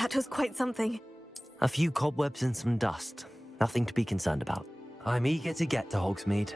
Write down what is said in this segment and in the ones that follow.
That was quite something. A few cobwebs and some dust. Nothing to be concerned about. I'm eager to get to Hogsmeade.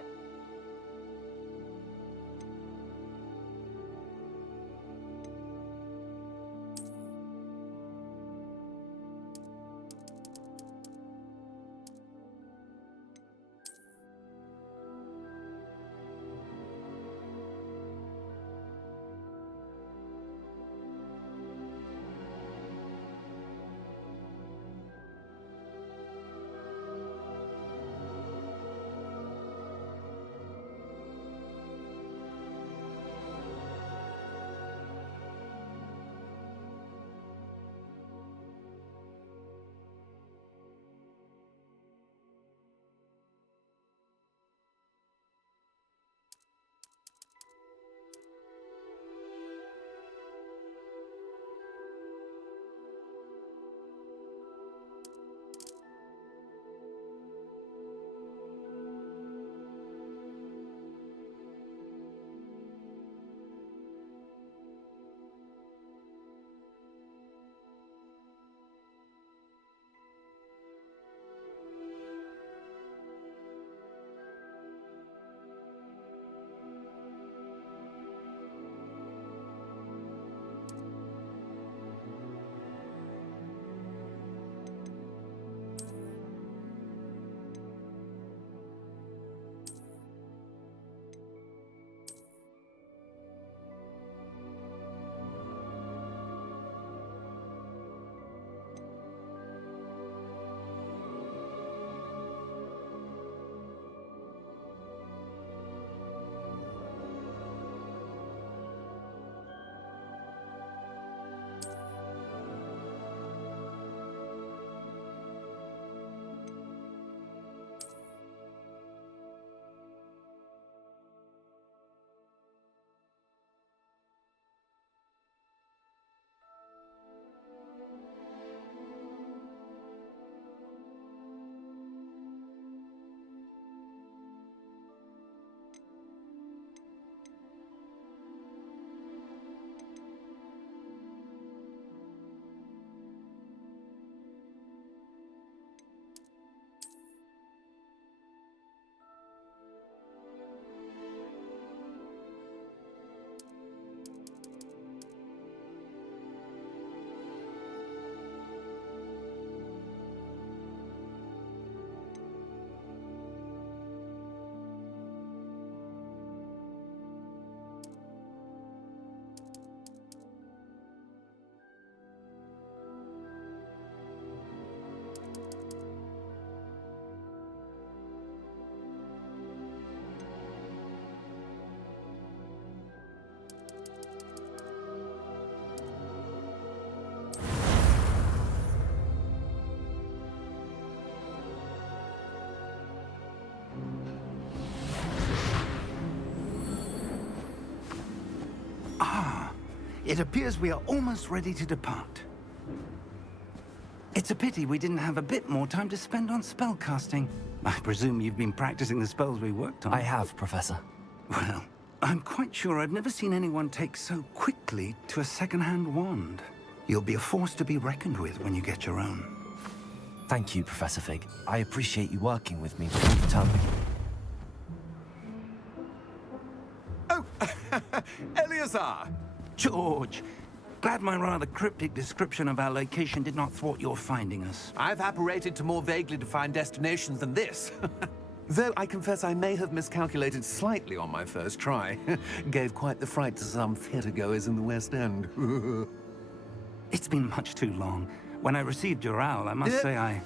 It appears we are almost ready to depart. It's a pity we didn't have a bit more time to spend on spellcasting. I presume you've been practicing the spells we worked on. I have, Professor. Well, I'm quite sure I've never seen anyone take so quickly to a second-hand wand. You'll be a force to be reckoned with when you get your own. Thank you, Professor Fig. I appreciate you working with me before the term begins. Oh, Eleazar! George, glad my rather cryptic description of our location did not thwart your finding us. I've apparated to more vaguely defined destinations than this. Though I confess I may have miscalculated slightly on my first try. Gave quite the fright to some theatergoers in the West End. It's been much too long. When I received your owl, I must say I...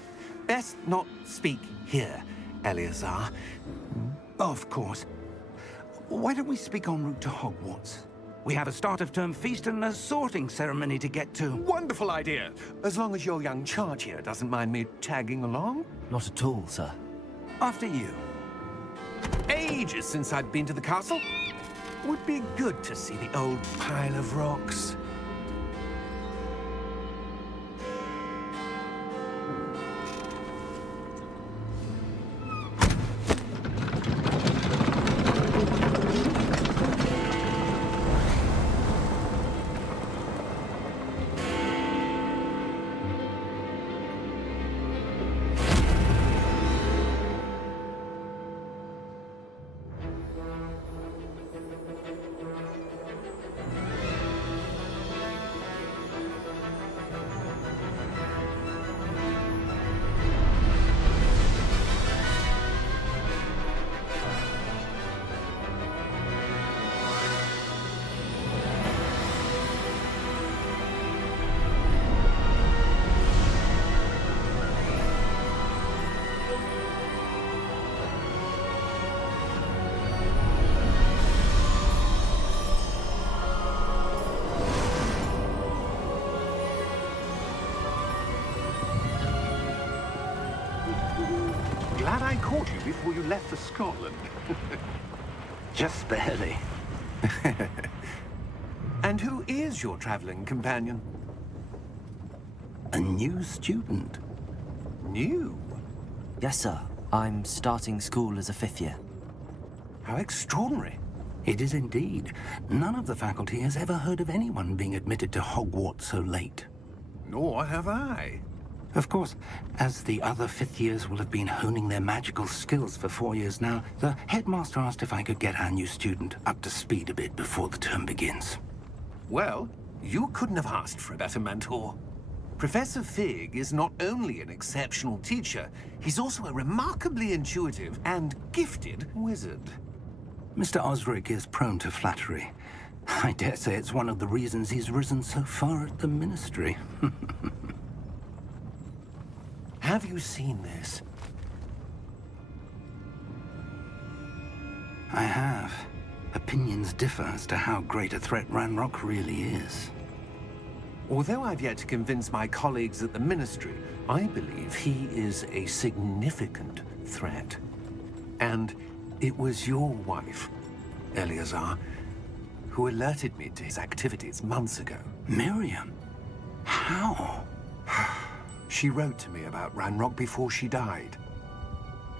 Best not speak here, Eleazar. Of course. Why don't we speak en route to Hogwarts? We have a start-of-term feast and a sorting ceremony to get to. Wonderful idea! As long as your young charge here doesn't mind me tagging along. Not at all, sir. After you. Ages since I'd been to the castle. Would be good to see the old pile of rocks. Glad I caught you before you left for Scotland. Just barely. And who is your traveling companion? A new student. New? Yes, sir. I'm starting school as a 5th year. How extraordinary. It is indeed. None of the faculty has ever heard of anyone being admitted to Hogwarts so late. Nor have I. Of course, as the other 5th years will have been honing their magical skills for 4 years now, the headmaster asked if I could get our new student up to speed a bit before the term begins. Well, you couldn't have asked for a better mentor. Professor Fig is not only an exceptional teacher, he's also a remarkably intuitive and gifted wizard. Mr. Osric is prone to flattery. I dare say it's one of the reasons he's risen so far at the Ministry. Have you seen this? I have. Opinions differ as to how great a threat Ranrock really is. Although I've yet to convince my colleagues at the Ministry, I believe he is a significant threat. And it was your wife, Eleazar, who alerted me to his activities months ago. Miriam? How? She wrote to me about Ranrock before she died,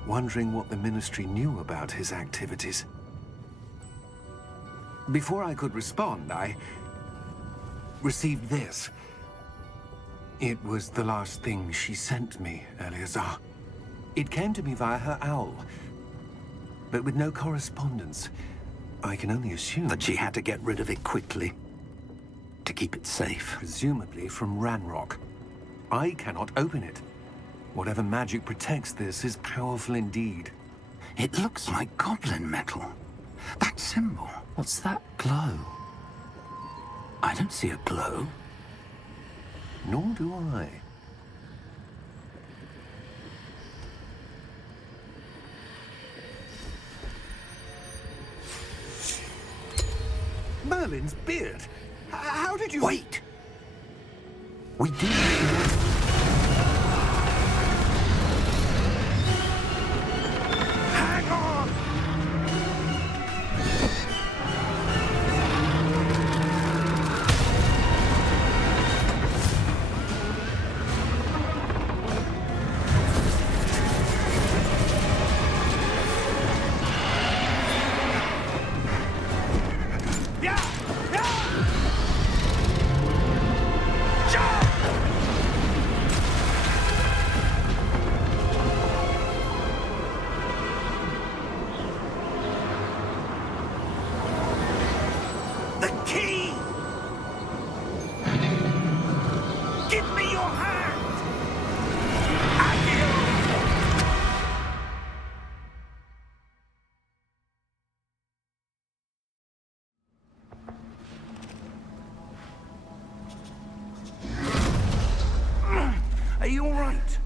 wondering what the Ministry knew about his activities. Before I could respond, I received this. It was the last thing she sent me, Eleazar. It came to me via her owl, but with no correspondence. I can only assume That she had to get rid of it quickly, to keep it safe. presumably from Ranrock. I cannot open it. Whatever magic protects this is powerful indeed. It looks like goblin metal. That symbol. What's that glow? I don't see a glow. Nor do I. Merlin's beard! How did you... Wait! We do... Hang on! The key! Give me your hand! Are you all right?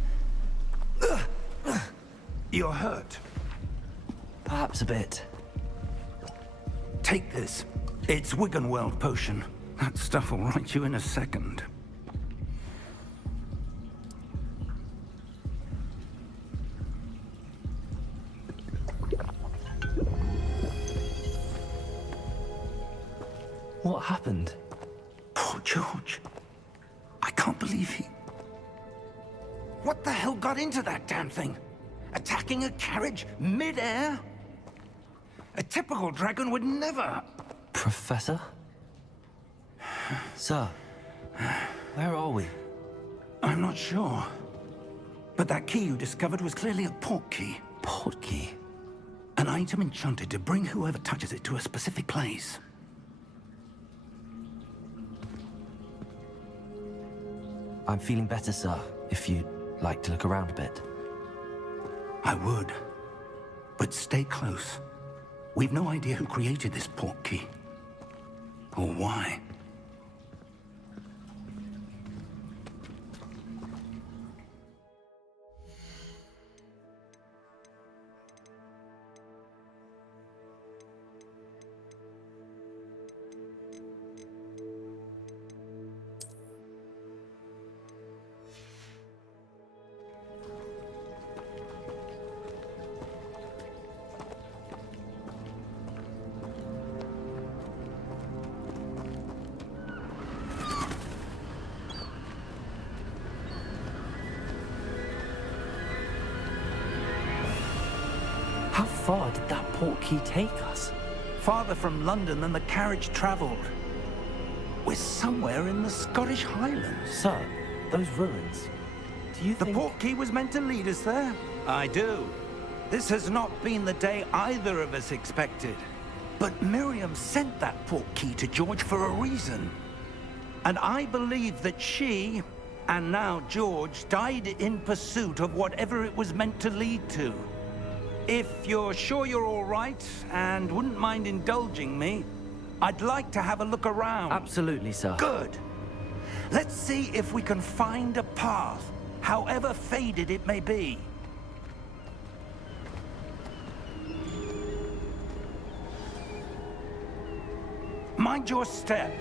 You're hurt. Perhaps a bit. Take this. It's Wiggenweld potion. That stuff will right you in a second. What happened? Poor George. I can't believe he... What the hell got into that damn thing? Attacking a carriage mid-air? A typical dragon would never... Professor? Sir, where are we? I'm not sure. But that key you discovered was clearly a port key. Port key? An item enchanted to bring whoever touches it to a specific place. I'm feeling better, sir, if you'd like to look around a bit. I would. But stay close. We've no idea who created this port key. Or why. far did that portkey take us? Farther from London than the carriage travelled. We're somewhere in the Scottish Highlands. Sir, those ruins. Do you The think... portkey was meant to lead us there? I do. This has not been the day either of us expected. But Miriam sent that portkey to George for a reason. And I believe that she, and now George, died in pursuit of whatever it was meant to lead to. If you're sure you're all right, and wouldn't mind indulging me, I'd like to have a look around. Absolutely, sir. Good. Let's see if we can find a path, however faded it may be. Mind your step.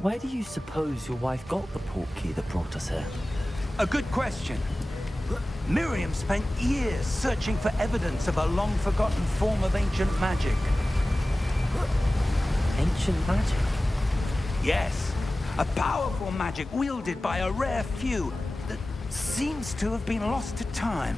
Where do you suppose your wife got the portkey that brought us here? A good question. Miriam spent years searching for evidence of a long-forgotten form of ancient magic. Ancient magic? Yes, a powerful magic wielded by a rare few that seems to have been lost to time.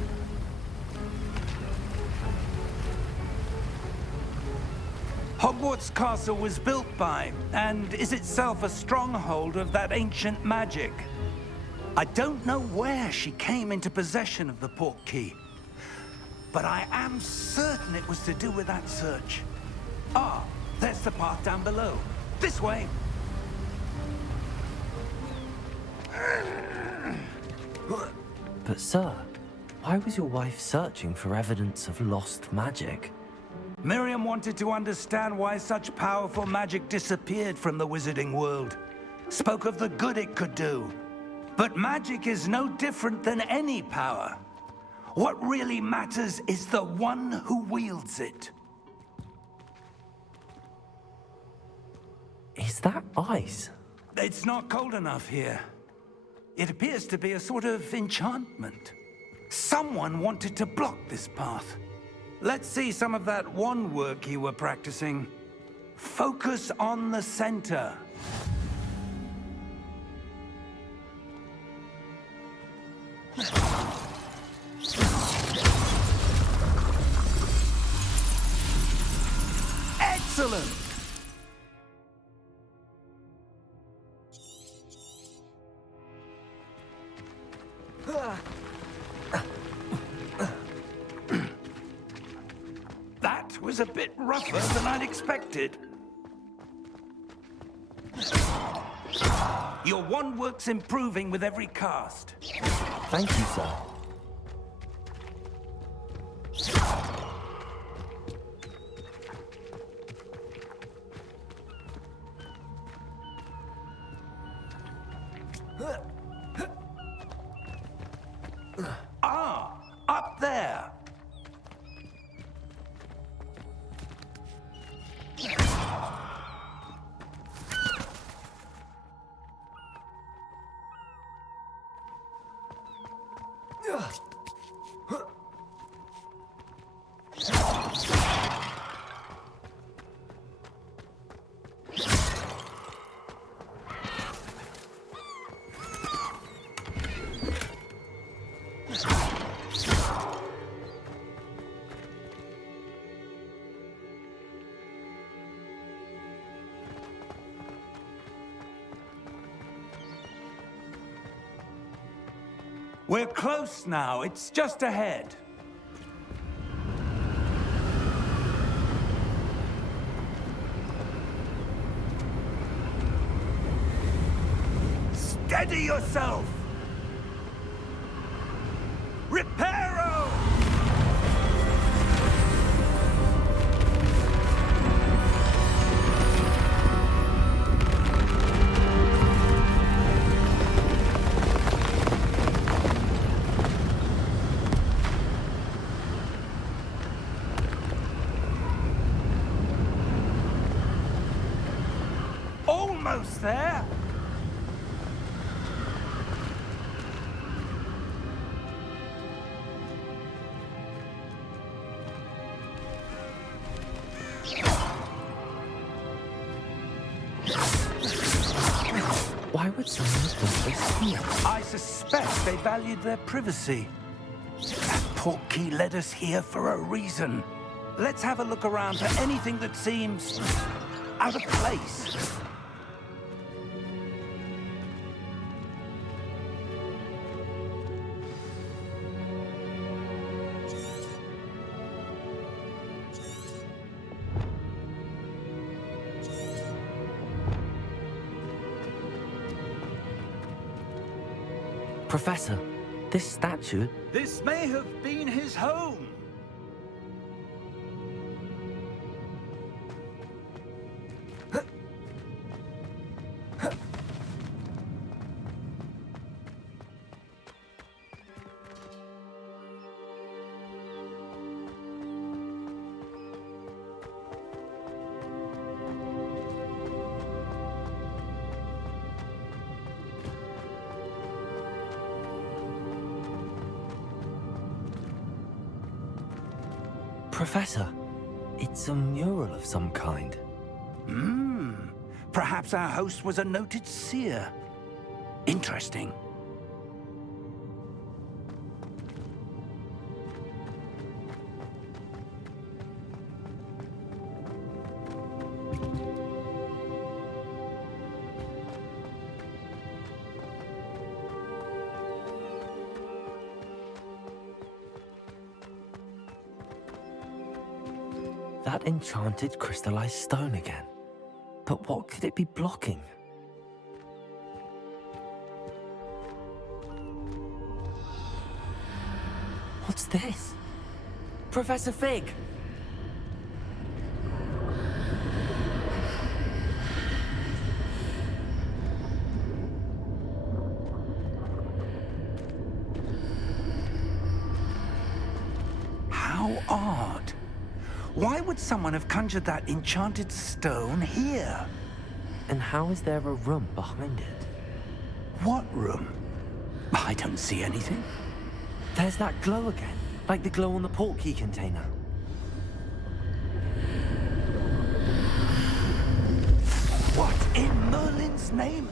Hogwarts Castle was built by, and is itself a stronghold of that ancient magic. I don't know where she came into possession of the portkey, but I am certain it was to do with that search. Ah, there's the path down below. This way. But sir, why was your wife searching for evidence of lost magic? Miriam wanted to understand why such powerful magic disappeared from the wizarding world. Spoke of the good it could do. But magic is no different than any power. What really matters is the one who wields it. Is that ice? It's not cold enough here. It appears to be a sort of enchantment. Someone wanted to block this path. Let's see some of that wand work you were practicing. Focus on the center. Excellent! That was a bit rougher than I'd expected. Your wand work's improving with every cast. Thank you, sir. Ah, up there. We're close now. It's just ahead. Steady yourself! Reparo! Almost there. Why would someone have built this here? I suspect they valued their privacy. That portkey led us here for a reason. Let's have a look around for anything that seems out of place. Professor, this statue... This may have been his home. Professor, it's a mural of some kind. Perhaps our host was a noted seer. Interesting. That enchanted crystallized stone again. But what could it be blocking? What's this? Professor Fig! How odd. Why would someone have conjured that enchanted stone here? And how is there a room behind it? What room? I don't see anything. There's that glow again, like the glow on the portkey container. What in Merlin's name?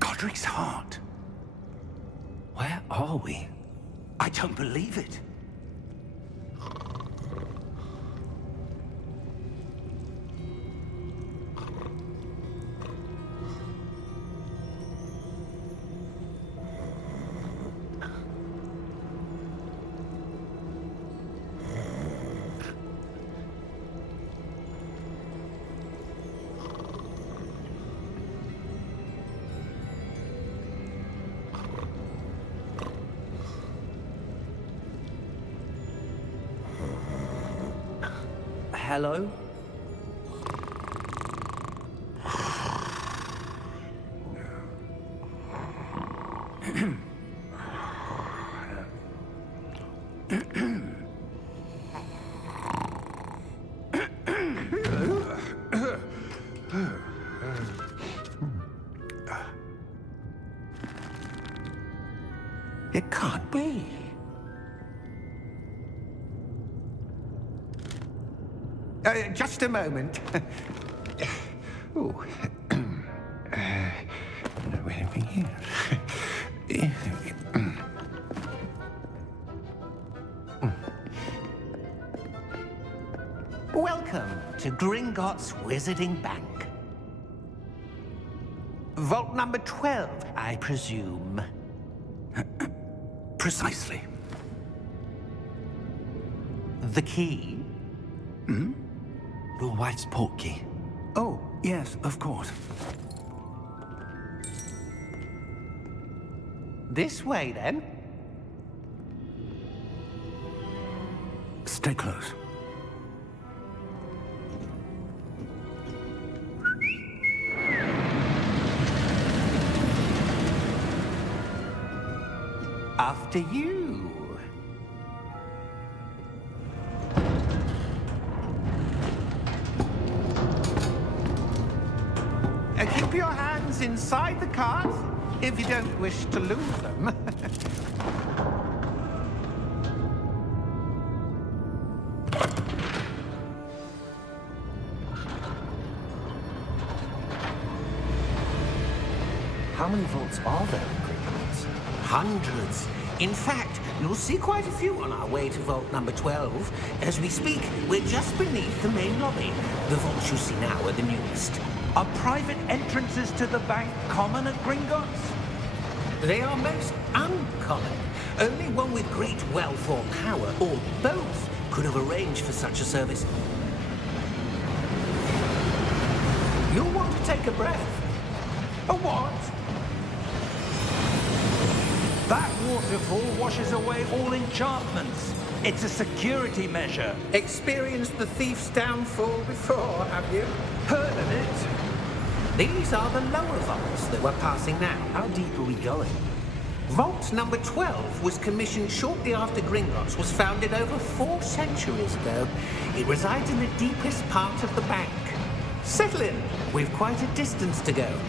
Godric's heart. Where are we? I don't believe it. Hello? It can't be. Just a moment. Oh. Anything here? Welcome to Gringotts Wizarding Bank. Vault number 12, I presume. Precisely. The key? Your wife's portkey. Oh, yes, of course. This way, then. Stay close. After you. Keep your hands inside the cart if you don't wish to lose them. How many vaults are there in Gringotts? Hundreds. In fact, you'll see quite a few on our way to vault number 12. As we speak, we're just beneath the main lobby. The vaults you see now are the newest. Are private entrances to the bank common at Gringotts? They are most uncommon. Only one with great wealth or power, or both, could have arranged for such a service. You'll want to take a breath. A what? That waterfall washes away all enchantments. It's a security measure. Experienced the thief's downfall before, have you? Heard of it? These are the lower vaults that we're passing now. How deep are we going? Vault number 12 was commissioned shortly after Gringotts was founded over 4 centuries ago. It resides in the deepest part of the bank. Settle in. We've quite a distance to go.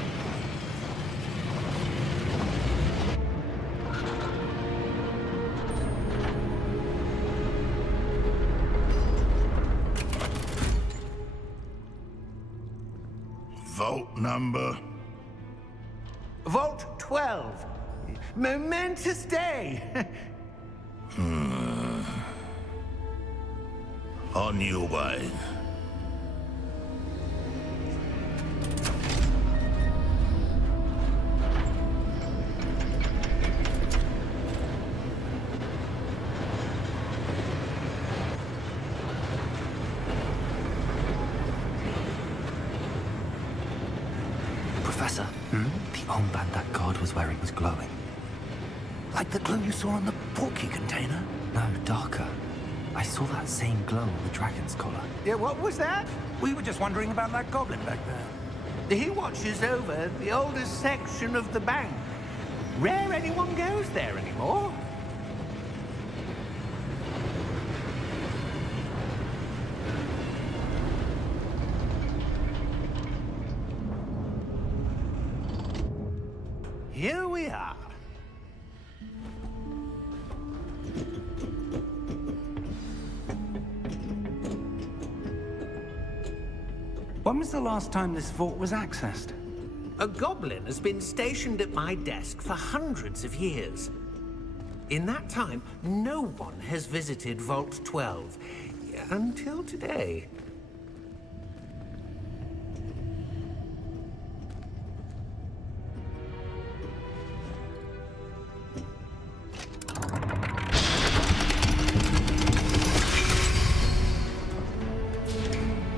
Vault number? Vault 12. Momentous day. On your way. Professor, the armband that guard was wearing was glowing. Like the glow you saw on the porky container? No, darker. I saw that same glow on the dragon's collar. Yeah, what was that? We were just wondering about that goblin back there. He watches over the oldest section of the bank. Rare anyone goes there anymore. Here we are. When was the last time this vault was accessed? A goblin has been stationed at my desk for hundreds of years. In that time, no one has visited Vault 12. Until today.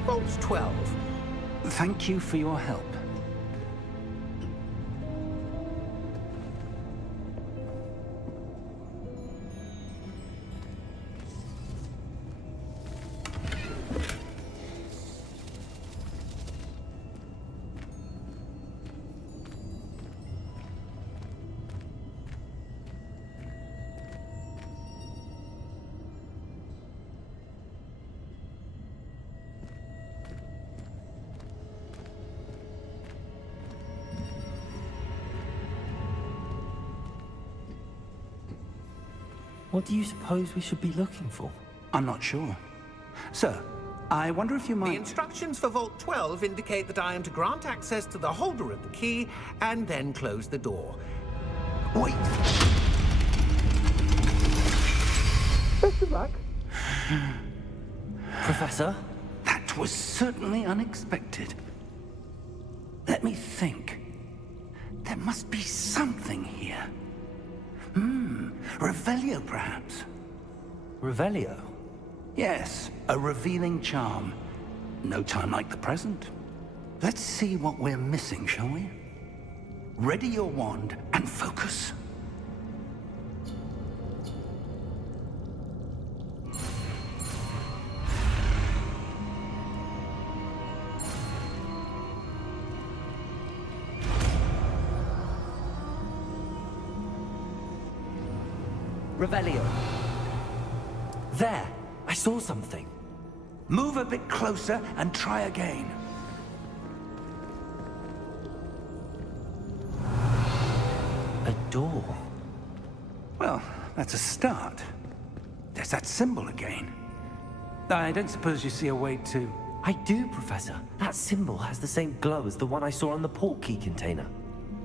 Vault 12. Thank you for your help. What do you suppose we should be looking for? I'm not sure. Sir, I wonder if you The might... instructions for Vault 12 indicate that I am to grant access to the holder of the key and then close the door. Wait! Best of luck. Professor? That was certainly unexpected. Let me think. There must be something here. Revelio, perhaps? Revelio? Yes, a revealing charm. No time like the present. Let's see what we're missing, shall we? Ready your wand and focus. Revelio. There! I saw something. Move a bit closer and try again. A door. Well, that's a start. There's that symbol again. I don't suppose you see a way to... I do, Professor. That symbol has the same glow as the one I saw on the port key container.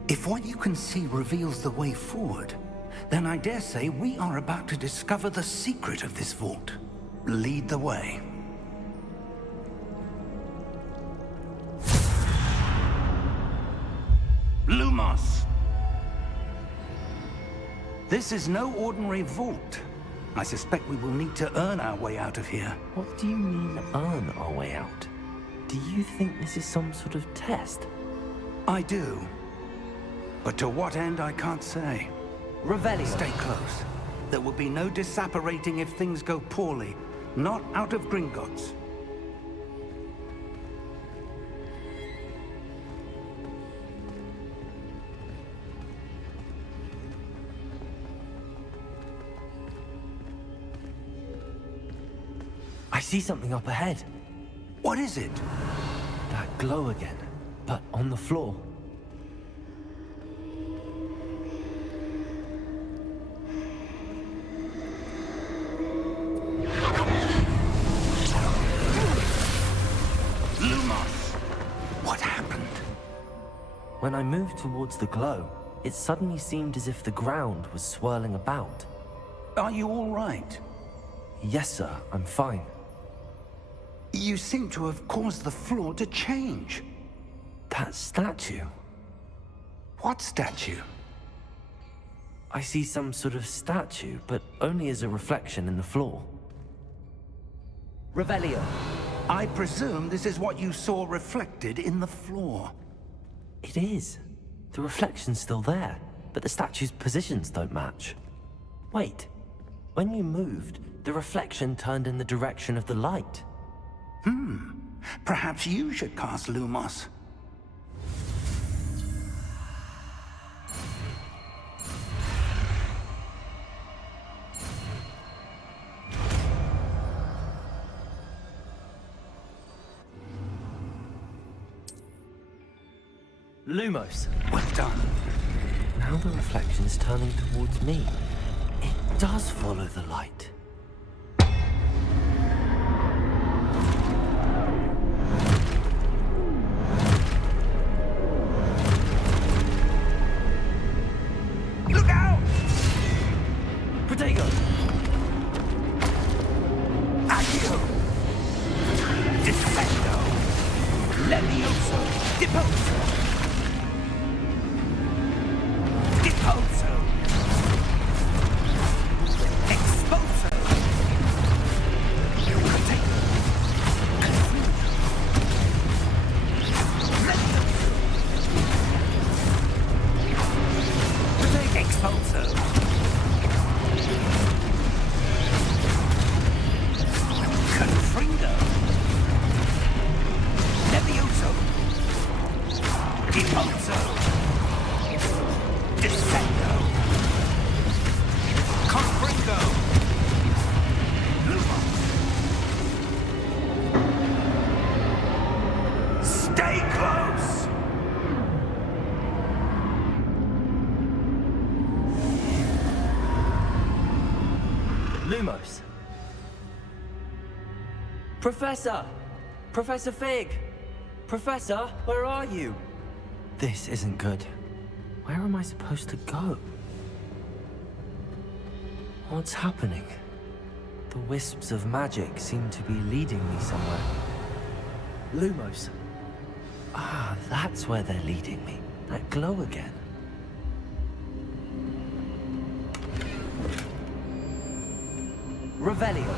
If what you can see reveals the way forward, then I dare say we are about to discover the secret of this vault. Lead the way. Lumos! This is no ordinary vault. I suspect we will need to earn our way out of here. What do you mean, earn our way out? Do you think this is some sort of test? I do. But to what end, I can't say. Revelio. Stay close. There will be no disapparating if things go poorly. Not out of Gringotts. I see something up ahead. What is it? That glow again, but on the floor. Lumos! What happened? When I moved towards the glow, it suddenly seemed as if the ground was swirling about. Are you all right? Yes, sir, I'm fine. You seem to have caused the floor to change. That statue. What statue? I see some sort of statue, but only as a reflection in the floor. Revelio. I presume this is what you saw reflected in the floor. It is. The reflection's still there, but the statue's positions don't match. Wait. When you moved, the reflection turned in the direction of the light. Perhaps you should cast Lumos. Lumos. Well done. Now the reflection's turning towards me. It does follow the light. Look out! Protego! Accio! Defendo! Levioso! Deposo! Deposo! Exposo! Protego! Exposo! Confringo! Levioso! Deposo! Descendo! Confringo! Lumo! Stay close! Lumos. Professor! Professor Fig! Professor, where are you? This isn't good. Where am I supposed to go? What's happening? The wisps of magic seem to be leading me somewhere. Lumos. Ah, that's where they're leading me. That glow again. Revelio.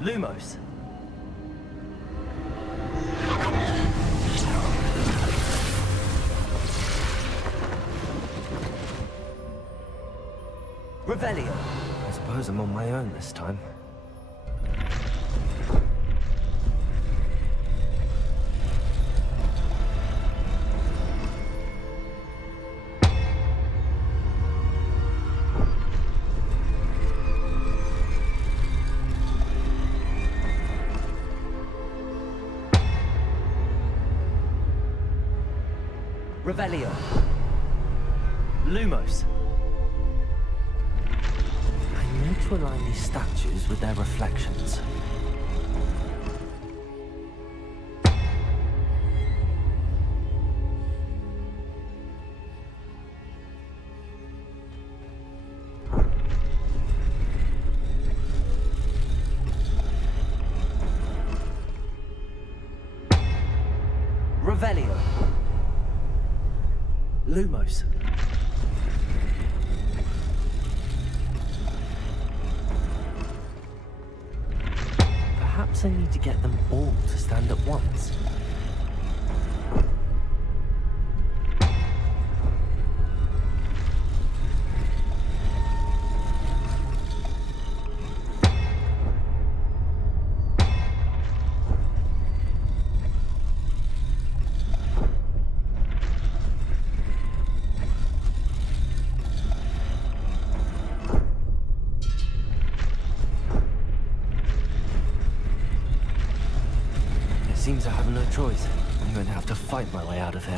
Lumos. Revelio. I suppose I'm on my own this time. Revelio. Lumos. I need to align these statues with their reflections. Revelio. Lumos. Perhaps I need to get them all to stand at once. Seems I have no choice. I'm going to have to fight my way out of here.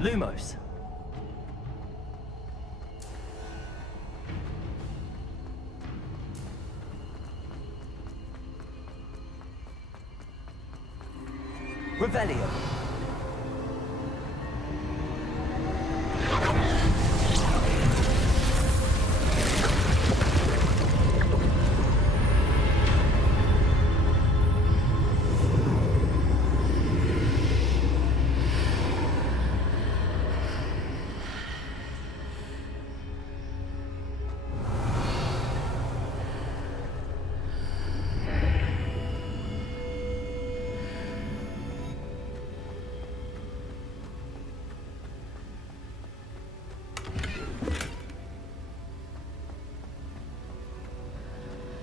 Lumos. Revelio.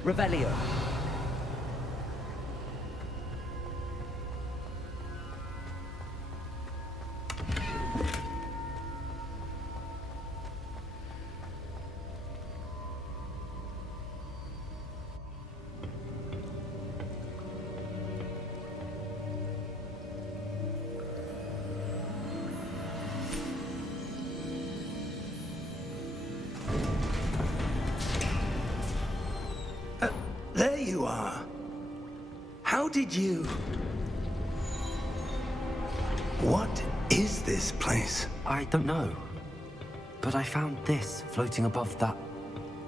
Revelio. There you are. How did you... What is this place? I don't know. But I found this floating above that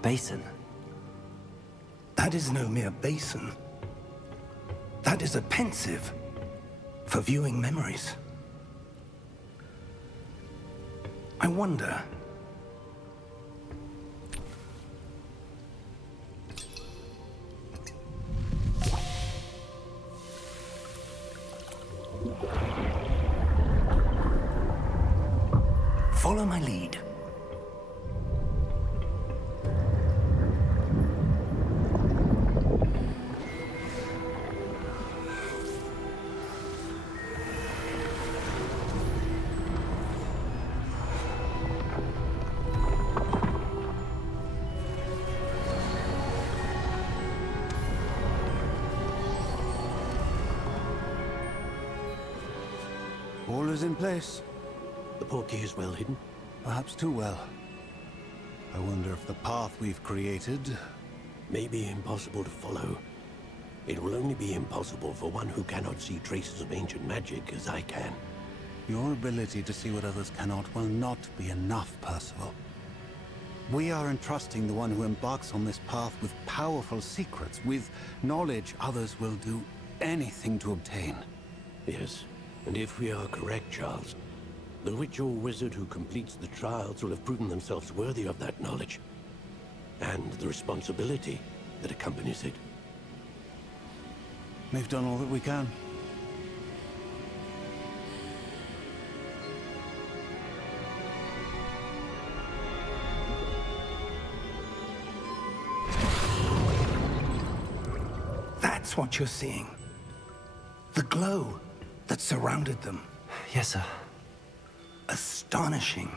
basin. That is no mere basin. That is a pensive for viewing memories. I wonder... Follow my lead. All is in place. The portkey is well hidden. Perhaps too well. I wonder if the path we've created... May be impossible to follow. It will only be impossible for one who cannot see traces of ancient magic as I can. Your ability to see what others cannot will not be enough, Percival. We are entrusting the one who embarks on this path with powerful secrets, with knowledge others will do anything to obtain. Yes, and if we are correct, Charles, the witch or wizard who completes the trials will have proven themselves worthy of that knowledge, and the responsibility that accompanies it. We've done all that we can. That's what you're seeing. The glow that surrounded them. Yes, sir. Astonishing.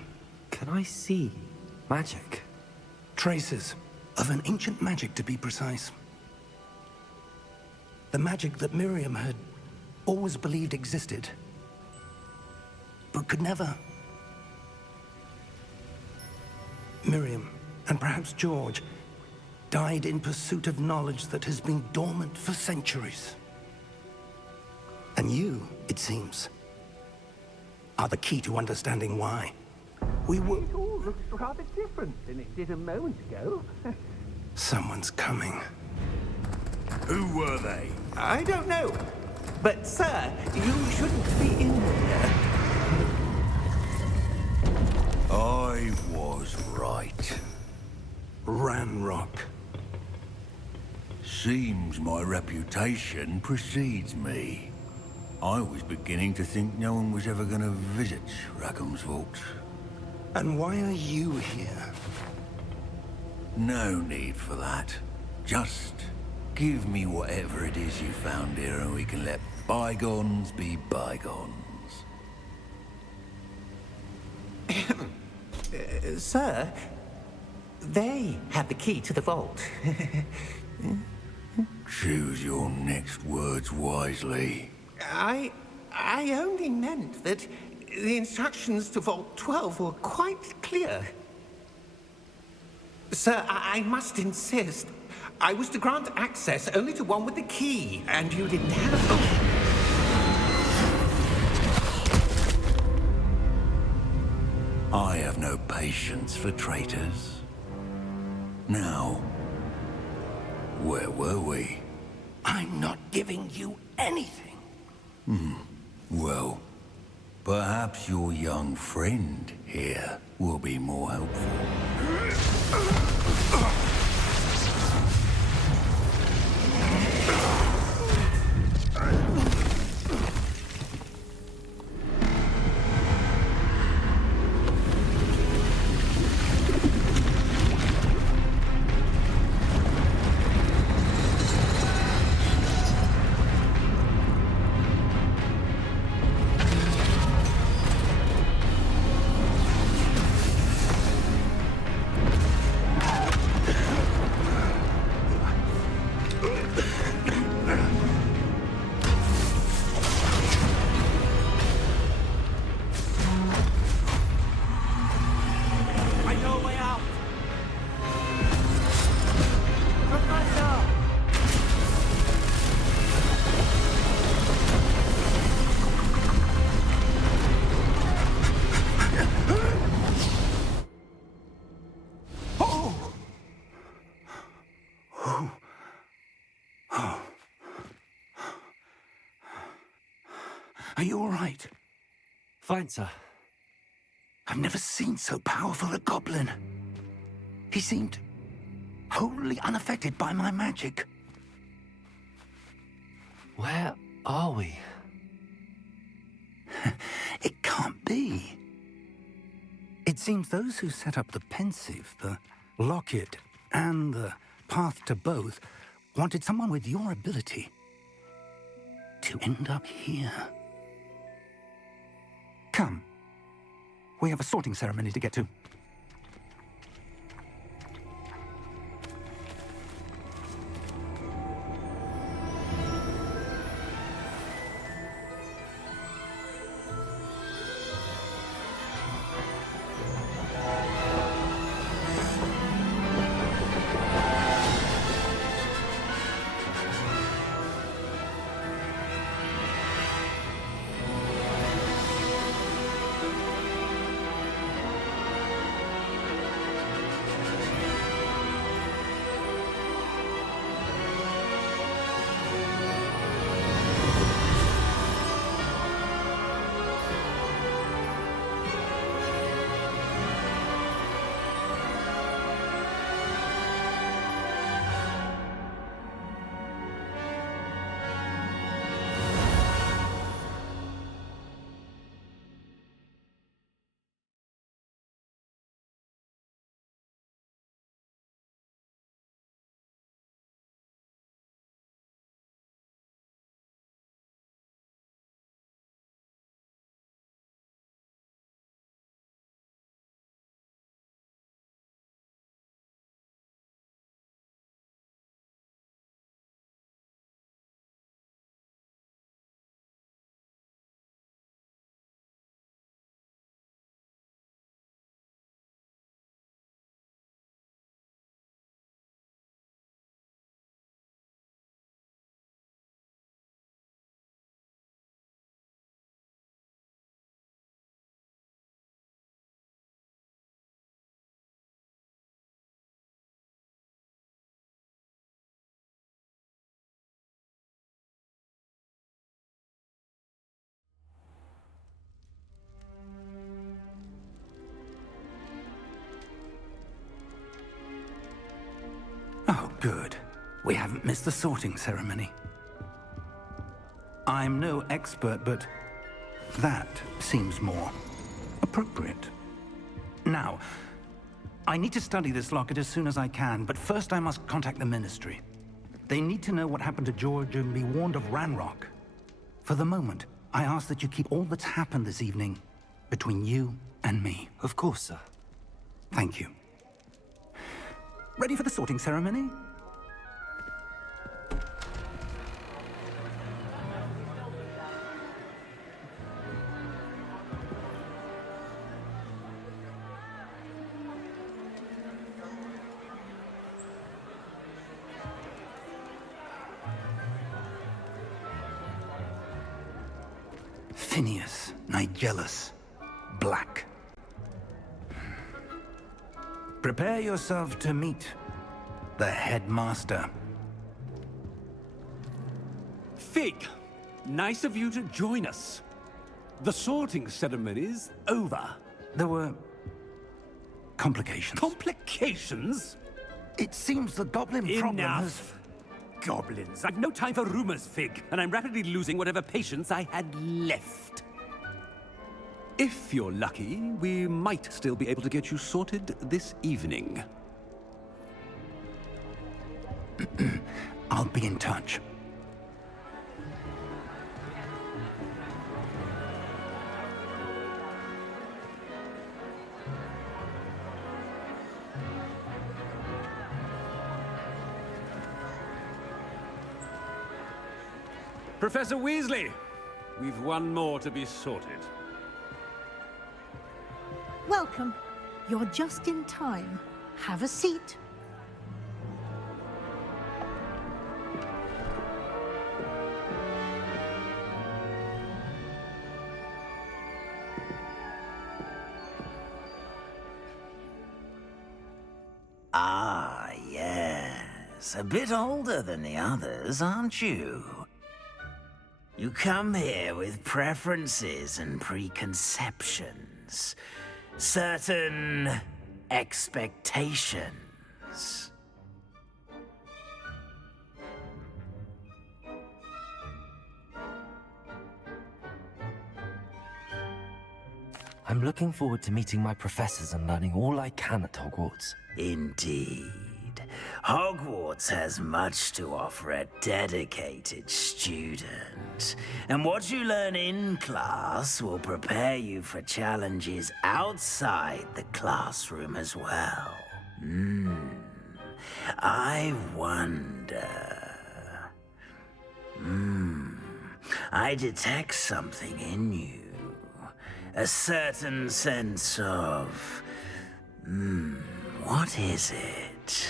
Can I see magic? Traces of an ancient magic, to be precise. The magic that Miriam had always believed existed, but could never. Miriam, and perhaps George, died in pursuit of knowledge that has been dormant for centuries. And you, it seems, are the key to understanding why. We were... It all looks rather different than it did a moment ago. Someone's coming. Who were they? I don't know. But, sir, you shouldn't be in here. I was right. Ranrock. Seems my reputation precedes me. I was beginning to think no one was ever going to visit Rackham's vault. And why are you here? No need for that. Just give me whatever it is you found here and we can let bygones be bygones. Sir, they had the key to the vault. Choose your next words wisely. I only meant that the instructions to Vault 12 were quite clear. Sir, I must insist. I was to grant access only to one with the key, and you didn't have... I have no patience for traitors. Now, where were we? I'm not giving you anything. Well, perhaps your young friend here will be more helpful. Are you all right? Fine, sir. I've never seen so powerful a goblin. He seemed wholly unaffected by my magic. Where are we? It can't be. It seems those who set up the pensive, the locket, and the path to both wanted someone with your ability to end up here. Come. We have a sorting ceremony to get to. Oh, good. We haven't missed the sorting ceremony. I'm no expert, but that seems more appropriate. Now, I need to study this locket as soon as I can, but first I must contact the Ministry. They need to know what happened to George and be warned of Ranrock. For the moment, I ask that you keep all that's happened this evening between you and me. Of course, sir. Thank you. Ready for the sorting ceremony? Phineas, Nigellus, Black. Prepare yourself to meet the headmaster. Fig, nice of you to join us. The sorting ceremony's over. There were complications. Complications? It seems the goblin problem has... Enough. Goblins. I've no time for rumors, Fig, and I'm rapidly losing whatever patience I had left. If you're lucky, we might still be able to get you sorted this evening. I'll be in touch. Professor Weasley, we've one more to be sorted. Welcome. You're just in time. Have a seat. Ah, yes. A bit older than the others, aren't you? You come here with preferences and preconceptions. Certain expectations. I'm looking forward to meeting my professors and learning all I can at Hogwarts. Indeed. Hogwarts has much to offer a dedicated student. And what you learn in class will prepare you for challenges outside the classroom as well. I wonder... I detect something in you. A certain sense of... what is it?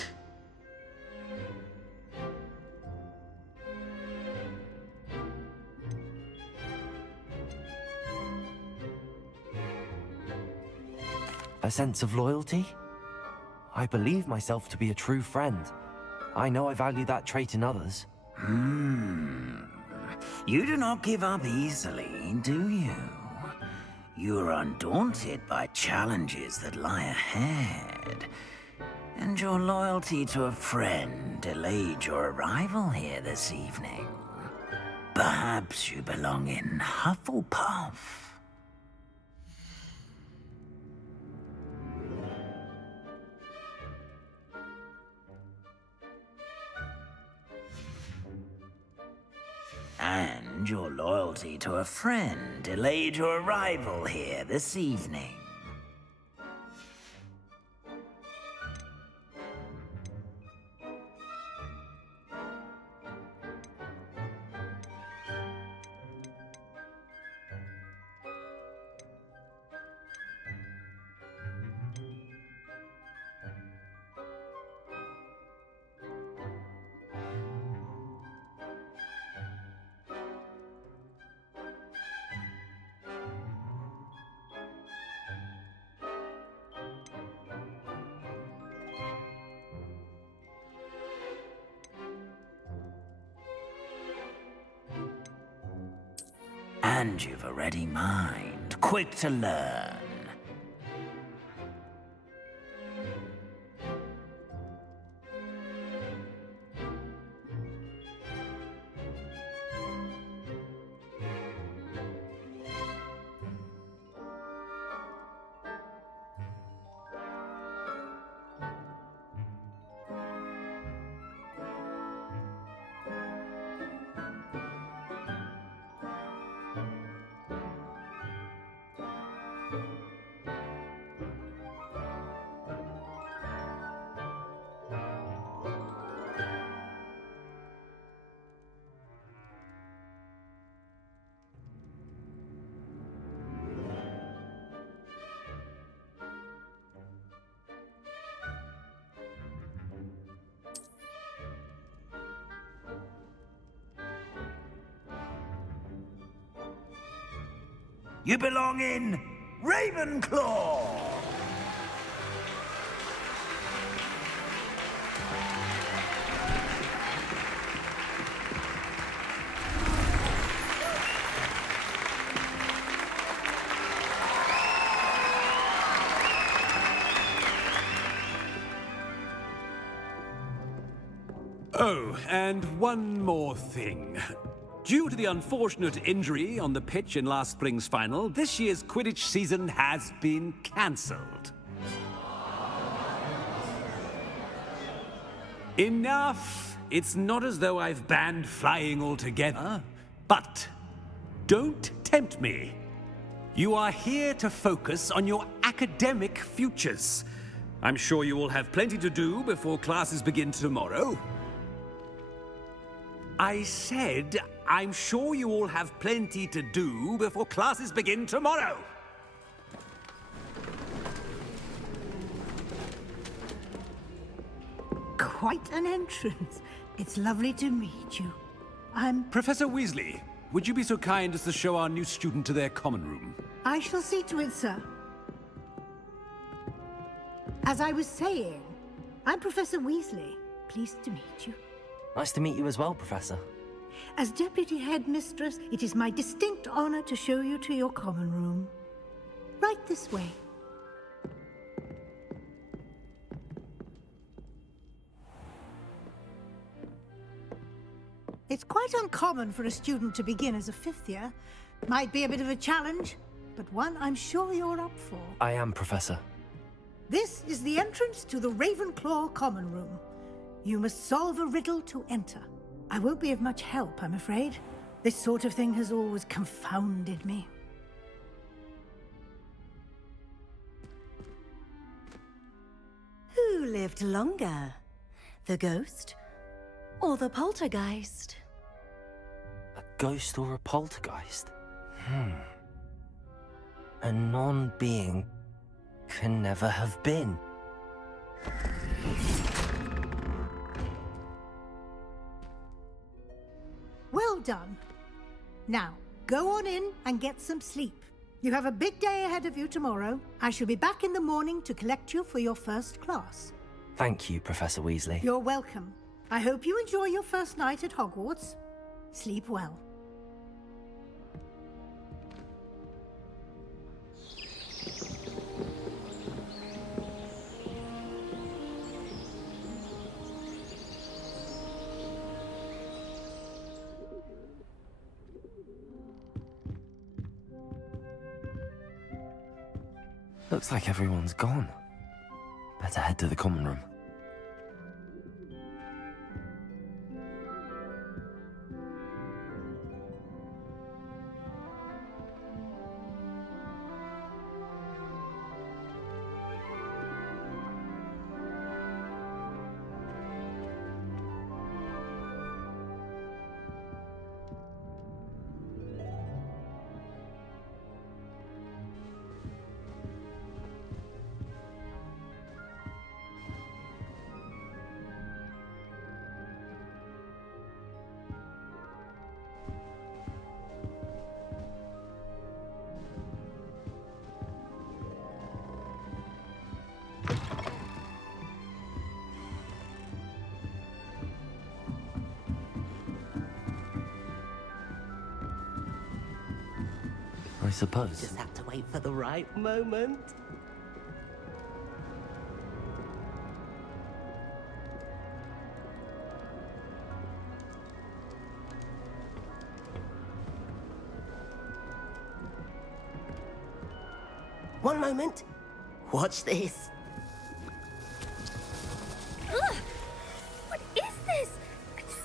A sense of loyalty? I believe myself to be a true friend. I know I value that trait in others. You do not give up easily, do you? You are undaunted by challenges that lie ahead. And your loyalty to a friend delayed your arrival here this evening. Perhaps you belong in Hufflepuff. And your loyalty to a friend delayed your arrival here this evening. And you've a ready mind, quick to learn. You belong in Ravenclaw! Oh, and one more thing. Due to the unfortunate injury on the pitch in last spring's final, this year's Quidditch season has been cancelled. Enough! It's not as though I've banned flying altogether, but don't tempt me. You are here to focus on your academic futures. I'm sure you will have plenty to do before classes begin tomorrow. I said, I'm sure you all have plenty to do before classes begin tomorrow. Quite an entrance. It's lovely to meet you. I'm... Professor Weasley, would you be so kind as to show our new student to their common room? I shall see to it, sir. As I was saying, I'm Professor Weasley. Pleased to meet you. Nice to meet you as well, Professor. As Deputy Headmistress, it is my distinct honor to show you to your common room. Right this way. It's quite uncommon for a student to begin as a fifth year. Might be a bit of a challenge, but one I'm sure you're up for. I am, Professor. This is the entrance to the Ravenclaw common room. You must solve a riddle to enter. I won't be of much help, I'm afraid. This sort of thing has always confounded me. Who lived longer? The ghost or the poltergeist? A ghost or a poltergeist? A non-being can never have been. Well done. Now, go on in and get some sleep. You have a big day ahead of you tomorrow. I shall be back in the morning to collect you for your first class. Thank you, Professor Weasley. You're welcome. I hope you enjoy your first night at Hogwarts. Sleep well. Looks like everyone's gone. Better head to the common room. I suppose. Just have to wait for the right moment. One moment. Watch this. Ugh! What is this?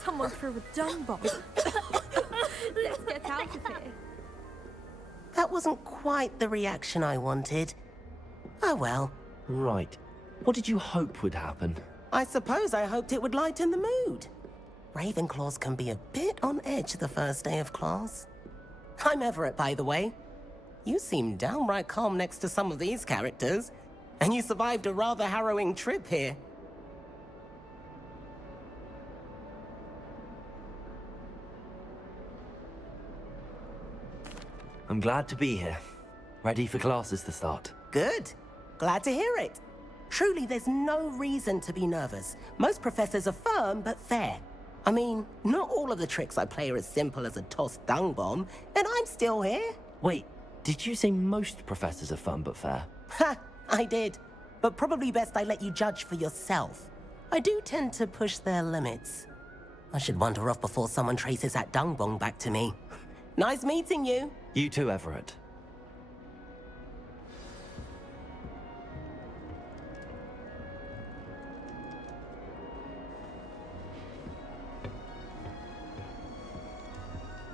Someone threw a dung bomb. Let's get out of here. That wasn't quite the reaction I wanted. Oh well. Right. What did you hope would happen? I suppose I hoped it would lighten the mood. Ravenclaws can be a bit on edge the first day of class. I'm Everett, by the way. You seem downright calm next to some of these characters, and you survived a rather harrowing trip here. I'm glad to be here. Ready for classes to start. Good. Glad to hear it. Truly, there's no reason to be nervous. Most professors are firm but fair. I mean, not all of the tricks I play are as simple as a tossed dung bomb, and I'm still here. Wait, did you say most professors are fun but fair? Ha! I did. But probably best I let you judge for yourself. I do tend to push their limits. I should wander off before someone traces that dung bomb back to me. Nice meeting you. You too, Everett.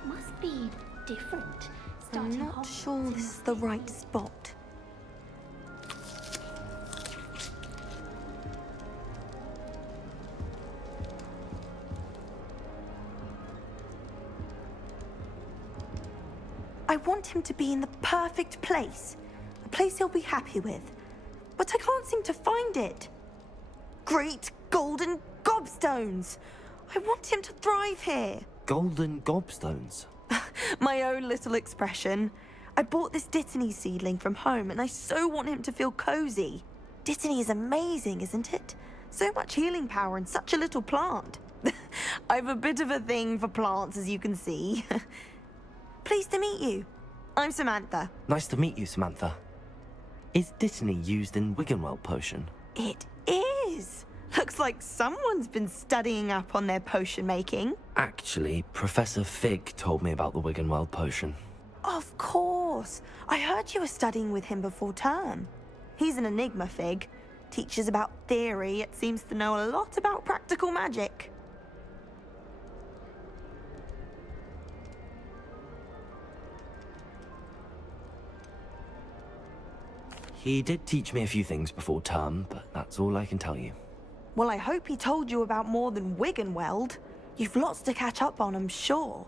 Must be different. I'm not sure this is the right spot. I want him to be in the perfect place. A place he'll be happy with. But I can't seem to find it. Great golden gobstones! I want him to thrive here. Golden gobstones? My own little expression. I bought this Dittany seedling from home and I so want him to feel cozy. Dittany is amazing, isn't it? So much healing power in such a little plant. I've a bit of a thing for plants, as you can see. Pleased to meet you. I'm Samantha. Nice to meet you, Samantha. Is Dittany used in Wiggenweld potion? It is. Looks like someone's been studying up on their potion making. Actually, Professor Fig told me about the Wiggenweld potion. Of course. I heard you were studying with him before term. He's an enigma, Fig. Teaches about theory, yet seems to know a lot about practical magic. He did teach me a few things before term, but that's all I can tell you. Well, I hope he told you about more than Wiggenweld. You've lots to catch up on, I'm sure.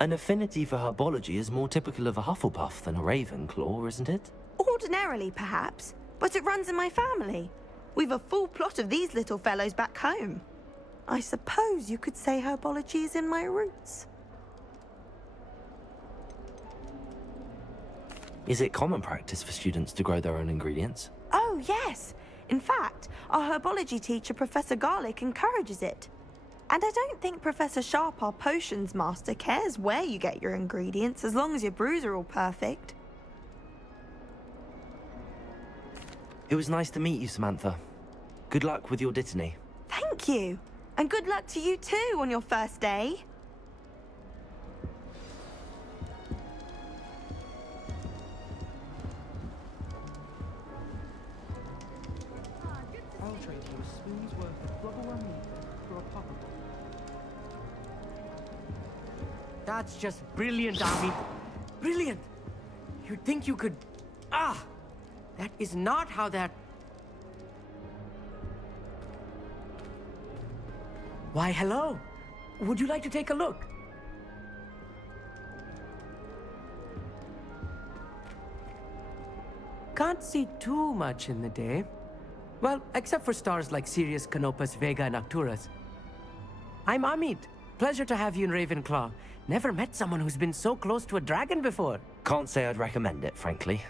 An affinity for herbology is more typical of a Hufflepuff than a Ravenclaw, isn't it? Ordinarily, perhaps, but it runs in my family. We've a full plot of these little fellows back home. I suppose you could say herbology is in my roots. Is it common practice for students to grow their own ingredients? Oh, yes. In fact, our herbology teacher, Professor Garlick, encourages it. And I don't think Professor Sharp, our potions master, cares where you get your ingredients, as long as your brews are all perfect. It was nice to meet you, Samantha. Good luck with your Dittany. Thank you. And good luck to you too on your first day. I'll trade you a spoon's worth of bubblegum for a pocket. That's just brilliant, Army. Brilliant! You'd think you could... Ah! That is not how that... Why, hello. Would you like to take a look? Can't see too much in the day. Well, except for stars like Sirius, Canopus, Vega, and Arcturus. I'm Amit. Pleasure to have you in Ravenclaw. Never met someone who's been so close to a dragon before. Can't say I'd recommend it, frankly.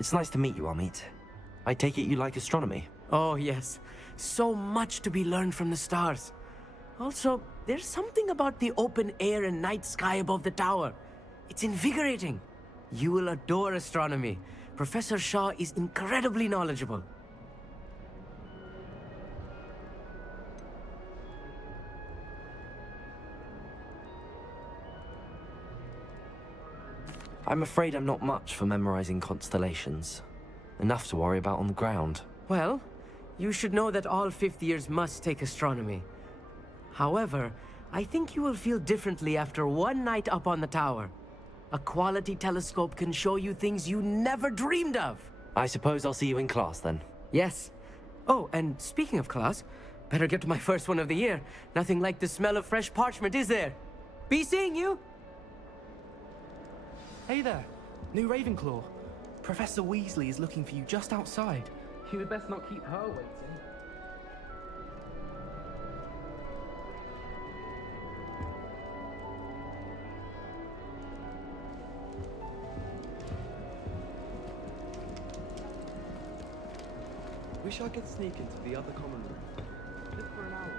It's nice to meet you, Amit. I take it you like astronomy? Oh, yes. So much to be learned from the stars. Also, there's something about the open air and night sky above the tower. It's invigorating. You will adore astronomy. Professor Shaw is incredibly knowledgeable. I'm afraid I'm not much for memorizing constellations. Enough to worry about on the ground. Well, you should know that all fifth years must take astronomy. However, I think you will feel differently after one night up on the tower. A quality telescope can show you things you never dreamed of. I suppose I'll see you in class then. Yes. Oh, and speaking of class, better get to my first one of the year. Nothing like the smell of fresh parchment, is there? Be seeing you! Hey there, new Ravenclaw. Professor Weasley is looking for you just outside. You had best not keep her waiting. Wish I could sneak into the other common room. Just for an hour.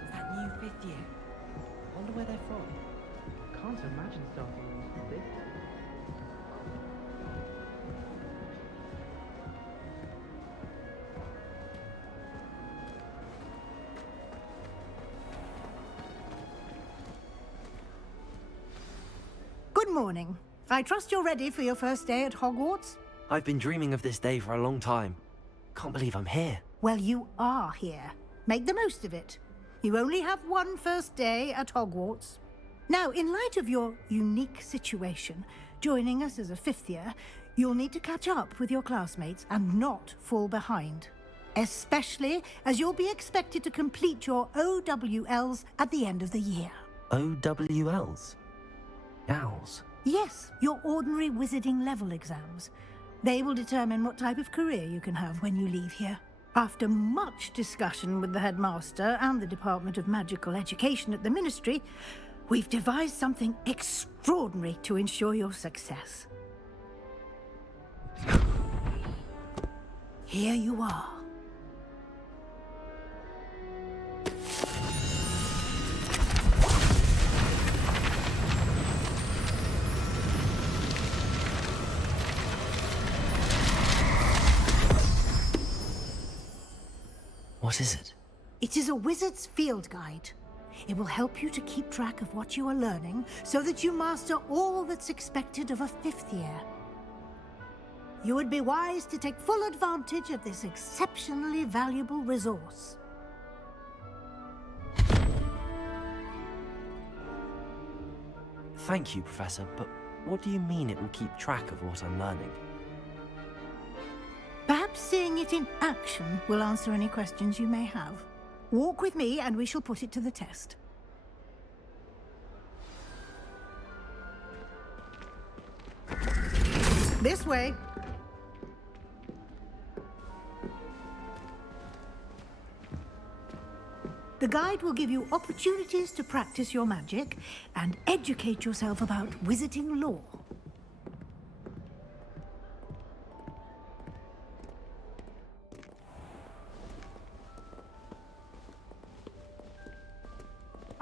It's that new fifth year. Wonder where they're from. Can't imagine starting rooms from this. Good morning. I trust you're ready for your first day at Hogwarts? I've been dreaming of this day for a long time. Can't believe I'm here. Well, you are here. Make the most of it. You only have one first day at Hogwarts. Now, in light of your unique situation, joining us as a fifth year, you'll need to catch up with your classmates and not fall behind. Especially as you'll be expected to complete your OWLs at the end of the year. OWLs? Owls? Yes, your ordinary wizarding level exams. They will determine what type of career you can have when you leave here. After much discussion with the headmaster and the Department of Magical Education at the Ministry, We've devised something extraordinary to ensure your success. Here you are. What is it? It is a wizard's field guide. It will help you to keep track of what you are learning so that you master all that's expected of a 5th year. You would be wise to take full advantage of this exceptionally valuable resource. Thank you, Professor, but what do you mean it will keep track of what I'm learning? Perhaps seeing it in action will answer any questions you may have. Walk with me and we shall put it to the test. This way. The guide will give you opportunities to practice your magic and educate yourself about wizarding lore.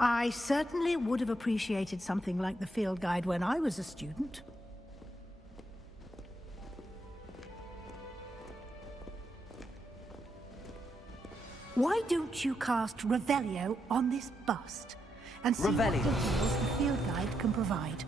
I certainly would have appreciated something like the field guide when I was a student. Why don't you cast Revelio on this bust and see what details the field guide can provide?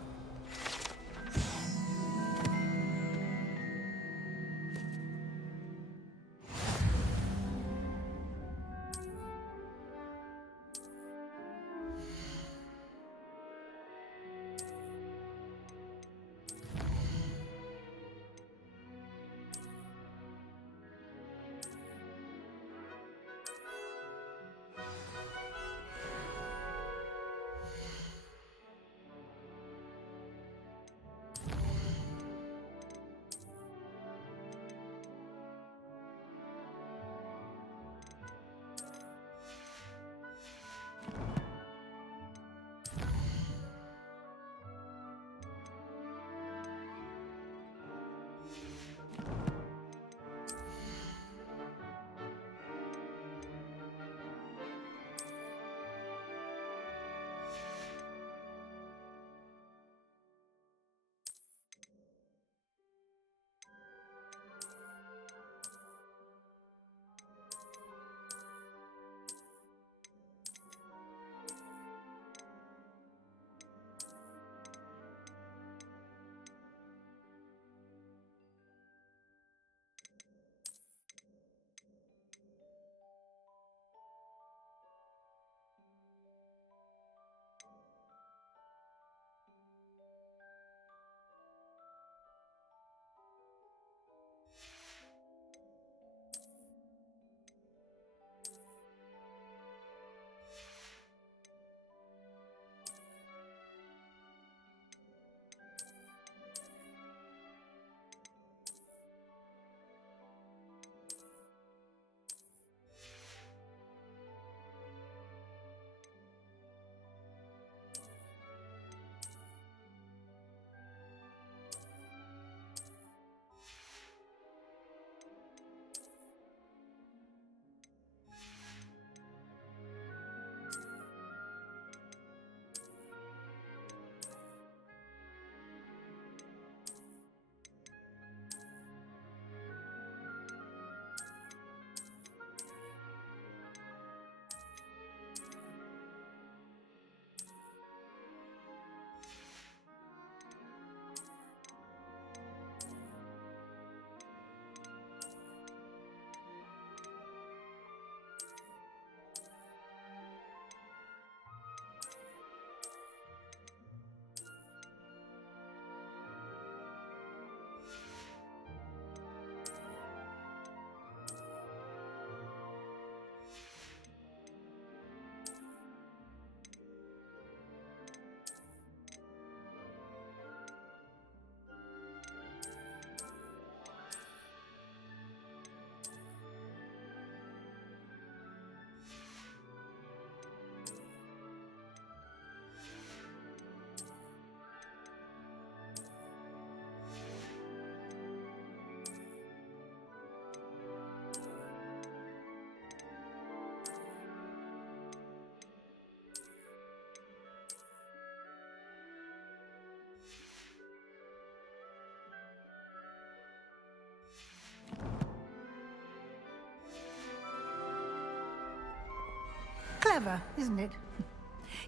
Clever, isn't it?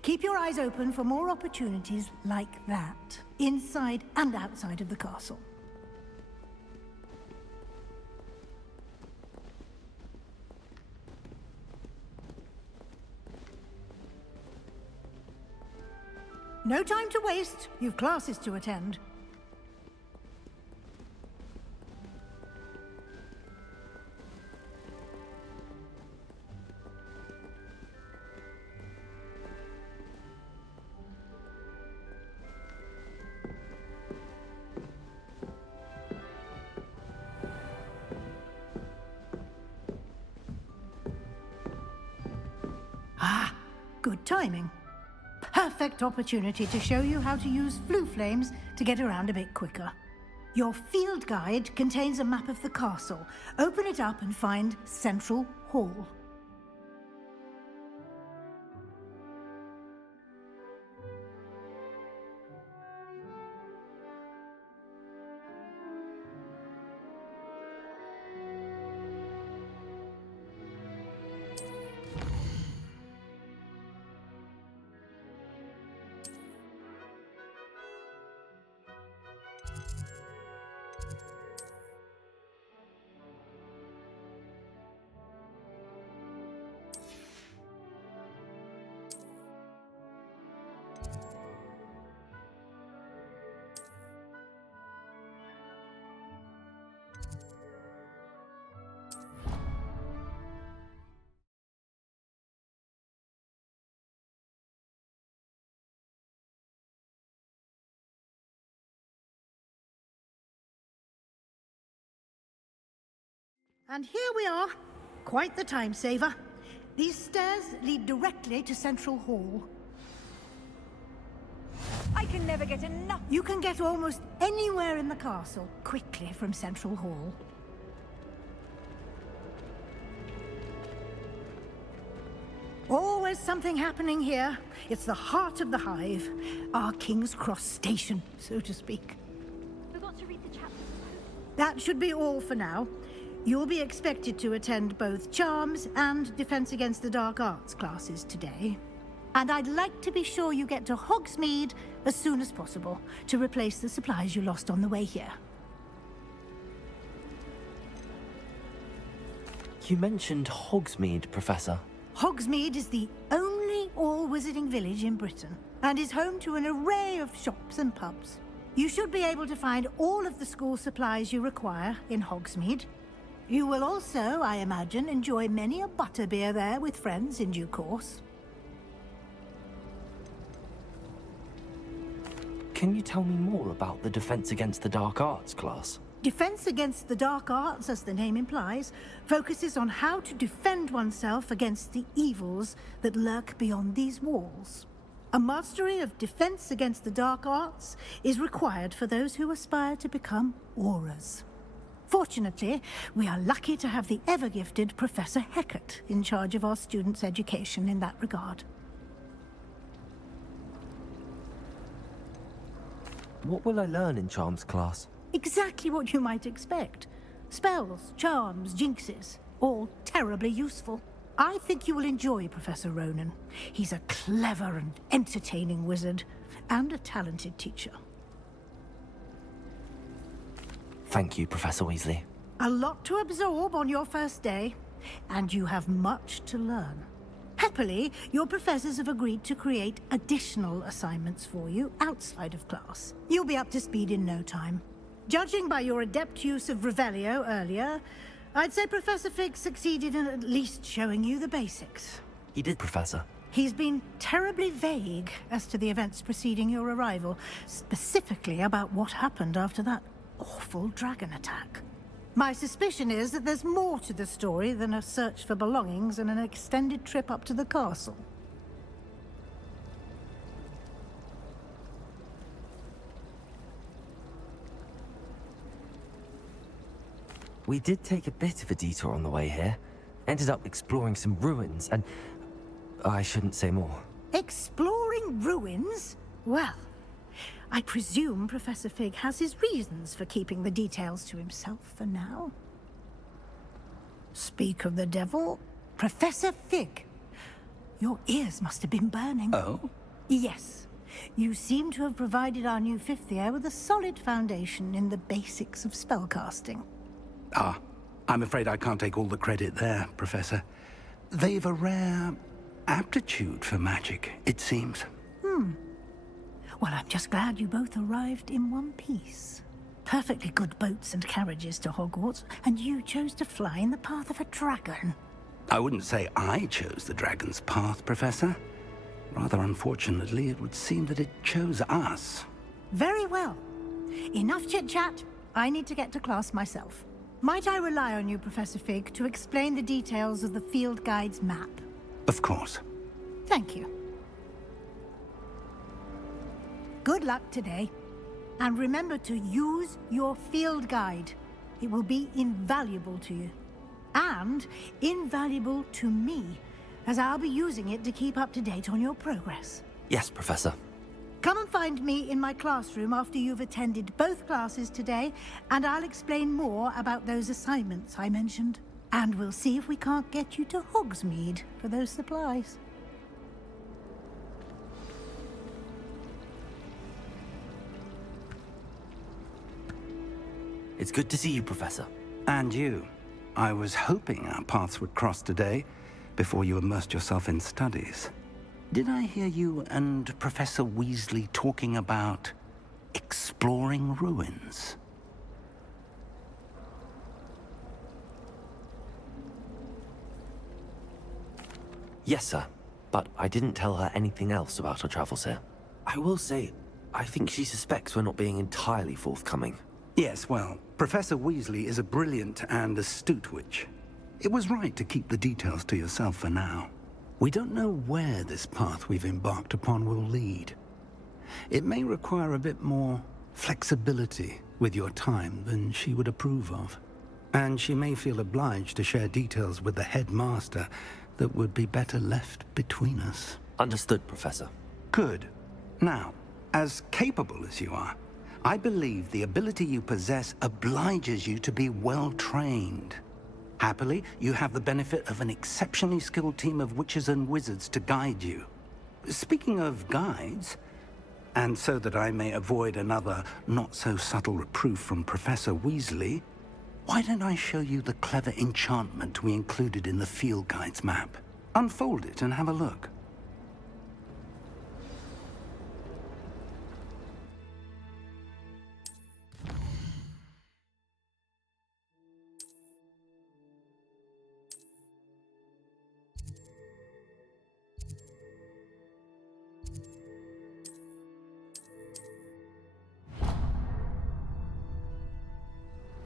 Keep your eyes open for more opportunities like that, inside and outside of the castle. No time to waste. You've classes to attend. Ah, good timing. Perfect opportunity to show you how to use flue flames to get around a bit quicker. Your field guide contains a map of the castle. Open it up and find Central Hall. And here we are. Quite the time saver. These stairs lead directly to Central Hall. I can never get enough. You can get almost anywhere in the castle quickly from Central Hall. Always something happening here. It's the heart of the hive. Our King's Cross station, so to speak. Forgot to read the chapter. That should be all for now. You'll be expected to attend both Charms and Defense Against the Dark Arts classes today. And I'd like to be sure you get to Hogsmeade as soon as possible to replace the supplies you lost on the way here. You mentioned Hogsmeade, Professor. Hogsmeade is the only all-wizarding village in Britain and is home to an array of shops and pubs. You should be able to find all of the school supplies you require in Hogsmeade. You will also, I imagine, enjoy many a butterbeer there with friends in due course. Can you tell me more about the Defense Against the Dark Arts class? Defense Against the Dark Arts, as the name implies, focuses on how to defend oneself against the evils that lurk beyond these walls. A mastery of Defense Against the Dark Arts is required for those who aspire to become Aurors. Fortunately, we are lucky to have the ever-gifted Professor Hecat in charge of our students' education in that regard. What will I learn in Charms class? Exactly what you might expect. Spells, charms, jinxes, all terribly useful. I think you will enjoy Professor Ronan. He's a clever and entertaining wizard, and a talented teacher. Thank you, Professor Weasley. A lot to absorb on your first day, and you have much to learn. Happily, your professors have agreed to create additional assignments for you outside of class. You'll be up to speed in no time. Judging by your adept use of Revelio earlier, I'd say Professor Fig succeeded in at least showing you the basics. He did, Professor. He's been terribly vague as to the events preceding your arrival, specifically about what happened after that awful dragon attack. My suspicion is that there's more to the story than a search for belongings and an extended trip up to the castle. We did take a bit of a detour on the way here. Ended up exploring some ruins and... I shouldn't say more. Exploring ruins? Well, I presume Professor Fig has his reasons for keeping the details to himself for now. Speak of the devil, Professor Fig. Your ears must have been burning. Oh? Yes. You seem to have provided our new fifth year with a solid foundation in the basics of spellcasting. Ah, I'm afraid I can't take all the credit there, Professor. They've a rare aptitude for magic, it seems. Well, I'm just glad you both arrived in one piece. Perfectly good boats and carriages to Hogwarts, and you chose to fly in the path of a dragon. I wouldn't say I chose the dragon's path, Professor. Rather unfortunately, it would seem that it chose us. Very well. Enough chit-chat. I need to get to class myself. Might I rely on you, Professor Fig, to explain the details of the field guide's map? Of course. Thank you. Good luck today. And remember to use your field guide. It will be invaluable to you. And invaluable to me, as I'll be using it to keep up to date on your progress. Yes, Professor. Come and find me in my classroom after you've attended both classes today, and I'll explain more about those assignments I mentioned. And we'll see if we can't get you to Hogsmeade for those supplies. It's good to see you, Professor. And you. I was hoping our paths would cross today, before you immersed yourself in studies. Did I hear you and Professor Weasley talking about exploring ruins? Yes, sir. But I didn't tell her anything else about our travels here. I will say, I think she suspects we're not being entirely forthcoming. Yes, well, Professor Weasley is a brilliant and astute witch. It was right to keep the details to yourself for now. We don't know where this path we've embarked upon will lead. It may require a bit more flexibility with your time than she would approve of. And she may feel obliged to share details with the headmaster that would be better left between us. Understood, Professor. Good. Now, as capable as you are, I believe the ability you possess obliges you to be well-trained. Happily, you have the benefit of an exceptionally skilled team of witches and wizards to guide you. Speaking of guides, and so that I may avoid another not-so-subtle reproof from Professor Weasley, why don't I show you the clever enchantment we included in the field guide's map? Unfold it and have a look.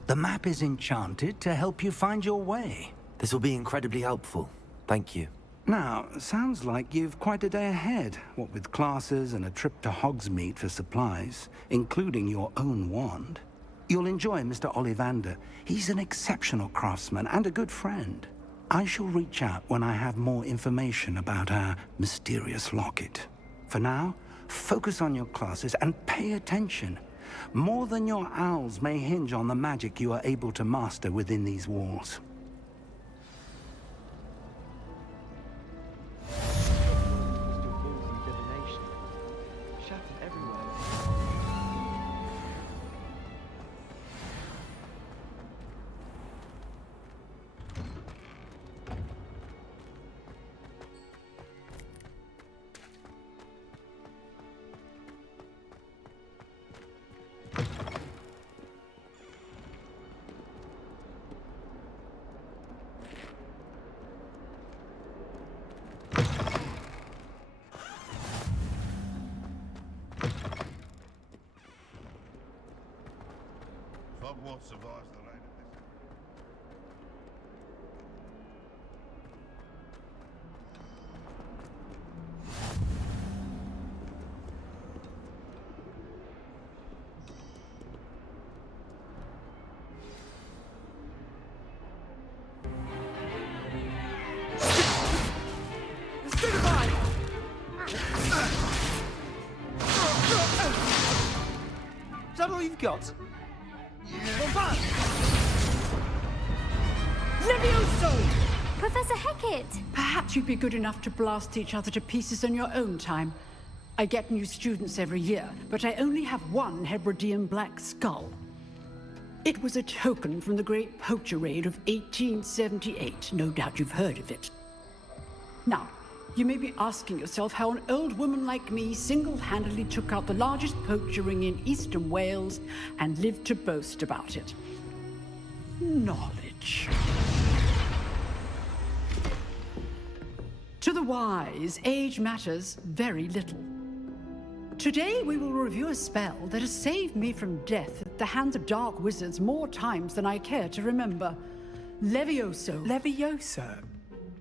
The map is enchanted to help you find your way. This will be incredibly helpful. Thank you. Now, sounds like you've quite a day ahead, what with classes and a trip to Hogsmeade for supplies, including your own wand. You'll enjoy Mr. Ollivander. He's an exceptional craftsman and a good friend. I shall reach out when I have more information about our mysterious locket. For now, focus on your classes and pay attention. More than your owls may hinge on the magic you are able to master within these walls. Hogwarts survives the rain of this. Is that all you've got? Levioso! Professor Hecat! Perhaps you'd be good enough to blast each other to pieces in your own time. I get new students every year, but I only have one Hebridean black skull. It was a token from the Great Poacher Raid of 1878. No doubt you've heard of it. Now, you may be asking yourself how an old woman like me single-handedly took out the largest poacher ring in eastern Wales and lived to boast about it. Knowledge. To the wise, age matters very little. Today we will review a spell that has saved me from death at the hands of dark wizards more times than I care to remember. Levioso. Levioso?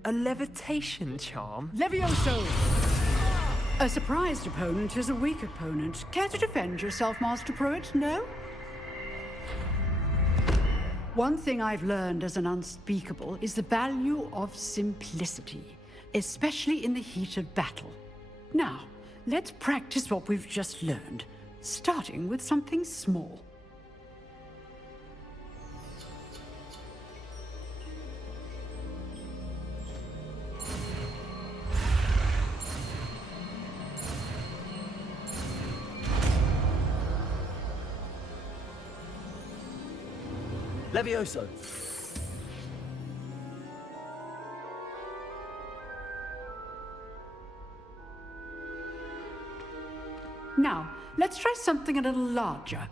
A levitation charm? Levioso! A surprised opponent is a weak opponent. Care to defend yourself, Master Pruitt? No? One thing I've learned as an unspeakable is the value of simplicity, especially in the heat of battle. Now, let's practice what we've just learned, starting with something small. Levioso. Now, let's try something a little larger.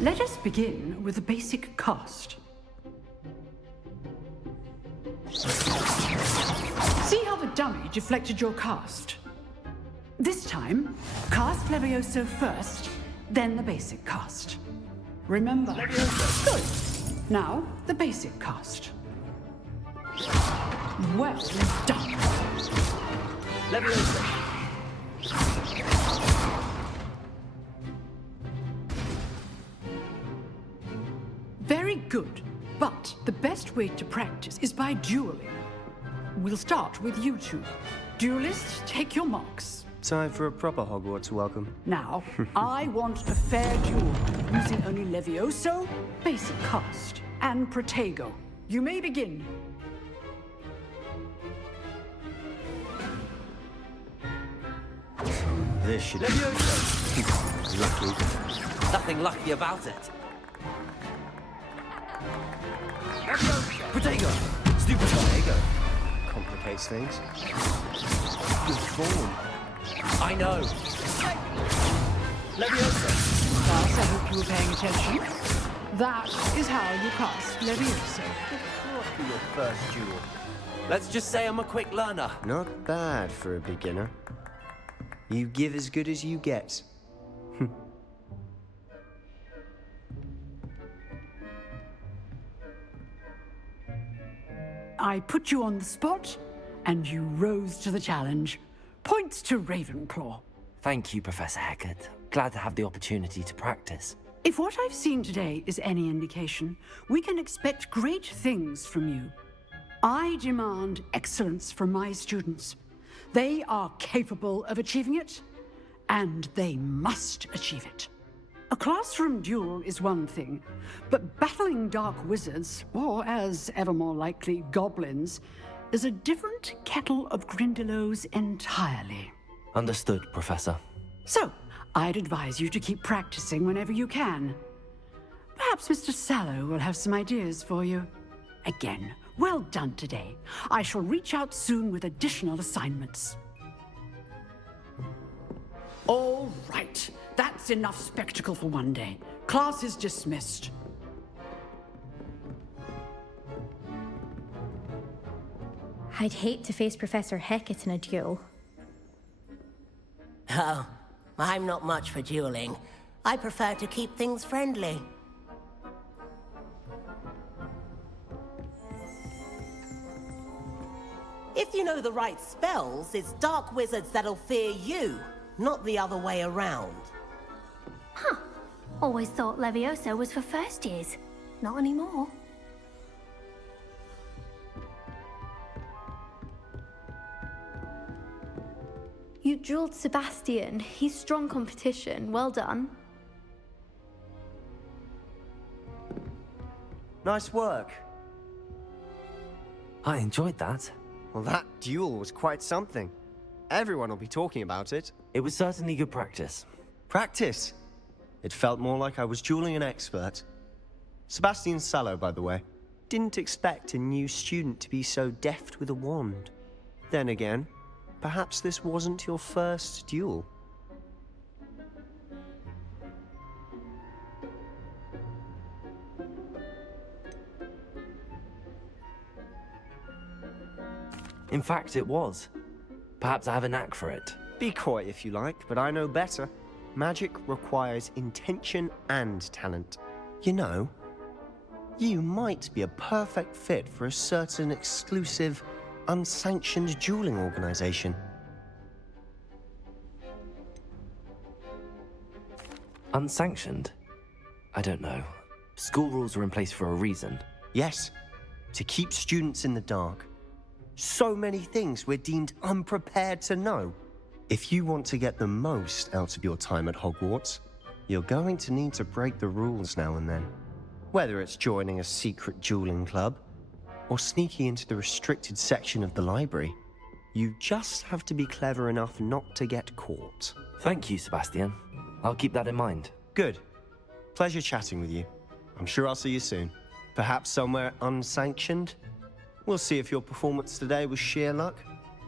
Let us begin with the basic cast. See how the dummy deflected your cast? This time, cast Levioso first, then the basic cast. Remember. Levioso. Good. Now, the basic cast. Well done. Levioso. Very good, but the best way to practice is by dueling. We'll start with you two. Duelists, take your marks. Time for a proper Hogwarts welcome. Now, I want a fair duel, using only Levioso, basic cast, and Protego. You may begin. This should Levioso. lucky. Nothing lucky about it. Protego! Stupid Protego! Complicates things. Good form. I know. Levioso! Class, I hope you were paying attention. That is how you cast Levioso. After your first duel. Let's just say I'm a quick learner. Not bad for a beginner. You give as good as you get. I put you on the spot, and you rose to the challenge. Points to Ravenclaw. Thank you, Professor Hecat. Glad to have the opportunity to practice. If what I've seen today is any indication, we can expect great things from you. I demand excellence from my students. They are capable of achieving it, and they must achieve it. A classroom duel is one thing, but battling dark wizards, or as ever more likely, goblins, is a different kettle of Grindylows entirely. Understood, Professor. So, I'd advise you to keep practicing whenever you can. Perhaps Mr. Sallow will have some ideas for you. Again, well done today. I shall reach out soon with additional assignments. All right. That's enough spectacle for one day. Class is dismissed. I'd hate to face Professor Hecat in a duel. Oh, I'm not much for dueling. I prefer to keep things friendly. If you know the right spells, it's dark wizards that'll fear you, not the other way around. Huh. Always thought Levioso was for first years. Not anymore. You drilled Sebastian. He's strong competition. Well done. Nice work. I enjoyed that. Well, that duel was quite something. Everyone will be talking about it. It was certainly good practice. Practice? It felt more like I was dueling an expert. Sebastian Sallow, by the way. Didn't expect a new student to be so deft with a wand. Then again, perhaps this wasn't your first duel. In fact, it was. Perhaps I have a knack for it. Be coy if you like, but I know better. Magic requires intention and talent. You know, you might be a perfect fit for a certain exclusive, unsanctioned dueling organization. Unsanctioned? I don't know. School rules are in place for a reason. Yes, to keep students in the dark. So many things we're deemed unprepared to know. If you want to get the most out of your time at Hogwarts, you're going to need to break the rules now and then. Whether it's joining a secret dueling club, or sneaking into the restricted section of the library, you just have to be clever enough not to get caught. Thank you, Sebastian. I'll keep that in mind. Good. Pleasure chatting with you. I'm sure I'll see you soon. Perhaps somewhere unsanctioned? We'll see if your performance today was sheer luck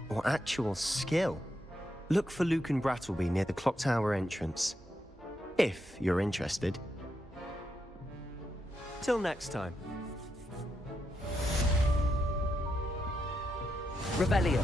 or actual skill. Look for Luke and Brattleby near the clock tower entrance, if you're interested. Till next time. Revelio.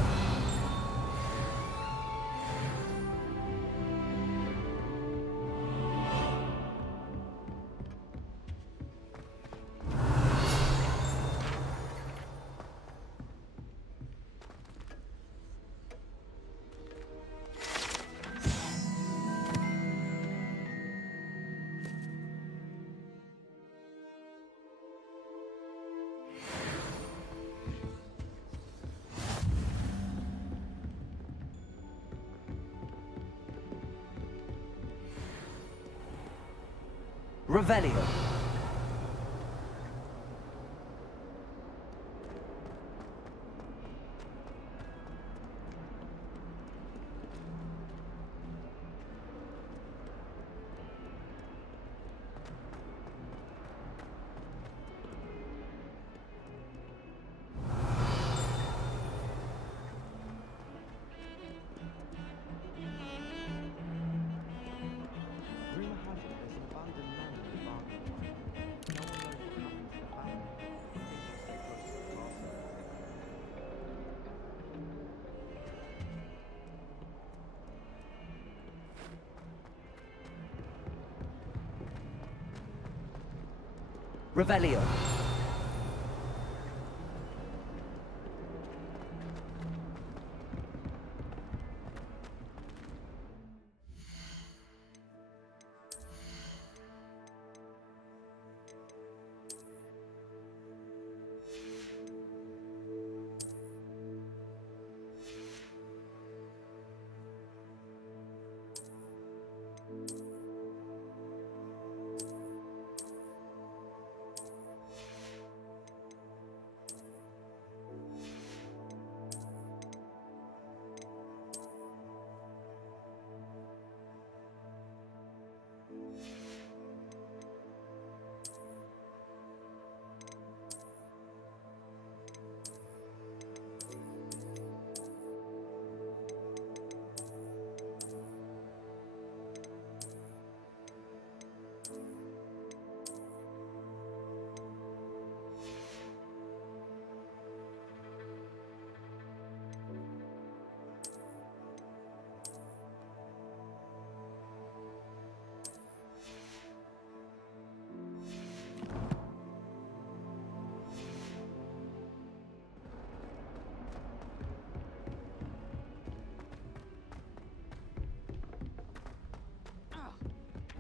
Revelio. Revelio.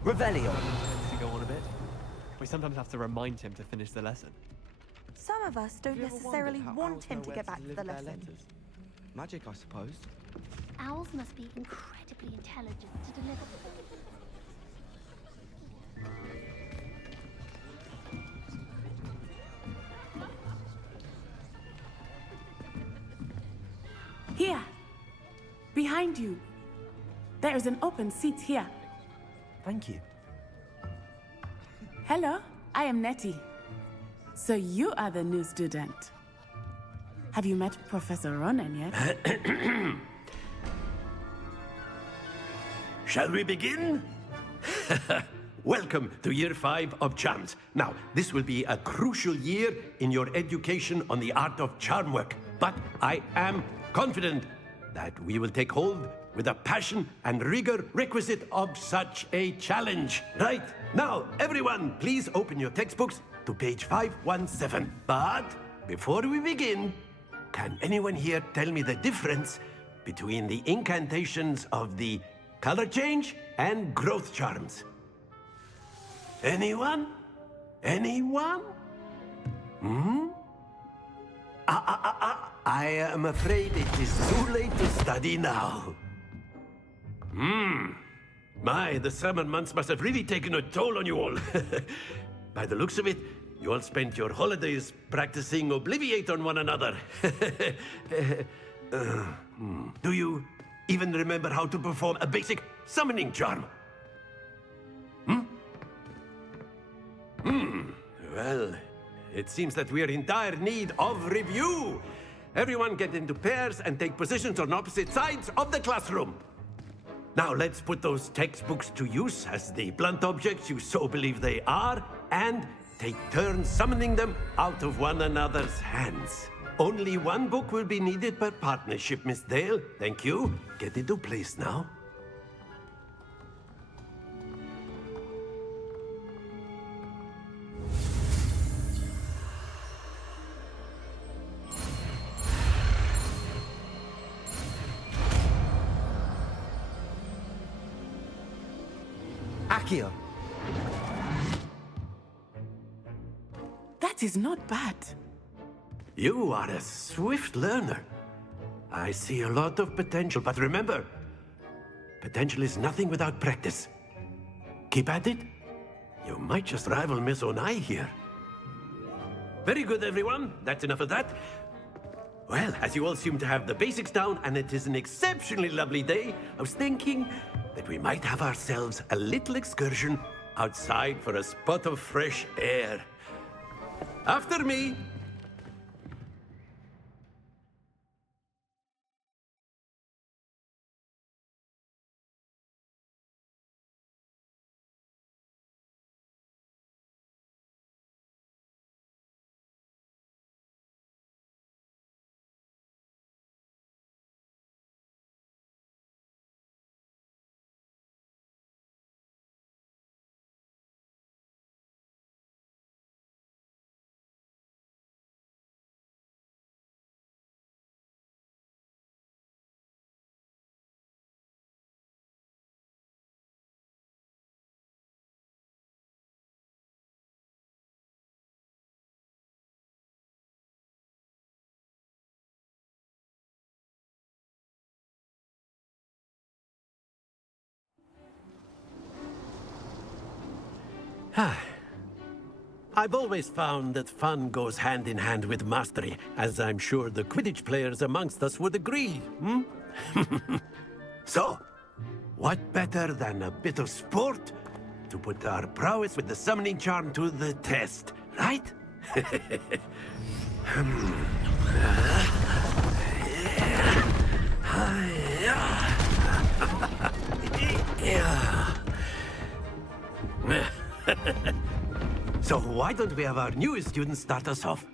Revelio. To go on a bit. We're sometimes have to remind him to finish the lesson. Some of us don't Have you ever necessarily wondered how want owls him know to where get back to the deliver their lesson. letters? Magic, I suppose. Owls must be incredibly intelligent to deliver. Here! Behind you. There is an open seat here. Thank you. Hello, I am Nettie. So you are the new student. Have you met Professor Ronan yet? Shall we begin? Welcome to Year 5 of Charms. Now, this will be a crucial year in your education on the art of charm work. But I am confident that we will take hold with the passion and rigor requisite of such a challenge. Right, now, everyone, please open your textbooks to page 517. But before we begin, can anyone here tell me the difference between the incantations of the color change and growth charms? Anyone? Anyone? I am afraid it is too late to study now. My, the summer months must have really taken a toll on you all. By the looks of it, you all spent your holidays practicing Obliviate on one another. Do you even remember how to perform a basic summoning charm? Well, it seems that we are in dire need of review. Everyone get into pairs and take positions on opposite sides of the classroom. Now let's put those textbooks to use as the blunt objects you so believe they are, and take turns summoning them out of one another's hands. Only one book will be needed per partnership, Miss Dale. Thank you. Get into place now. Accio! That is not bad. You are a swift learner. I see a lot of potential, but remember, potential is nothing without practice. Keep at it. You might just rival Miss Onai here. Very good, everyone. That's enough of that. Well, as you all seem to have the basics down, and it is an exceptionally lovely day, I was thinking that we might have ourselves a little excursion outside for a spot of fresh air. After me! I've always found that fun goes hand in hand with mastery, as I'm sure the Quidditch players amongst us would agree, So, what better than a bit of sport to put our prowess with the summoning charm to the test, right? So why don't we have our newest student start us off?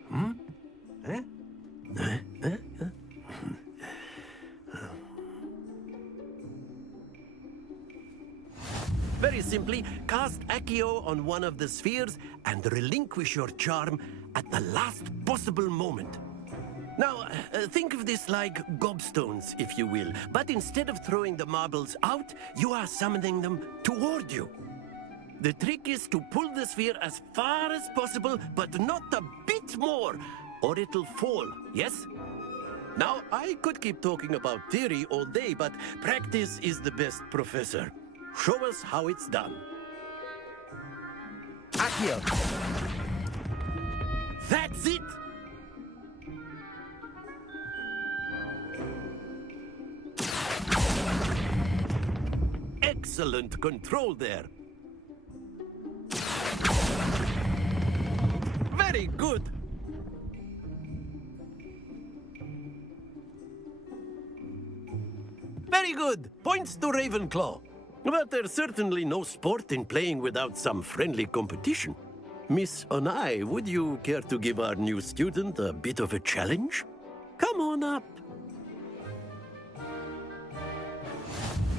Very simply, cast Accio on one of the spheres and relinquish your charm at the last possible moment. Now, think of this like gobstones, if you will, but instead of throwing the marbles out, you are summoning them toward you. The trick is to pull the sphere as far as possible, but not a bit more, or it'll fall, yes? Now, I could keep talking about theory all day, but practice is the best professor. Show us how it's done. Accio. That's it! Excellent control there. Very good. Very good. Points to Ravenclaw. But there's certainly no sport in playing without some friendly competition. Miss Onai, would you care to give our new student a bit of a challenge? Come on up.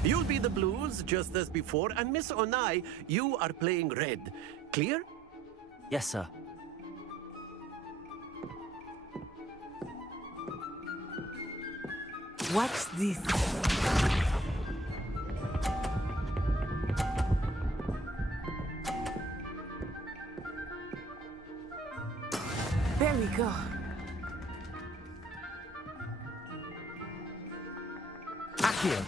You'll be the blues, just as before, and Miss Onai, you are playing red. Clear? Yes, sir. Watch this. There we go. Accio.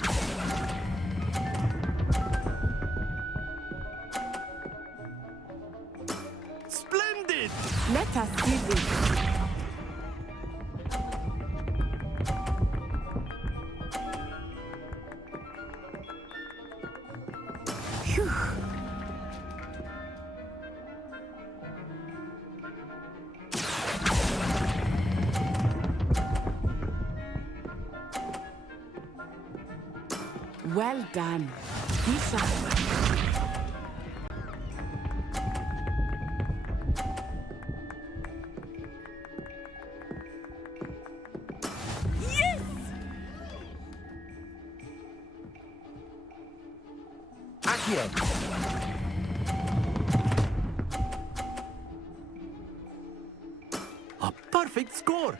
Splendid! Let us see this. Phew. Well done. Be sharp. Yes! Accio. A perfect score.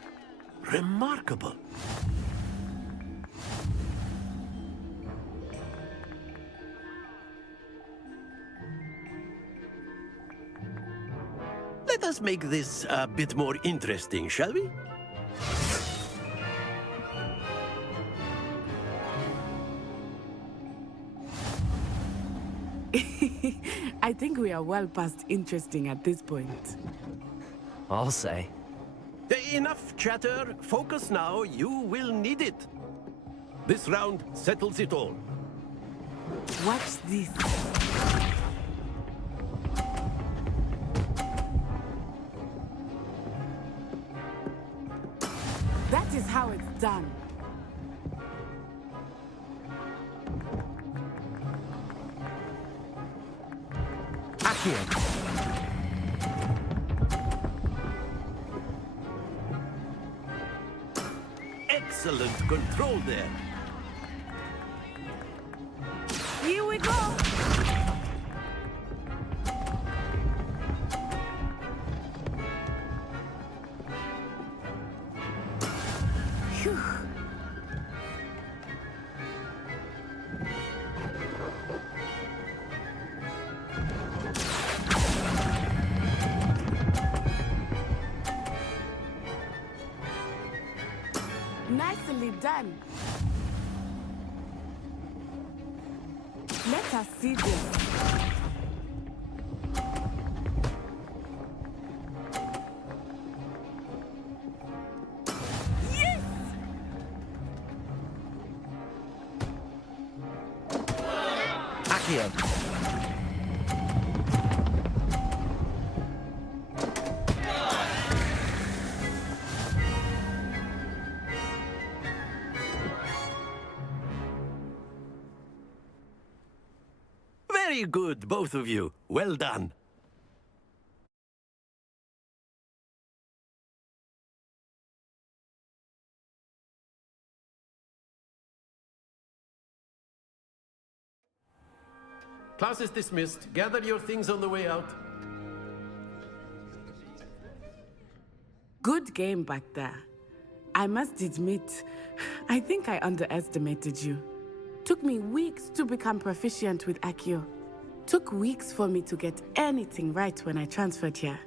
Remarkable. Let us make this a bit more interesting, shall we? I think we are well past interesting at this point. I'll say. Enough chatter. Focus now. You will need it. This round settles it all. Watch this. That is how it's done. Accio. Excellent control there. Here we go. Phew. Nicely done. Let us see this. Yes! Accio. Very good, both of you. Well done. Class is dismissed. Gather your things on the way out. Good game back there. I must admit, I think I underestimated you. Took me weeks to become proficient with Accio. took weeks for me to get anything right when I transferred here.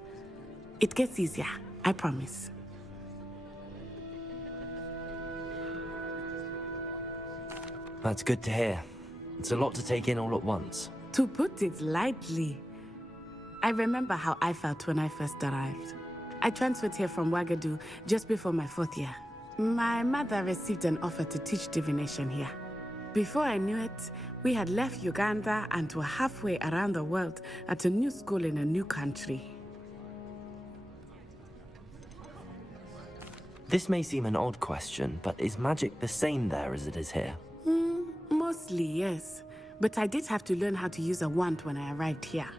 It gets easier, I promise. That's good to hear. It's a lot to take in all at once. To put it lightly, I remember how I felt when I first arrived. I transferred here from Wagadu just before my 4th year. My mother received an offer to teach divination here. Before I knew it, we had left Uganda and were halfway around the world at a new school in a new country. This may seem an odd question, but is magic the same there as it is here? Mostly, yes. But I did have to learn how to use a wand when I arrived here.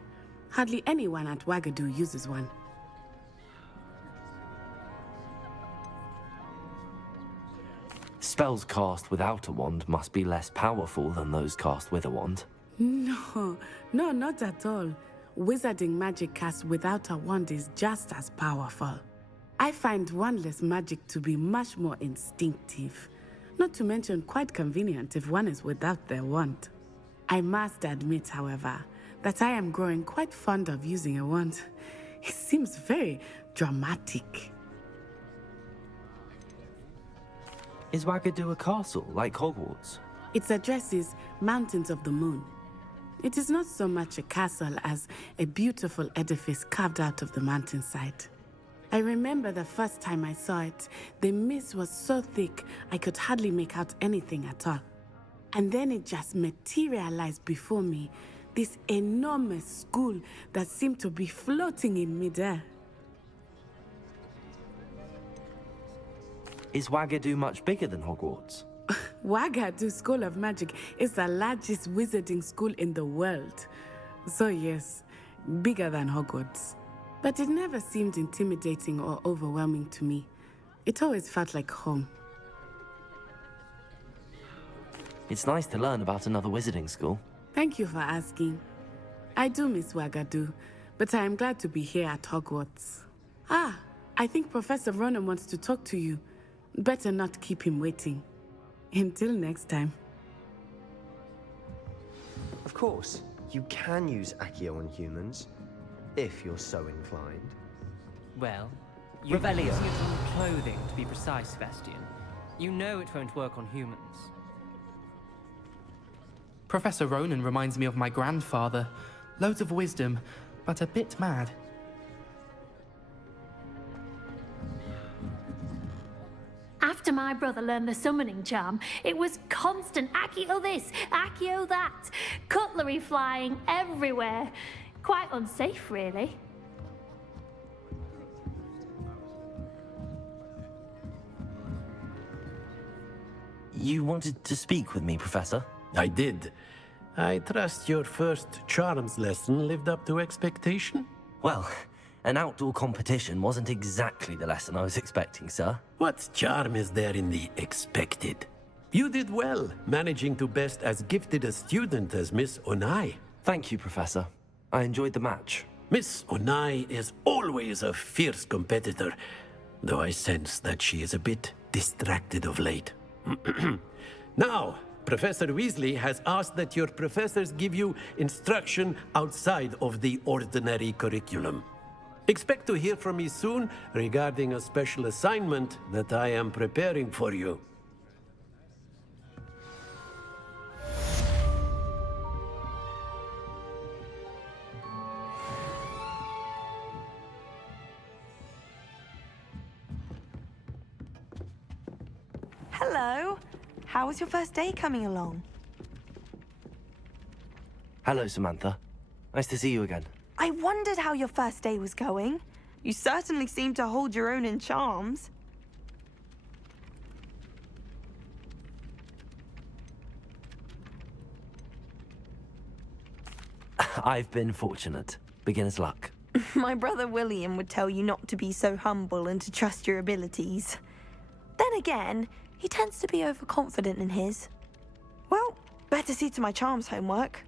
Hardly anyone at Wagadu uses one. Spells cast without a wand must be less powerful than those cast with a wand. No, not at all. Wizarding magic cast without a wand is just as powerful. I find wandless magic to be much more instinctive. Not to mention quite convenient if one is without their wand. I must admit, however, that I am growing quite fond of using a wand. It seems very dramatic. Is Wagadu a castle, like Hogwarts? Its address is Mountains of the Moon. It is not so much a castle as a beautiful edifice carved out of the mountainside. I remember the first time I saw it, the mist was so thick I could hardly make out anything at all. And then it just materialized before me, this enormous school that seemed to be floating in midair. Is Wagadu much bigger than Hogwarts? Wagadu School of Magic is the largest wizarding school in the world. So yes, bigger than Hogwarts. But it never seemed intimidating or overwhelming to me. It always felt like home. It's nice to learn about another wizarding school. Thank you for asking. I do miss Wagadu, but I am glad to be here at Hogwarts. Ah, I think Professor Ronan wants to talk to you. Better not keep him waiting. Until next time. Of course, you can use Accio on humans, if you're so inclined. Well, you're using it on clothing, to be precise, Sebastian. You know it won't work on humans. Professor Ronan reminds me of my grandfather. Loads of wisdom, but a bit mad. After my brother learned the summoning charm, it was constant Accio this, Accio that. Cutlery flying everywhere. Quite unsafe, really. You wanted to speak with me, Professor? I did. I trust your first charms lesson lived up to expectation? Well, an outdoor competition wasn't exactly the lesson I was expecting, sir. What charm is there in the expected? You did well, managing to best as gifted a student as Miss Onai. Thank you, Professor. I enjoyed the match. Miss Onai is always a fierce competitor, though I sense that she is a bit distracted of late. Now, Professor Weasley has asked that your professors give you instruction outside of the ordinary curriculum. Expect to hear from me soon regarding a special assignment that I am preparing for you. Hello. How was your first day coming along? Hello, Samantha. Nice to see you again. I wondered how your first day was going. You certainly seem to hold your own in charms. I've been fortunate. Beginner's luck. My brother William would tell you not to be so humble and to trust your abilities. Then again, he tends to be overconfident in his. Well, better see to my charms homework.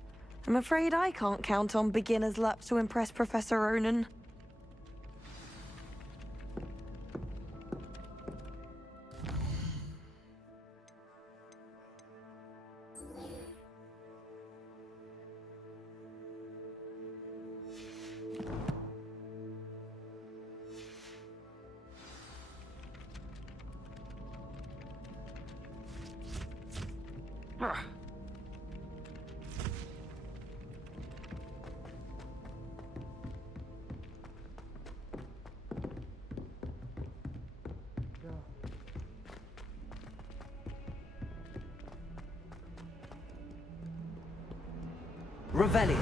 I'm afraid I can't count on beginner's luck to impress Professor Ronan. Revelio.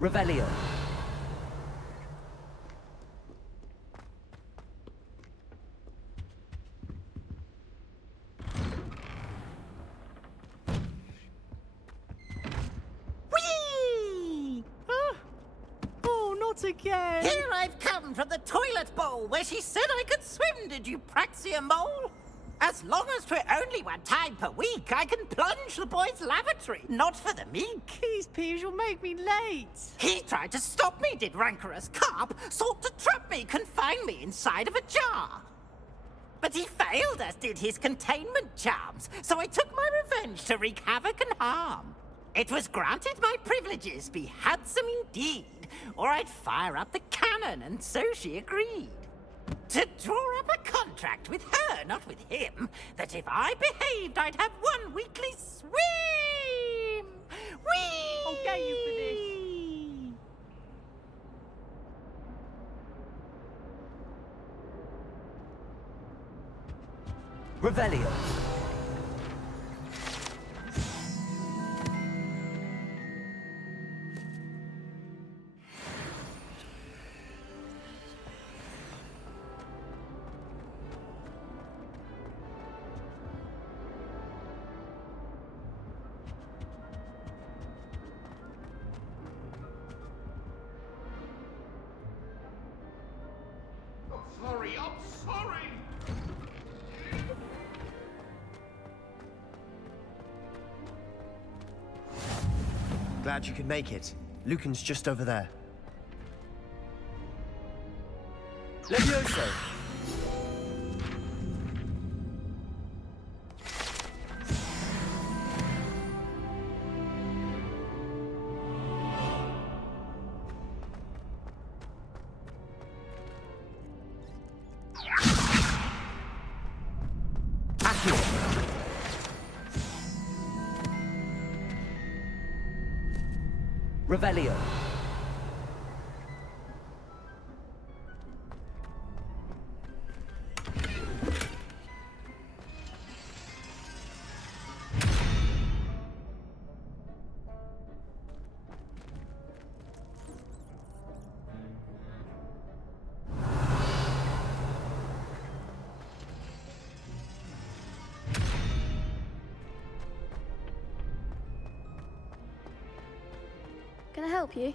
Revelio. Whee! Oh, not again! Here I've come from the toilet bowl where she said I could swim, did you praxia mole? As long as for only one time per week, I can plunge the boy's lavatory, not for the meek. These peas will make me late. He tried to stop me, did rancorous carp, sought to trap me, confine me inside of a jar. But he failed, as did his containment charms, so I took my revenge to wreak havoc and harm. It was granted my privileges be handsome indeed, or I'd fire up the cannon, and so she agreed. To draw up a contract with her, not with him, that if I behaved, I'd have one weekly swim! Whee! I'll get you for this. Revelio. I'm sorry! Glad you could make it. Lucan's just over there. Levioso! Revelio. Can I help you?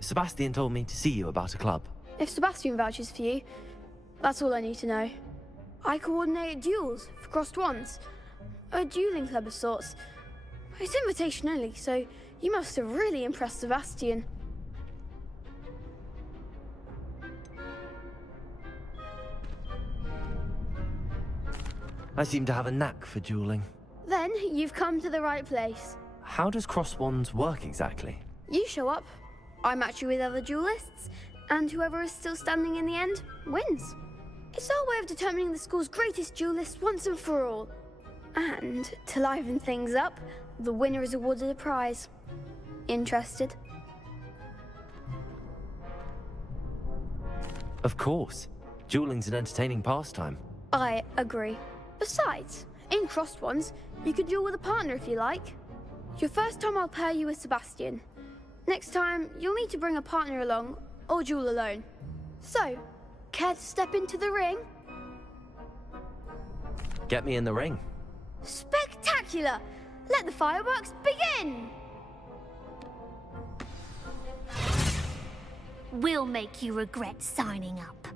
Sebastian told me to see you about a club. If Sebastian vouches for you, that's all I need to know. I coordinate duels for crossed wands. A dueling club of sorts. It's invitation only, so you must have really impressed Sebastian. I seem to have a knack for dueling. Then you've come to the right place. How does cross wands work exactly? You show up, I match you with other duelists, and whoever is still standing in the end wins. It's our way of determining the school's greatest duelist once and for all. And to liven things up, the winner is awarded a prize. Interested? Of course. Dueling's an entertaining pastime. I agree. Besides, in crossed ones, you could duel with a partner if you like. Your first time I'll pair you with Sebastian. Next time, you'll need to bring a partner along, or duel alone. So, care to step into the ring? Get me in the ring. Spectacular! Let the fireworks begin! We'll make you regret signing up.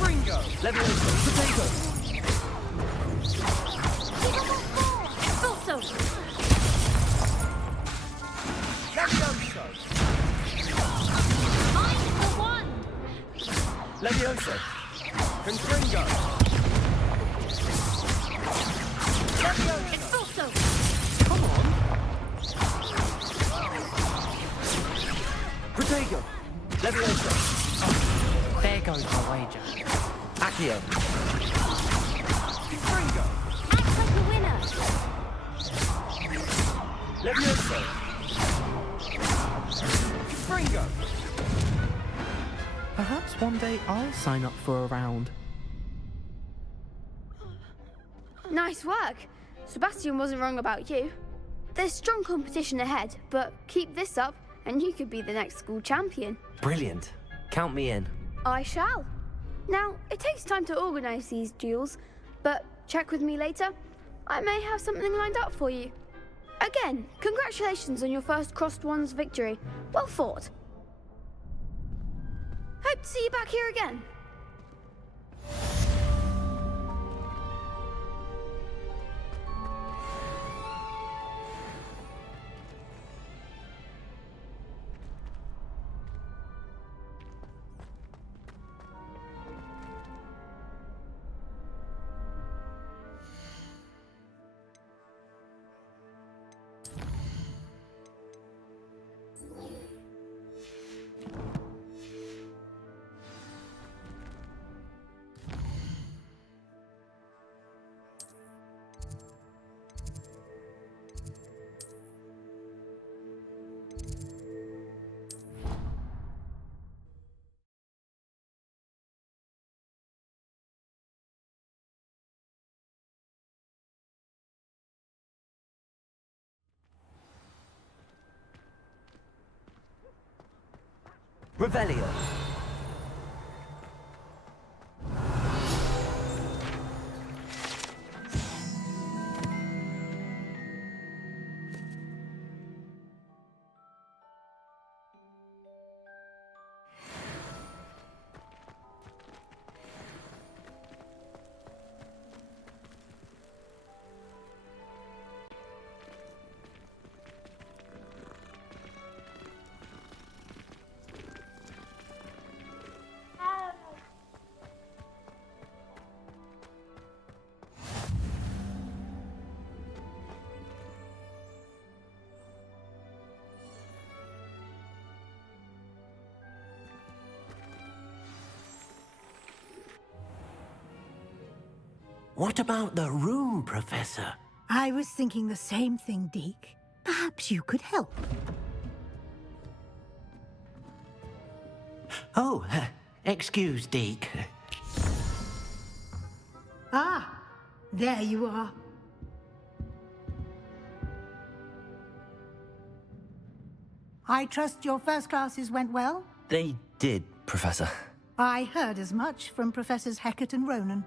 Ringo! Levioso! Potato! Expulso! Levioso! Mine for one! Levioso! Confringo! Expulso! Come on! Protego! Levioso! There goes my wager. Accio! Confringo! Act like a winner! Levioso! Confringo! Perhaps one day I'll sign up for a round. Nice work. Sebastian wasn't wrong about you. There's strong competition ahead, but keep this up and you could be the next school champion. Brilliant. Count me in. I shall. Now, it takes time to organise these duels, but check with me later. I may have something lined up for you. Again, congratulations on your first Crossed Wands victory. Well fought. Hope to see you back here again. Revelio! What about the room, Professor? I was thinking the same thing, Deke. Perhaps you could help. Oh, excuse, Deke. Ah, there you are. I trust your first classes went well? They did, Professor. I heard as much from Professors Hecat and Ronan.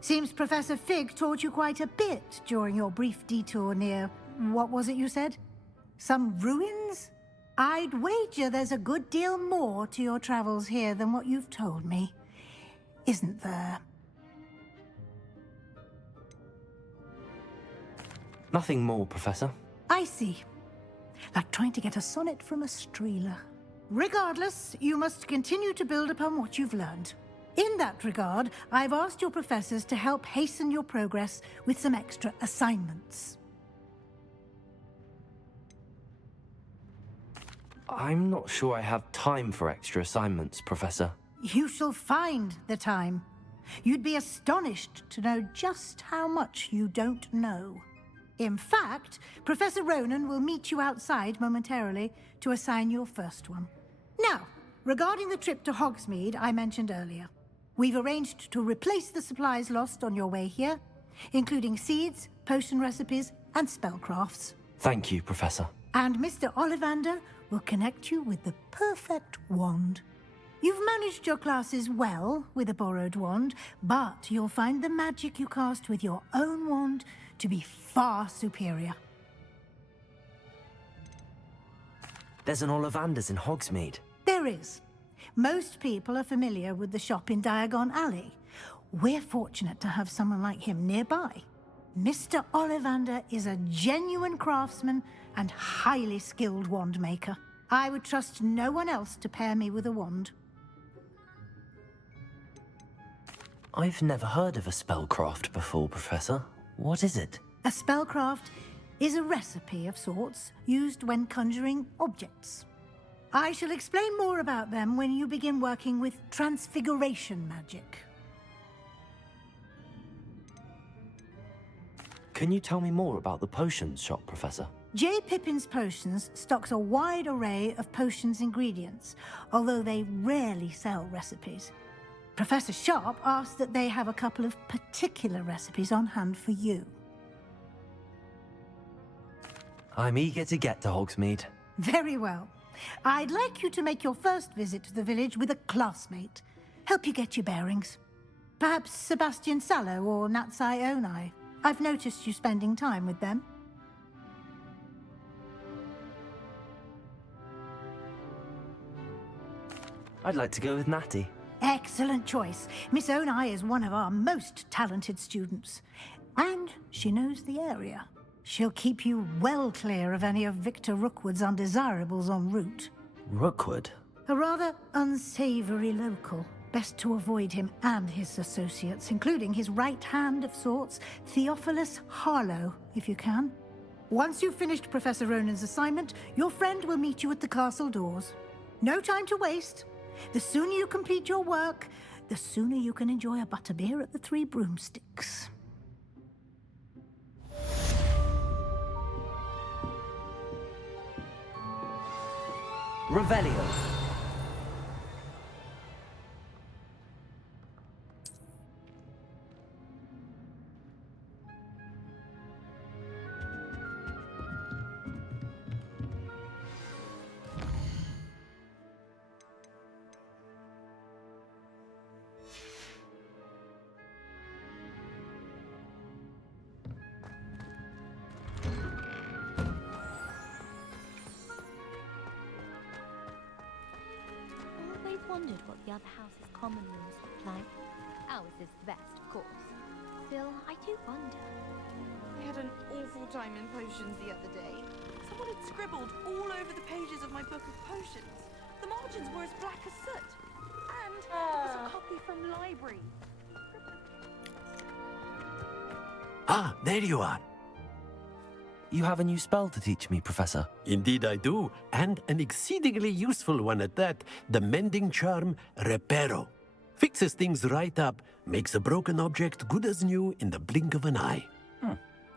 Seems Professor Fig taught you quite a bit during your brief detour near... what was it you said? Some ruins? I'd wager there's a good deal more to your travels here than what you've told me. Isn't there? Nothing more, Professor. I see. Like trying to get a sonnet from a streeler. Regardless, you must continue to build upon what you've learned. In that regard, I've asked your professors to help hasten your progress with some extra assignments. I'm not sure I have time for extra assignments, Professor. You shall find the time. You'd be astonished to know just how much you don't know. In fact, Professor Ronan will meet you outside momentarily to assign your first one. Now, regarding the trip to Hogsmeade I mentioned earlier, we've arranged to replace the supplies lost on your way here, including seeds, potion recipes, and spellcrafts. Thank you, Professor. And Mr. Ollivander will connect you with the perfect wand. You've managed your classes well with a borrowed wand, but you'll find the magic you cast with your own wand to be far superior. There's an Ollivander's in Hogsmeade. There is. Most people are familiar with the shop in Diagon Alley. We're fortunate to have someone like him nearby. Mr. Ollivander is a genuine craftsman and highly skilled wand maker. I would trust no one else to pair me with a wand. I've never heard of a spellcraft before, Professor. What is it? A spellcraft is a recipe of sorts used when conjuring objects. I shall explain more about them when you begin working with transfiguration magic. Can you tell me more about the potions shop, Professor? J. Pippin's Potions stocks a wide array of potions ingredients, although they rarely sell recipes. Professor Sharp asked that they have a couple of particular recipes on hand for you. I'm eager to get to Hogsmeade. Very well. I'd like you to make your first visit to the village with a classmate. Help you get your bearings. Perhaps Sebastian Sallow or Natsai Onai. I've noticed you spending time with them. I'd like to go with Natty. Excellent choice. Miss Onai is one of our most talented students. And she knows the area. She'll keep you well clear of any of Victor Rookwood's undesirables en route. Rookwood? A rather unsavory local. Best to avoid him and his associates, including his right hand of sorts, Theophilus Harlow, if you can. Once you've finished Professor Ronan's assignment, your friend will meet you at the castle doors. No time to waste. The sooner you complete your work, the sooner you can enjoy a butterbeer at the Three Broomsticks. Revelio. Wondered what the other house's common rooms looked like. Ours is the best, of course. Still, I do wonder. I had an awful time in potions the other day. Someone had scribbled all over the pages of my book of potions. The margins were as black as soot. And it was a copy from library. Ah, there you are. You have a new spell to teach me, Professor. Indeed I do, and an exceedingly useful one at that. The mending charm, Reparo. Fixes things right up, makes a broken object good as new in the blink of an eye.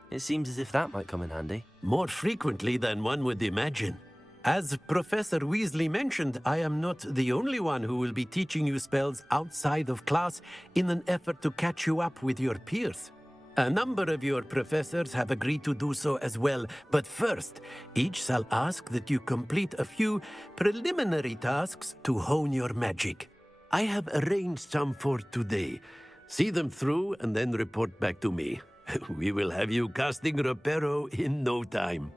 It seems as if that might come in handy. More frequently than one would imagine. As Professor Weasley mentioned, I am not the only one who will be teaching you spells outside of class in an effort to catch you up with your peers. A number of your professors have agreed to do so as well, but first, each shall ask that you complete a few preliminary tasks to hone your magic. I have arranged some for today. See them through and then report back to me. We will have you casting Reparo in no time.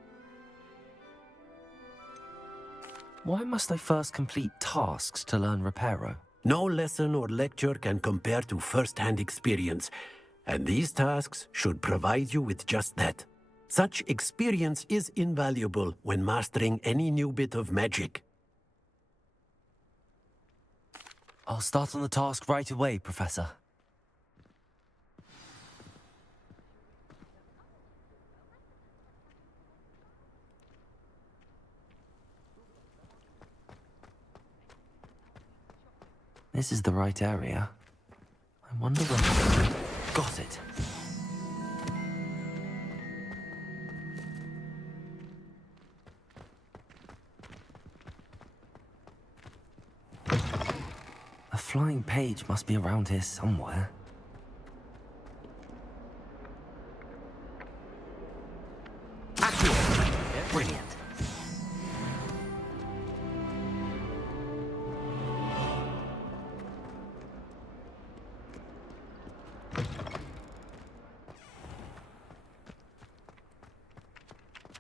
Why must I first complete tasks to learn Reparo? No lesson or lecture can compare to first-hand experience. And these tasks should provide you with just that. Such experience is invaluable when mastering any new bit of magic. I'll start on the task right away, Professor. This is the right area. I wonder where... Got it. A flying page must be around here somewhere. Brilliant.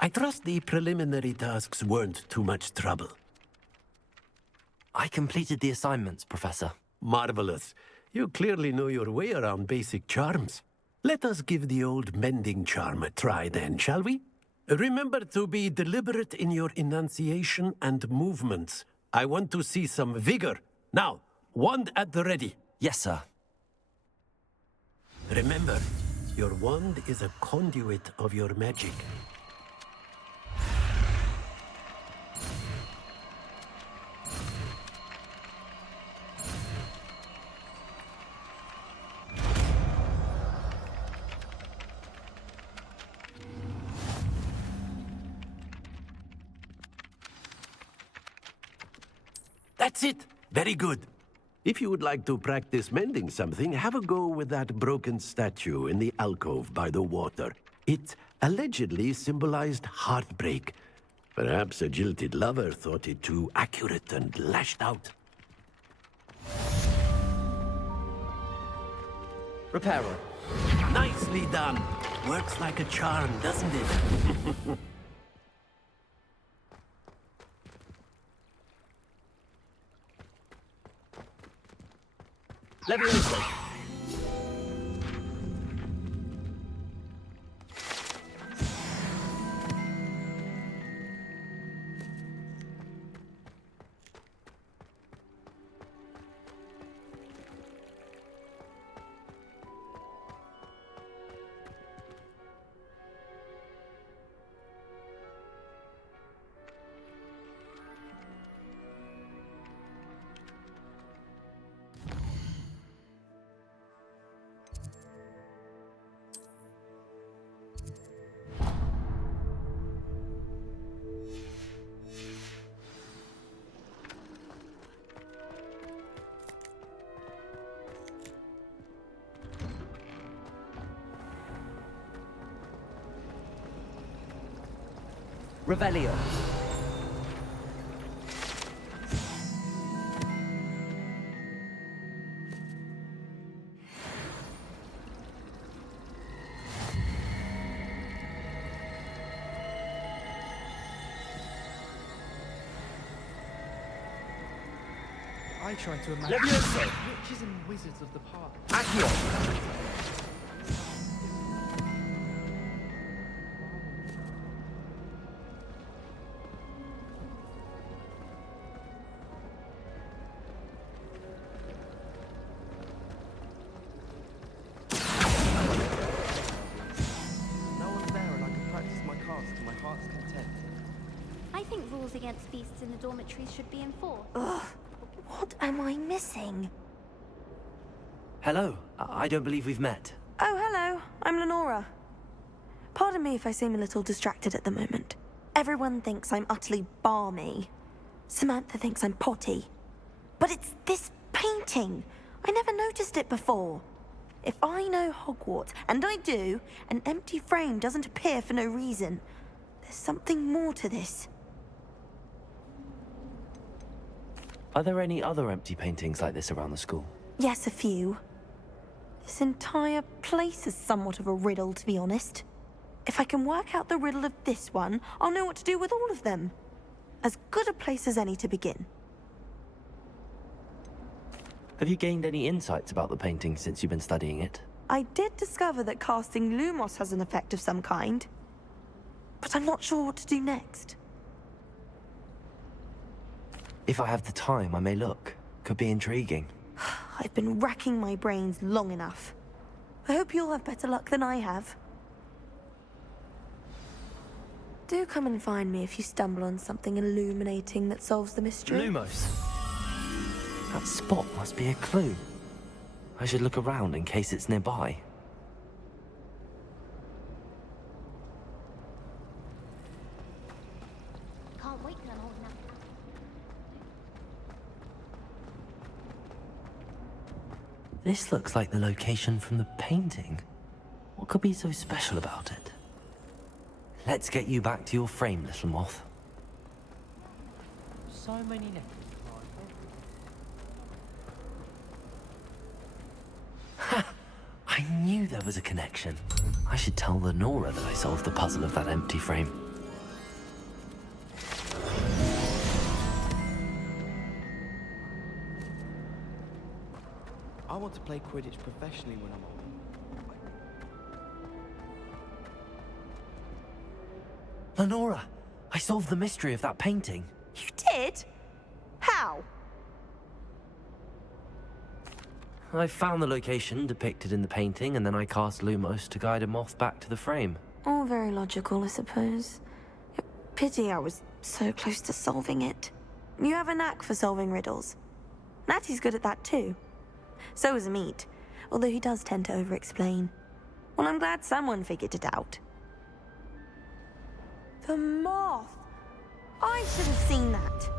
I trust the preliminary tasks weren't too much trouble. I completed the assignments, Professor. Marvelous. You clearly know your way around basic charms. Let us give the old mending charm a try then, shall we? Remember to be deliberate in your enunciation and movements. I want to see some vigor. Now, wand at the ready. Yes, sir. Remember, your wand is a conduit of your magic. That's it! Very good. If you would like to practice mending something, have a go with that broken statue in the alcove by the water. It allegedly symbolized heartbreak. Perhaps a jilted lover thought it too accurate and lashed out. Repairer. Nicely done. Works like a charm, doesn't it? Leviosa. Revelio. I try to imagine Leviosa. witches and wizards of the past. Accio. No one's there and I can practice my cast to my heart's content. I think rules against feasts in the dormitories should be enforced. Ugh, what am I missing? Hello. I don't believe we've met. Oh, hello. I'm Lenora. Pardon me if I seem a little distracted at the moment. Everyone thinks I'm utterly balmy. Samantha thinks I'm potty. But it's this painting. I never noticed it before. If I know Hogwarts, and I do, an empty frame doesn't appear for no reason. There's something more to this. Are there any other empty paintings like this around the school? Yes, a few. This entire place is somewhat of a riddle, to be honest. If I can work out the riddle of this one, I'll know what to do with all of them. As good a place as any to begin. Have you gained any insights about the painting since you've been studying it? I did discover that casting Lumos has an effect of some kind. But I'm not sure what to do next. If I have the time, I may look. Could be intriguing. I've been racking my brains long enough. I hope you'll have better luck than I have. Do come and find me if you stumble on something illuminating that solves the mystery. Lumos. That spot must be a clue. I should look around in case it's nearby. Can't wait till I'm old enough. This looks like the location from the painting. What could be so special about it? Let's get you back to your frame, little moth. So many letters. I knew there was a connection. I should tell Lenora that I solved the puzzle of that empty frame. I want to play Quidditch professionally when I'm older. Lenora, I solved the mystery of that painting. You did? How? I found the location depicted in the painting, and then I cast Lumos to guide a moth back to the frame. All very logical, I suppose. Pity I was so close to solving it. You have a knack for solving riddles. Natty's good at that too. So is Amit, although he does tend to over-explain. Well, I'm glad someone figured it out. The moth! I should have seen that.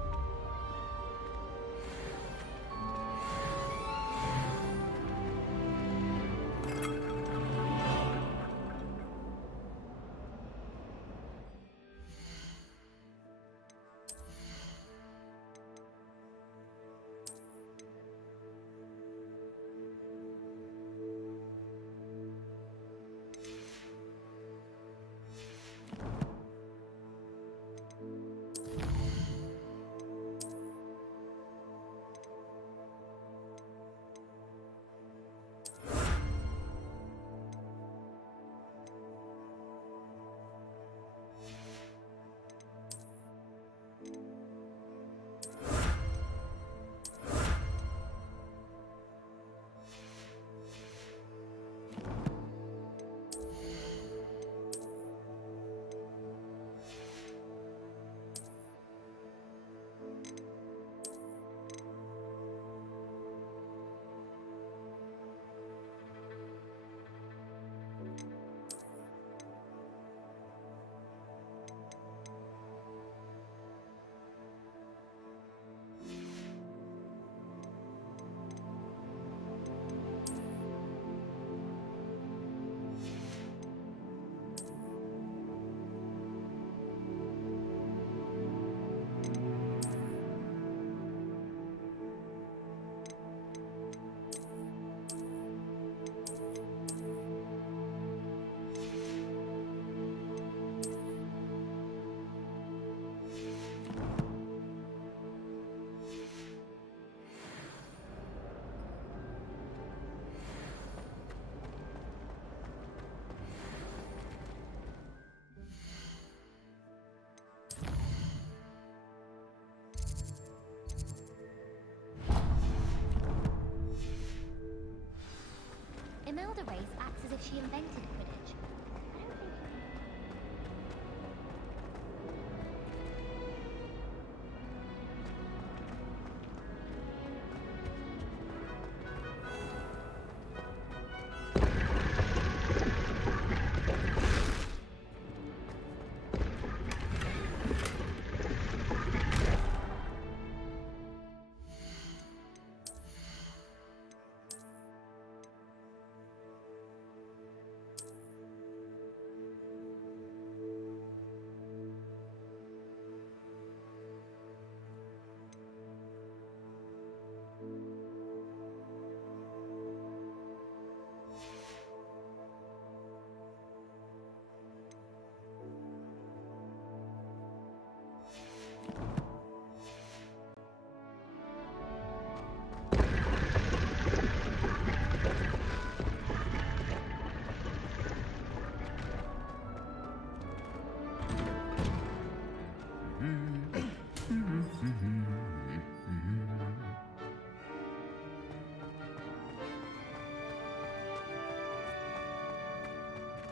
Imelda Race acts as if she invented Quidditch.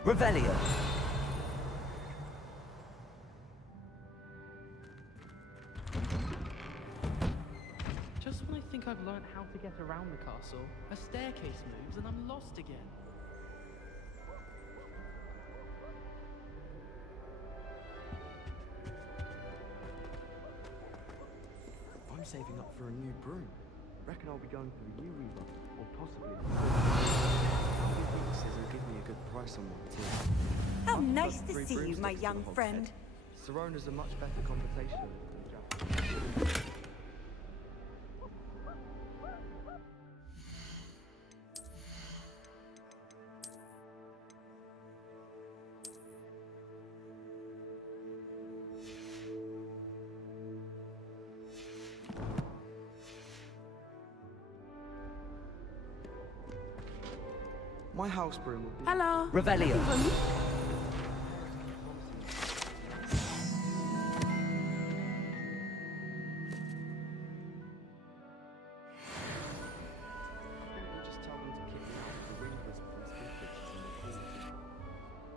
Revelio. Just when I think I've learned how to get around the castle, a staircase moves and I'm lost again. I'm saving up for a new broom. Reckon I'll be going for the new Weaver, or possibly the How many says he'll give me a good price on one too. How nice to see you, my young friend. Sirona's a much better conversation than Jack. My house broom will be... Hello. Revelio.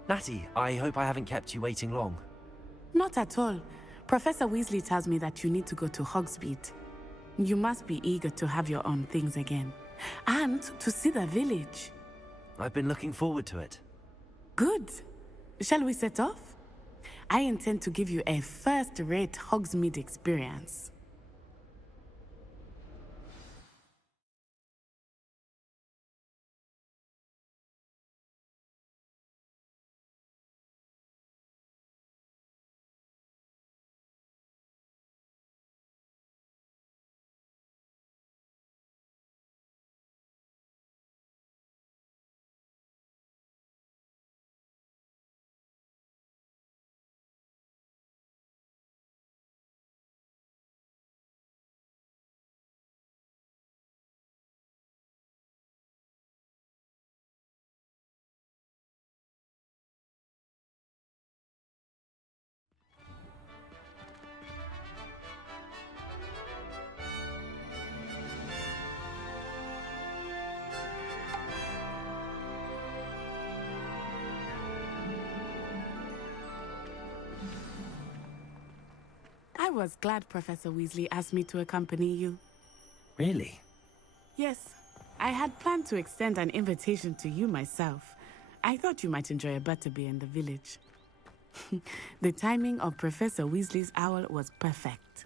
Natty, I hope I haven't kept you waiting long. Not at all. Professor Weasley tells me that you need to go to Hogsmeade. You must be eager to have your own things again. And to see the village. I've been looking forward to it. Good. Shall we set off? I intend to give you a first-rate Hogsmeade experience. I was glad Professor Weasley asked me to accompany you. Really? Yes, I had planned to extend an invitation to you myself. I thought you might enjoy a butterbeer in the village. The timing of Professor Weasley's owl was perfect.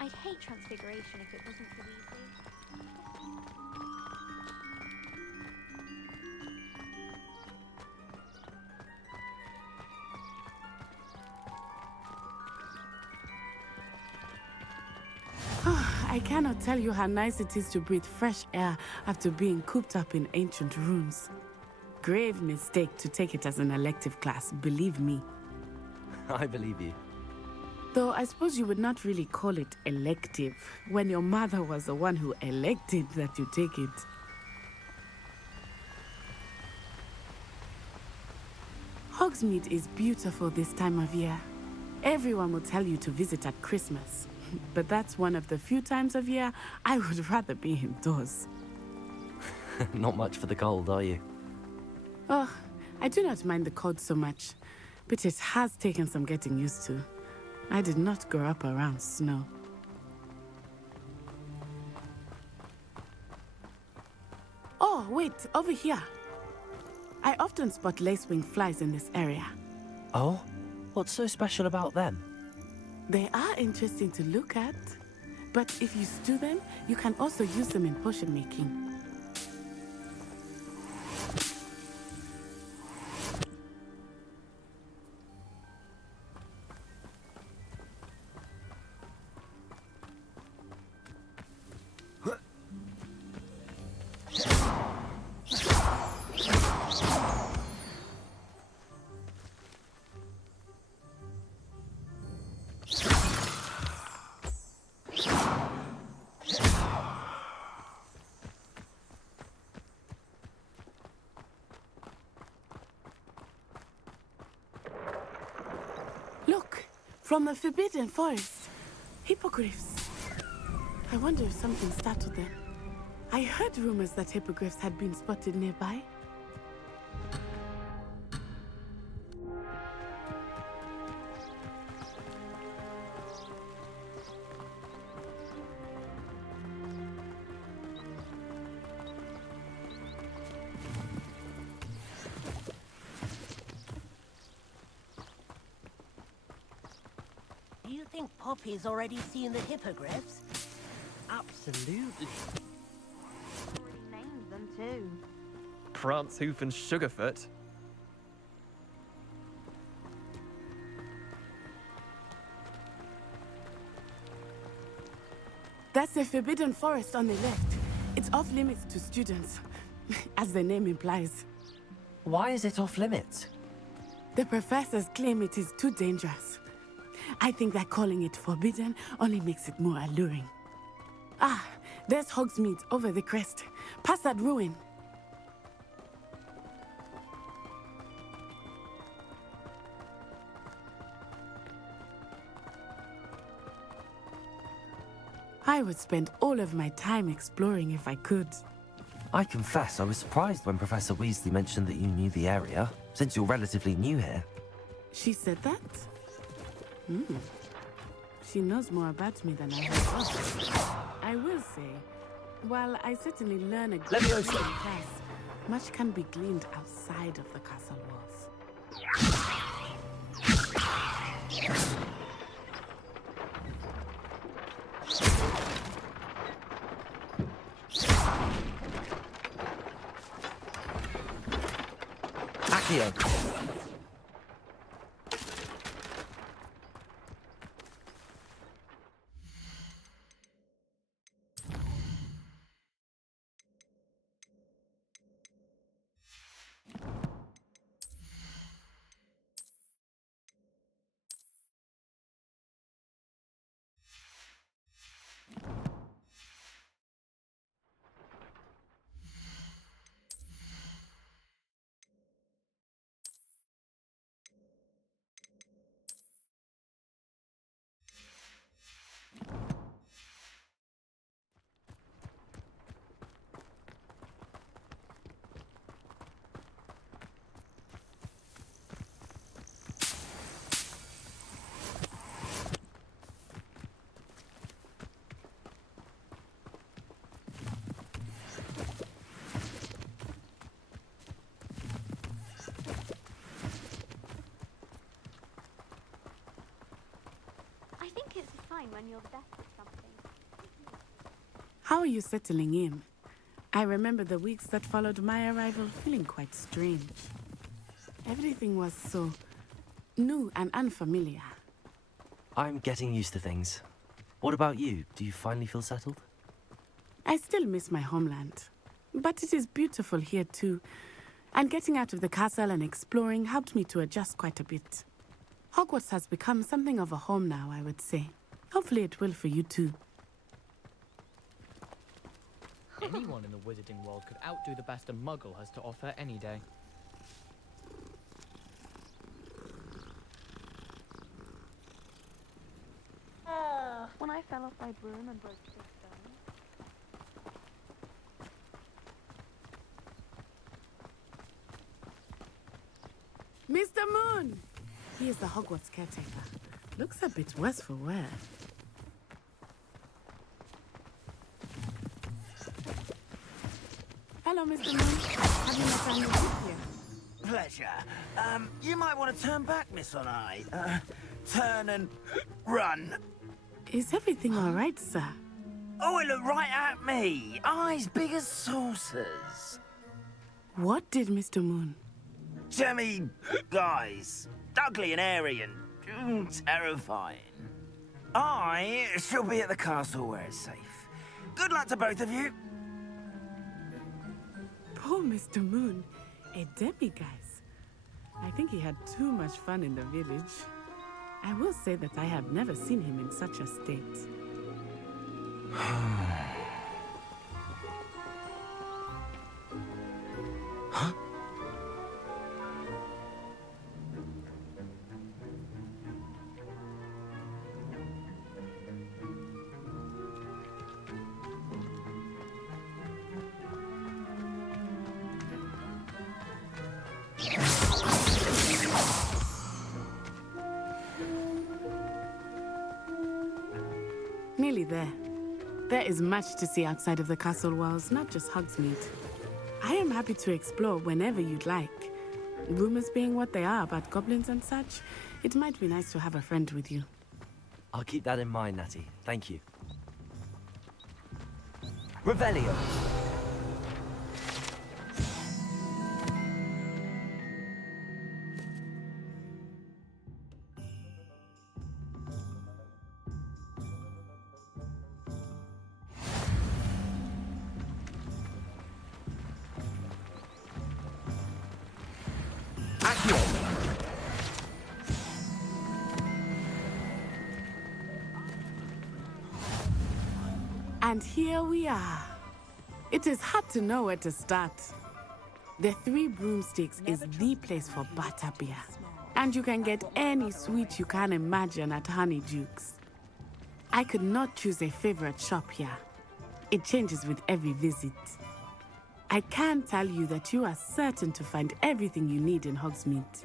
I'd hate transfiguration if it wasn't for Weasley. I cannot tell you how nice it is to breathe fresh air after being cooped up in ancient rooms. Grave mistake to take it as an elective class, believe me. I believe you. Though I suppose you would not really call it elective when your mother was the one who elected that you take it. Hogsmeade is beautiful this time of year. Everyone will tell you to visit at Christmas. But that's one of the few times of year I would rather be indoors. Not much for the cold, are you? Oh, I do not mind the cold so much, but it has taken some getting used to. I did not grow up around snow. Oh, wait, over here. I often spot lacewing flies in this area. Oh? What's so special about them? They are interesting to look at, but if you stew them, you can also use them in potion making. Look, from the Forbidden Forest. Hippogriffs. I wonder if something startled them. I heard rumors that hippogriffs had been spotted nearby. Do you think Poppy's already seen the hippogriffs? Absolutely. Already named them too. Prance, Hoof, and Sugarfoot. That's the Forbidden Forest on the left. It's off limits to students, as the name implies. Why is it off limits? The professors claim it is too dangerous. I think that calling it forbidden only makes it more alluring. Ah, there's Hogsmeade over the crest, Past that ruin. I would spend all of my time exploring if I could. I confess I was surprised when Professor Weasley mentioned that you knew the area, since you're relatively new here. She said that? She knows more about me than I have. I will say, while I certainly learn a great deal in class, much can be gleaned outside of the castle walls. Accio! I think it's a sign when you're best at something. How are you settling in? I remember the weeks that followed my arrival feeling quite strange. Everything was so new and unfamiliar. I'm getting used to things. What about you? Do you finally feel settled? I still miss my homeland, but it is beautiful here too. And getting out of the castle and exploring helped me to adjust quite a bit. Hogwarts has become something of a home now, I would say. Hopefully it will for you too. Anyone in the wizarding world could outdo the best a muggle has to offer any day. When I fell off my broom and broke the stone. Mr. Moon! He is the Hogwarts caretaker. Looks a bit worse for wear. Hello, Mr. Moon. Have you met Andy here? Pleasure. You might want to turn back, Miss On Eye. Turn and run. Is everything all right, sir? Oh, it looked right at me. Eyes big as saucers. What did Mr. Moon? Jemmy, guys. Ugly and airy and terrifying. I shall be at the castle where it's safe. Good luck to both of you. Poor Mr. Moon. A demiguise. I think he had too much fun in the village. I will say that I have never seen him in such a state. Huh? Nearly there. There is much to see outside of the castle walls, not just Hogsmeade. I am happy to explore whenever you'd like. Rumors being what they are about goblins and such, it might be nice to have a friend with you. I'll keep that in mind, Natty. Thank you. Revelio! And here we are. It is hard to know where to start. The Three Broomsticks is the place for butterbeer. And you can get any sweet you can imagine at Honeydukes. I could not choose a favorite shop here. It changes with every visit. I can tell you that you are certain to find everything you need in Hogsmeade.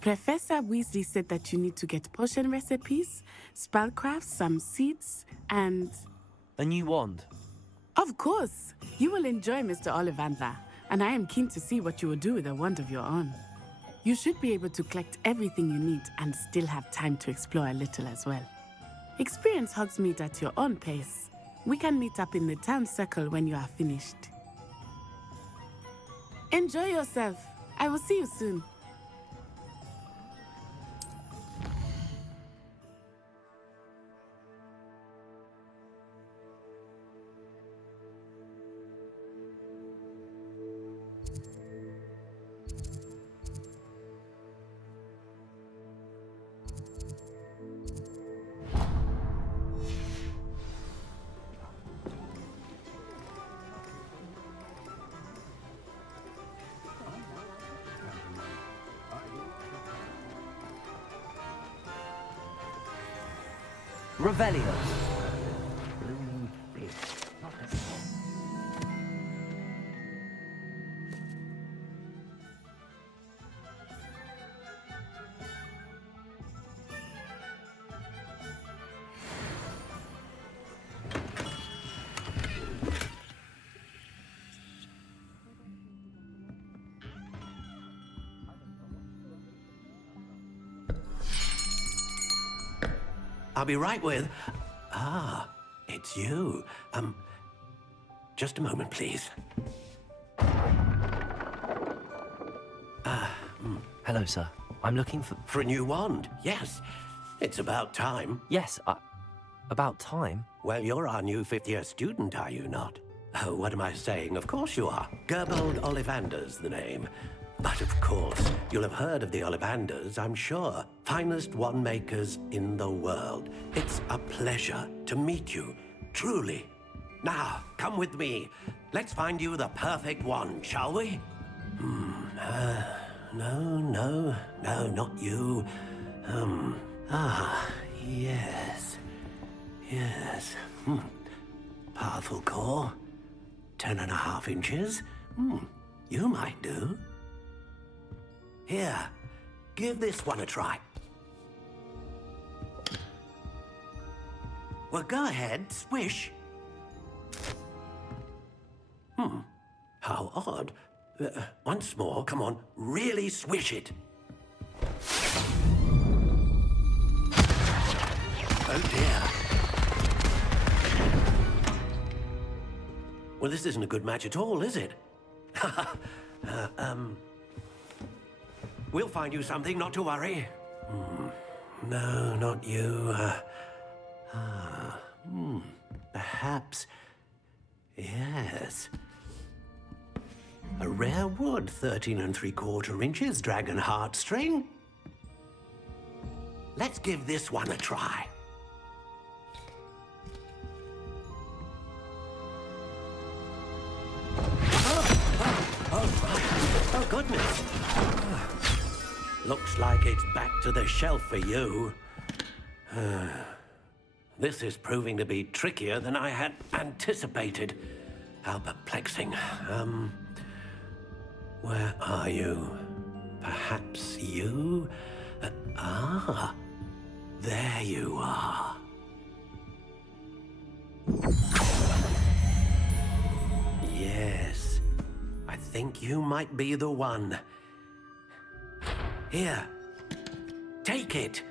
Professor Weasley said that you need to get potion recipes, spellcrafts, some seeds, and... A new wand? Of course! You will enjoy Mr. Ollivander, and I am keen to see what you will do with a wand of your own. You should be able to collect everything you need and still have time to explore a little as well. Experience Hogsmeade at your own pace. We can meet up in the town circle when you are finished. Enjoy yourself. I will see you soon. Revelio. I'll be right with... Ah, it's you. Just a moment, please. Hello, sir. I'm looking for... For a new wand, yes. It's about time. Yes, about time? Well, you're our new fifth-year student, are you not? Oh, what am I saying? Of course you are. Gerbold Ollivander's the name. But of course, you'll have heard of the Ollivanders, I'm sure. Finest wand makers in the world. It's a pleasure to meet you, truly. Now, come with me. Let's find you the perfect wand, shall we? No, not you. Yes. Powerful core. 10.5 inches. You might do. Here, give this one a try. Well, go ahead, swish. How odd. Once more, come on, really swish it. Oh dear. Well, this isn't a good match at all, is it? We'll find you something, not to worry. No, not you. Perhaps... Yes. A rare wood, 13 3/4 inches, dragon heartstring. Let's give this one a try. Oh, goodness. Looks like it's back to the shelf for you. This is proving to be trickier than I had anticipated. How perplexing. Where are you? Perhaps you? There you are. Yes, I think you might be the one. Here, take it.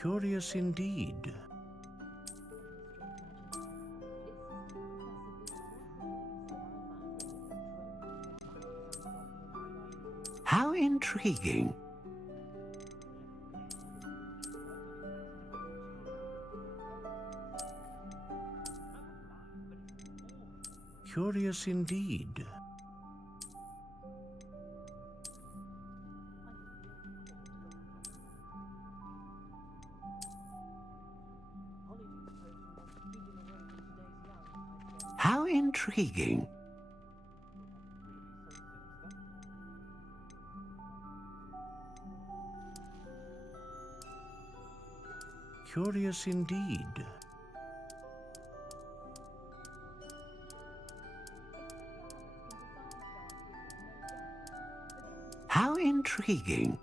Curious indeed. How intriguing. Curious indeed. How intriguing. Curious indeed. How intriguing.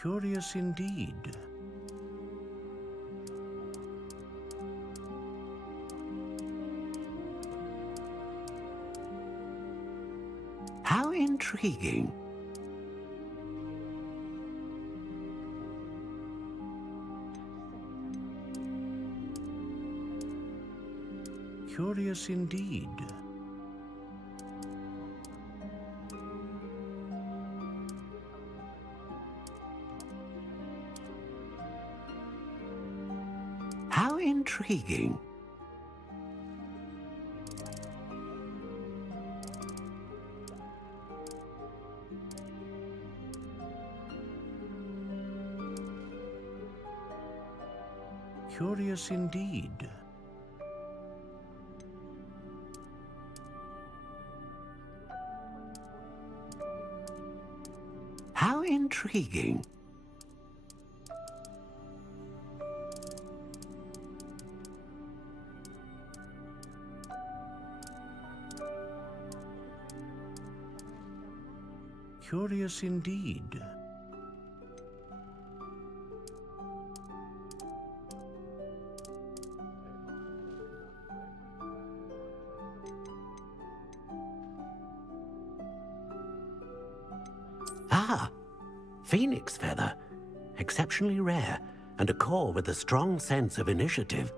Curious indeed. How intriguing. Curious indeed. How intriguing. Curious indeed. How intriguing. Curious indeed. Ah, phoenix feather. Exceptionally rare, and a core with a strong sense of initiative.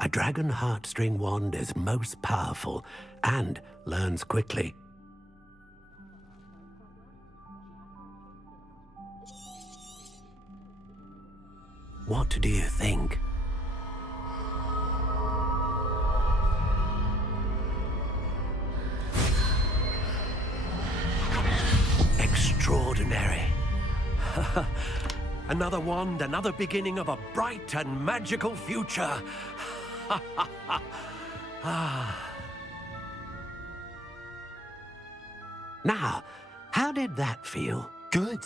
A dragon heartstring wand is most powerful and learns quickly. What do you think? Extraordinary. Another wand, another beginning of a bright and magical future. Now, how did that feel? Good.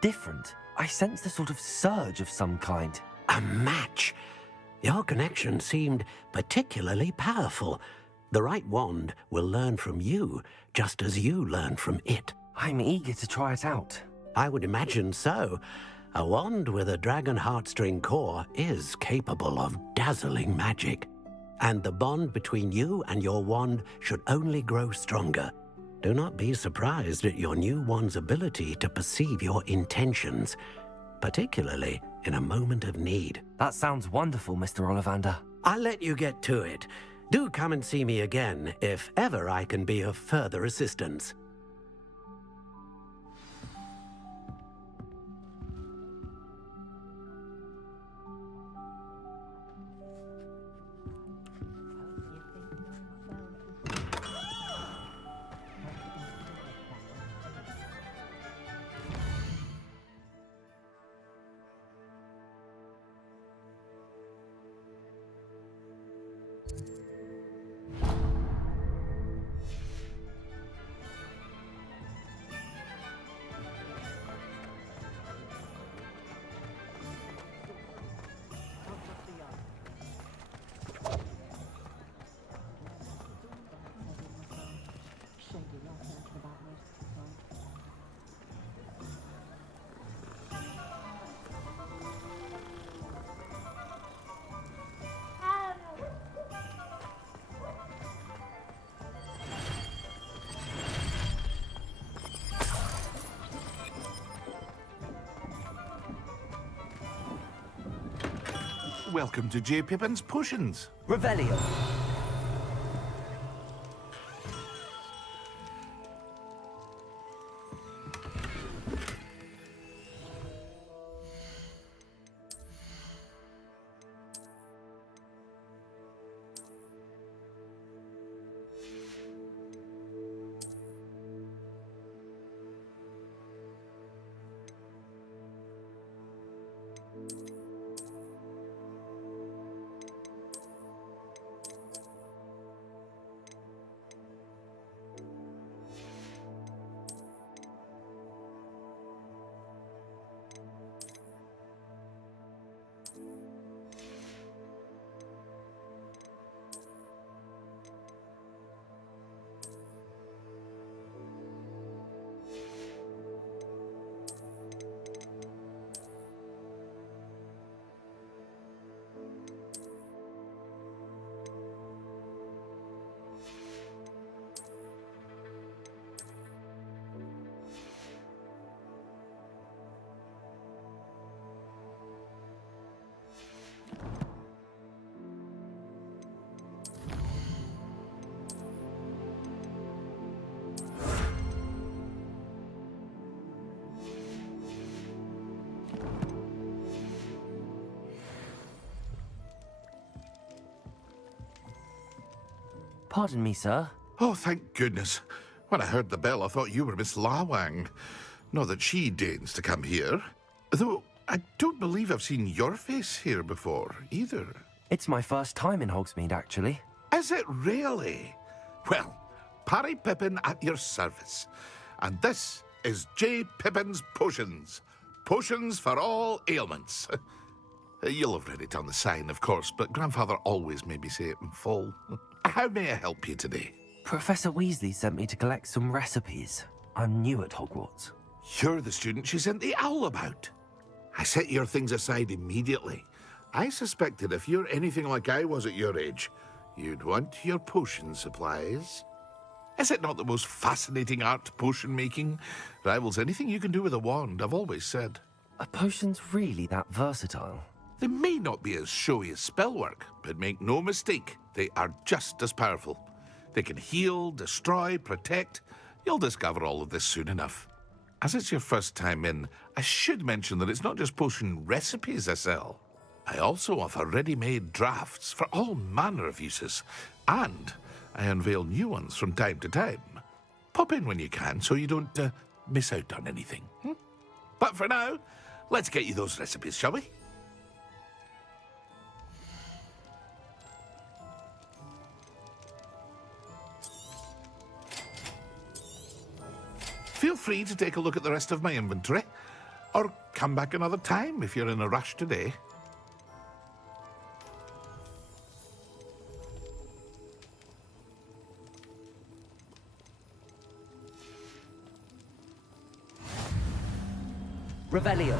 Different. I sensed a sort of surge of some kind. A match. Your connection seemed particularly powerful. The right wand will learn from you, just as you learn from it. I'm eager to try it out. I would imagine so. A wand with a dragon heartstring core is capable of dazzling magic. And the bond between you and your wand should only grow stronger. Do not be surprised at your new wand's ability to perceive your intentions, particularly in a moment of need. That sounds wonderful, Mr. Ollivander. I'll let you get to it. Do come and see me again if ever I can be of further assistance. Welcome to J. Pippin's Potions. Revelio. Pardon me, sir. Oh, thank goodness. When I heard the bell, I thought you were Miss Lawang. Not that she deigns to come here. Though, I don't believe I've seen your face here before, either. It's my first time in Hogsmeade, actually. Is it really? Well, Parry Pippin at your service. And this is J. Pippin's Potions. Potions for all ailments. You'll have read it on the sign, of course, but Grandfather always made me say it in full. How may I help you today? Professor Weasley sent me to collect some recipes. I'm new at Hogwarts. You're the student she sent the owl about. I set your things aside immediately. I suspected if you're anything like I was at your age, you'd want your potion supplies. Is it not the most fascinating art, potion making? Rivals anything you can do with a wand, I've always said. Are potions really that versatile? They may not be as showy as spellwork, but make no mistake, they are just as powerful. They can heal, destroy, protect. You'll discover all of this soon enough. As it's your first time in, I should mention that it's not just potion recipes I sell. I also offer ready-made drafts for all manner of uses, and I unveil new ones from time to time. Pop in when you can so you don't miss out on anything. But for now, let's get you those recipes, shall we? Feel free to take a look at the rest of my inventory, or come back another time if you're in a rush today. Revelio.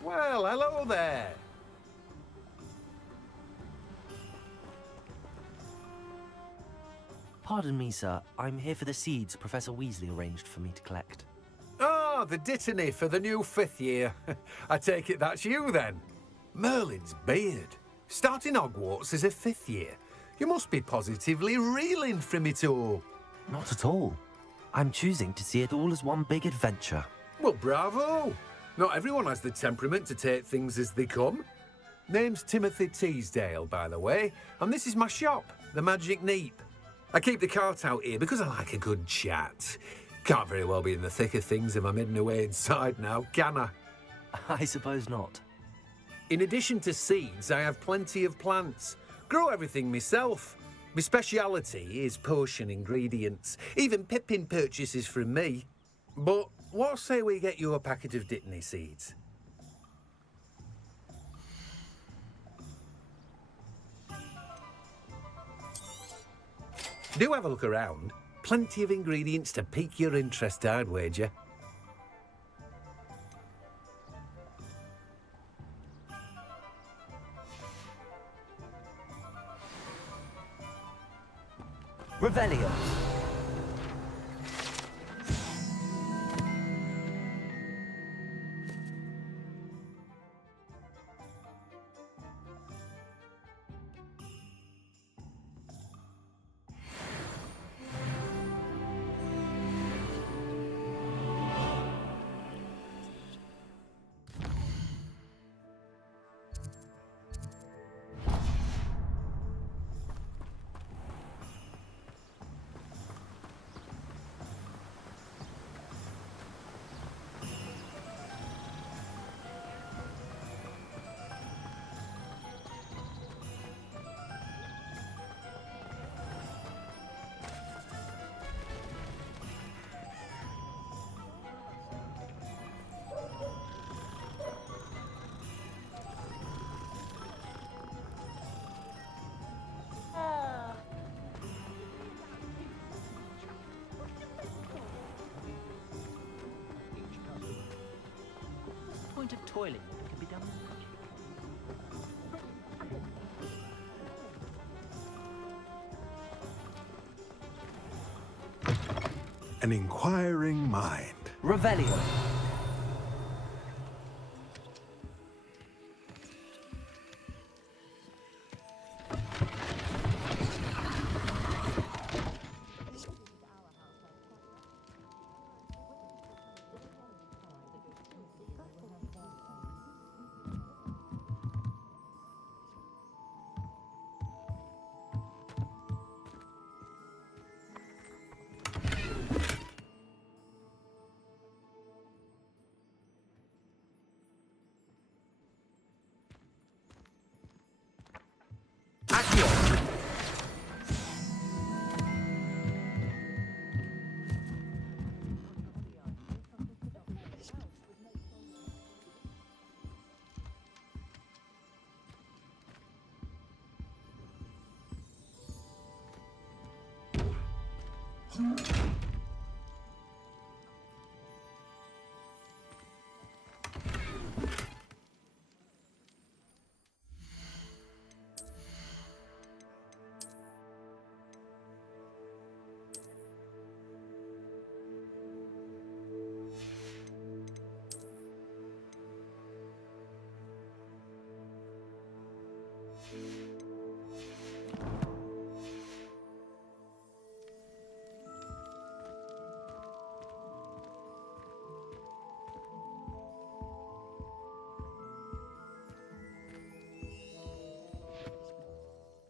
Well, hello there. Pardon me, sir. I'm here for the seeds Professor Weasley arranged for me to collect. Oh, the dittany for the new 5th year. I take it that's you, then. Merlin's beard. Starting Hogwarts as a 5th year. You must be positively reeling from it all. Not at all. I'm choosing to see it all as one big adventure. Well, bravo. Not everyone has the temperament to take things as they come. Name's Timothy Teasdale, by the way, and this is my shop, the Magic Neep. I keep the cart out here because I like a good chat. Can't very well be in the thick of things if I'm hidden away inside now, can I? I suppose not. In addition to seeds, I have plenty of plants. Grow everything myself. My speciality is potion ingredients. Even Pippin purchases from me. But what say we get you a packet of dittany seeds? Do have a look around. Plenty of ingredients to pique your interest, I'd wager. Revelio. haunted toilet can be done with magic. An inquiring mind. Revelio.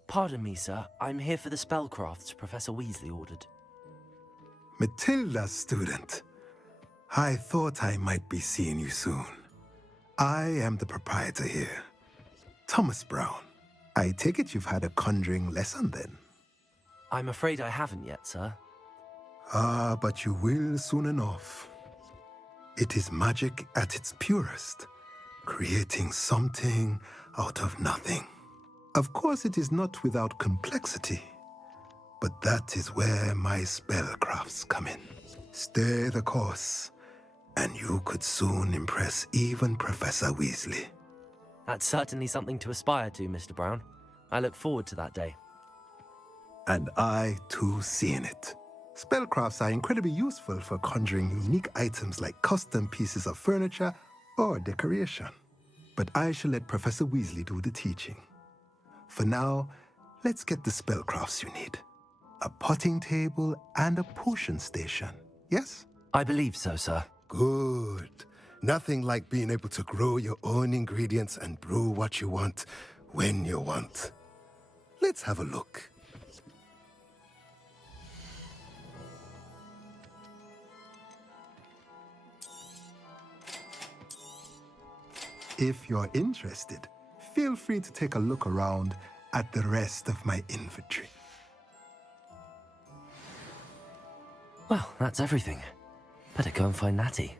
Pardon me, sir. I'm here for the spellcrafts Professor Weasley ordered. Matilda's student. I thought I might be seeing you soon. I am the proprietor here, Thomas Brown. I take it you've had a conjuring lesson then? I'm afraid I haven't yet, sir. Ah, but you will soon enough. It is magic at its purest, creating something out of nothing. Of course, it is not without complexity, but that is where my spellcrafts come in. Stay the course, and you could soon impress even Professor Weasley. That's certainly something to aspire to, Mr. Brown. I look forward to that day. And I, too, seeing it. Spellcrafts are incredibly useful for conjuring unique items like custom pieces of furniture or decoration. But I shall let Professor Weasley do the teaching. For now, let's get the spellcrafts you need. A potting table and a potion station, yes? I believe so, sir. Good. Nothing like being able to grow your own ingredients and brew what you want, when you want. Let's have a look. If you're interested, feel free to take a look around at the rest of my inventory. Well, that's everything. Better go and find Natty.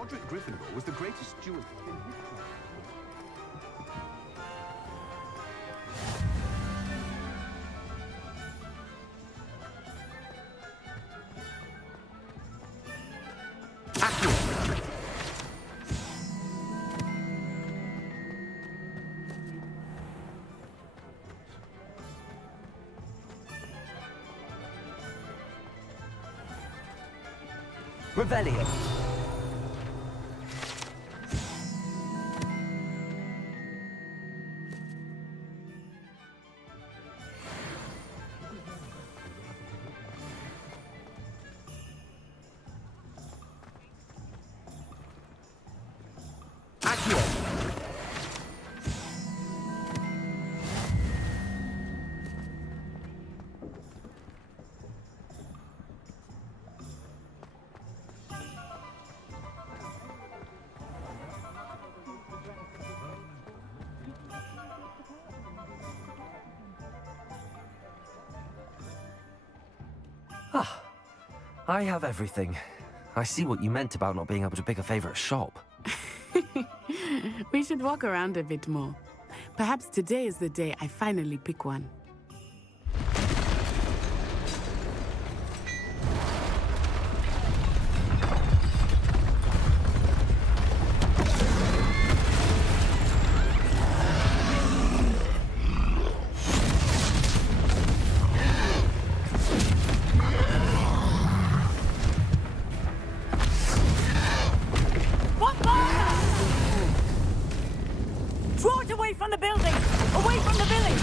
Godric Gryffindor was the greatest duelist in history. Revelio. Accio. Ah, I have everything. I see what you meant about not being able to pick a favorite shop. We should walk around a bit more. Perhaps today is the day I finally pick one. Draw it away from the building! Away from the village!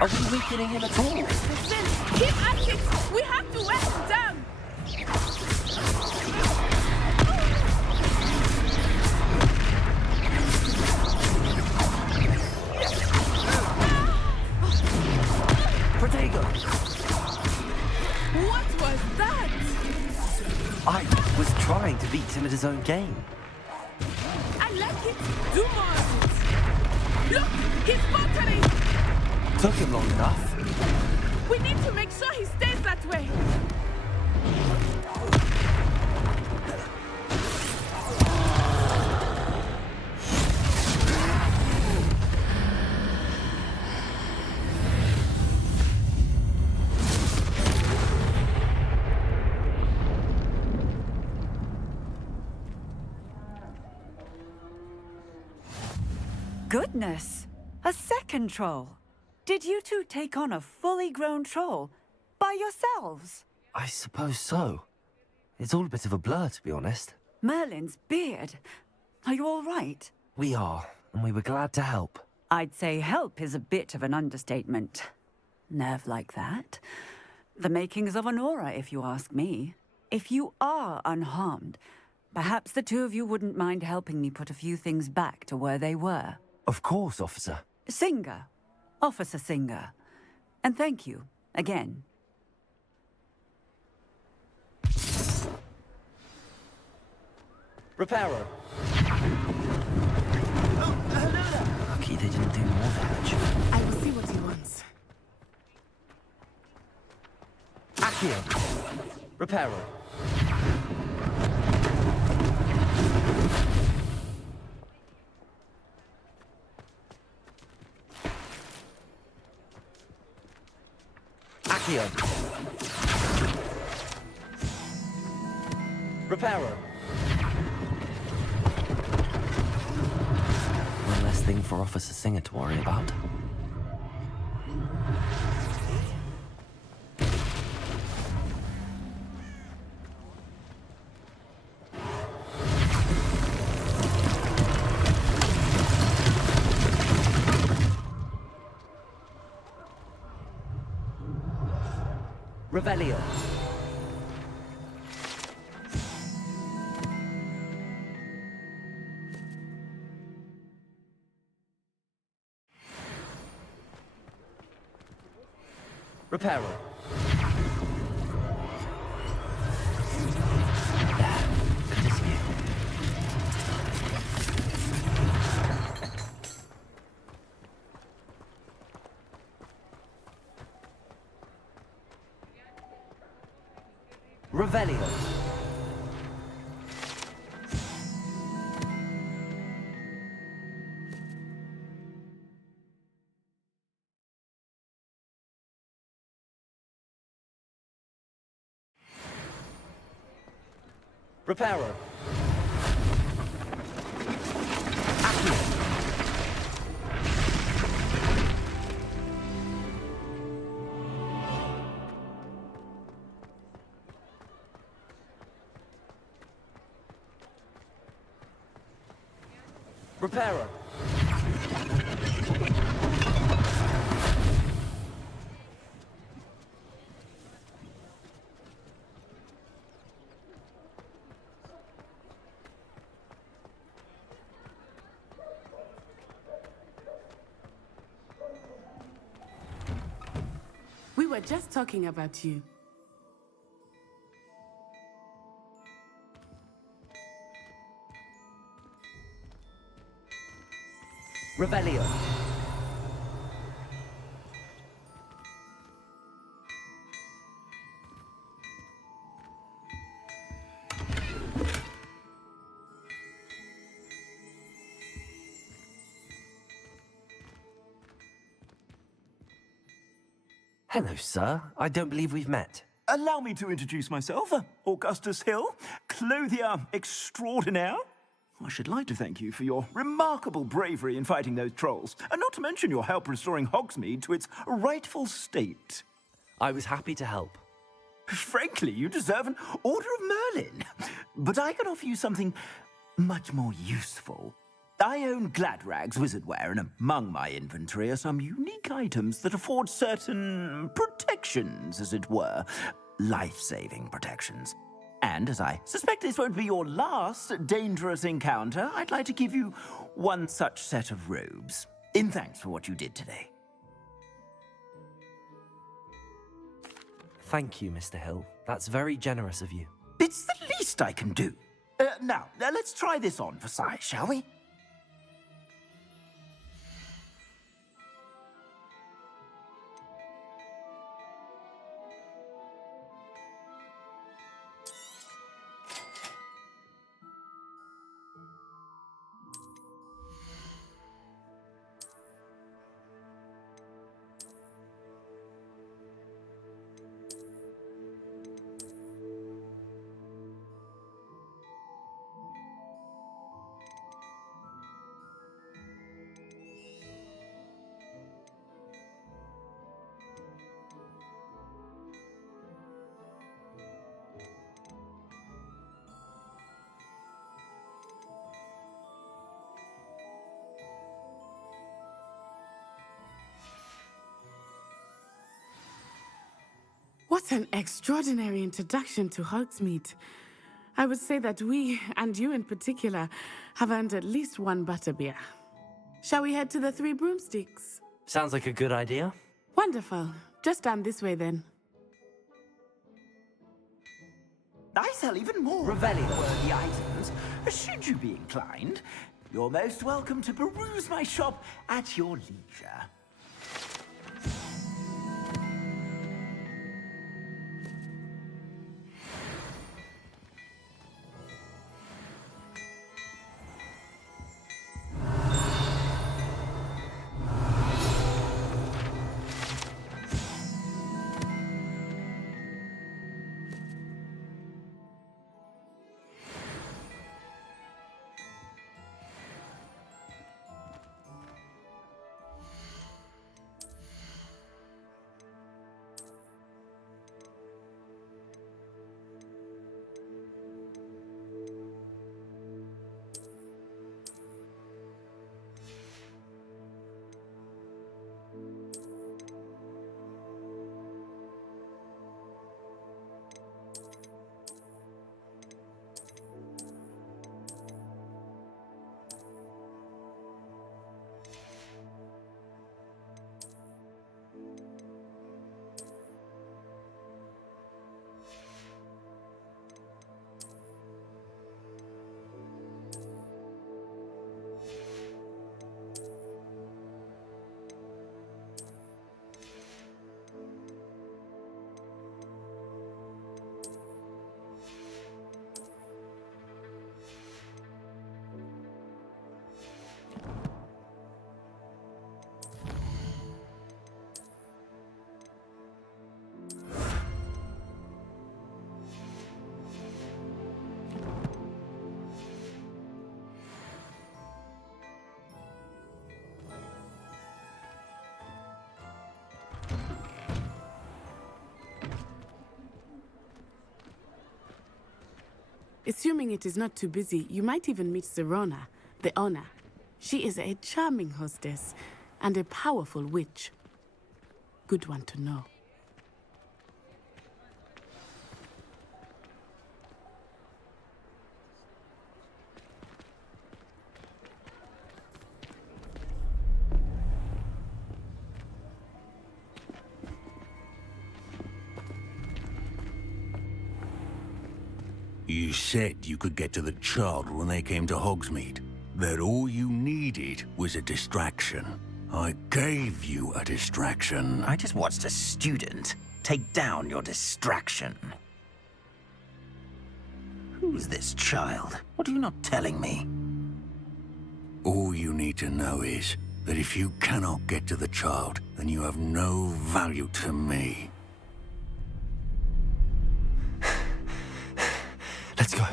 Are we weakening him at all? Keep at it! We have to wear him down! Protego! What was that? I was trying to beat him at his own game. I like it! Do more of it! Look! He's faltering! Took him long enough. We need to make sure he stays that way! Goodness! A second troll! Did you two take on a fully grown troll by yourselves? I suppose so. It's all a bit of a blur, to be honest. Merlin's beard. Are you all right? We are, and we were glad to help. I'd say help is a bit of an understatement. Nerve like that. The makings of an aura, if you ask me. If you are unharmed, perhaps the two of you wouldn't mind helping me put a few things back to where they were. Of course, officer. Singer. Officer Singer. And thank you, again. Repairer. Lucky they didn't do more damage. I will see what he wants. Accio. Repairer. Accio. Repairer. One less thing for Officer Singer to worry about. Revelio. Repairer. There. Good as new. Revelio. Repairer. Accio. Repairer. were just talking about you. Revelio. Hello, sir. I don't believe we've met. Allow me to introduce myself, Augustus Hill, clothier extraordinaire. I should like to thank you for your remarkable bravery in fighting those trolls, and not to mention your help restoring Hogsmeade to its rightful state. I was happy to help. Frankly, you deserve an Order of Merlin. But I can offer you something much more useful. I own Gladrag's wizardware, and among my inventory are some unique items that afford certain protections, as it were. Life-saving protections. And as I suspect this won't be your last dangerous encounter, I'd like to give you one such set of robes, in thanks for what you did today. Thank you, Mr. Hill. That's very generous of you. It's the least I can do. Now, let's try this on for size, shall we? What an extraordinary introduction to Hogsmeade. I would say that we, and you in particular, have earned at least one butterbeer. Shall we head to the Three Broomsticks? Sounds like a good idea. Wonderful. Just down this way then. I sell even more Revelio-worthy items. Should you be inclined, you're most welcome to peruse my shop at your leisure. Assuming it is not too busy, you might even meet Serona, the owner. She is a charming hostess and a powerful witch. Good one to know. You said you could get to the child when they came to Hogsmeade. That all you needed was a distraction. I gave you a distraction. I just watched a student take down your distraction. Who's this child? What are you not telling me? All you need to know is that if you cannot get to the child, then you have no value to me. Let's go.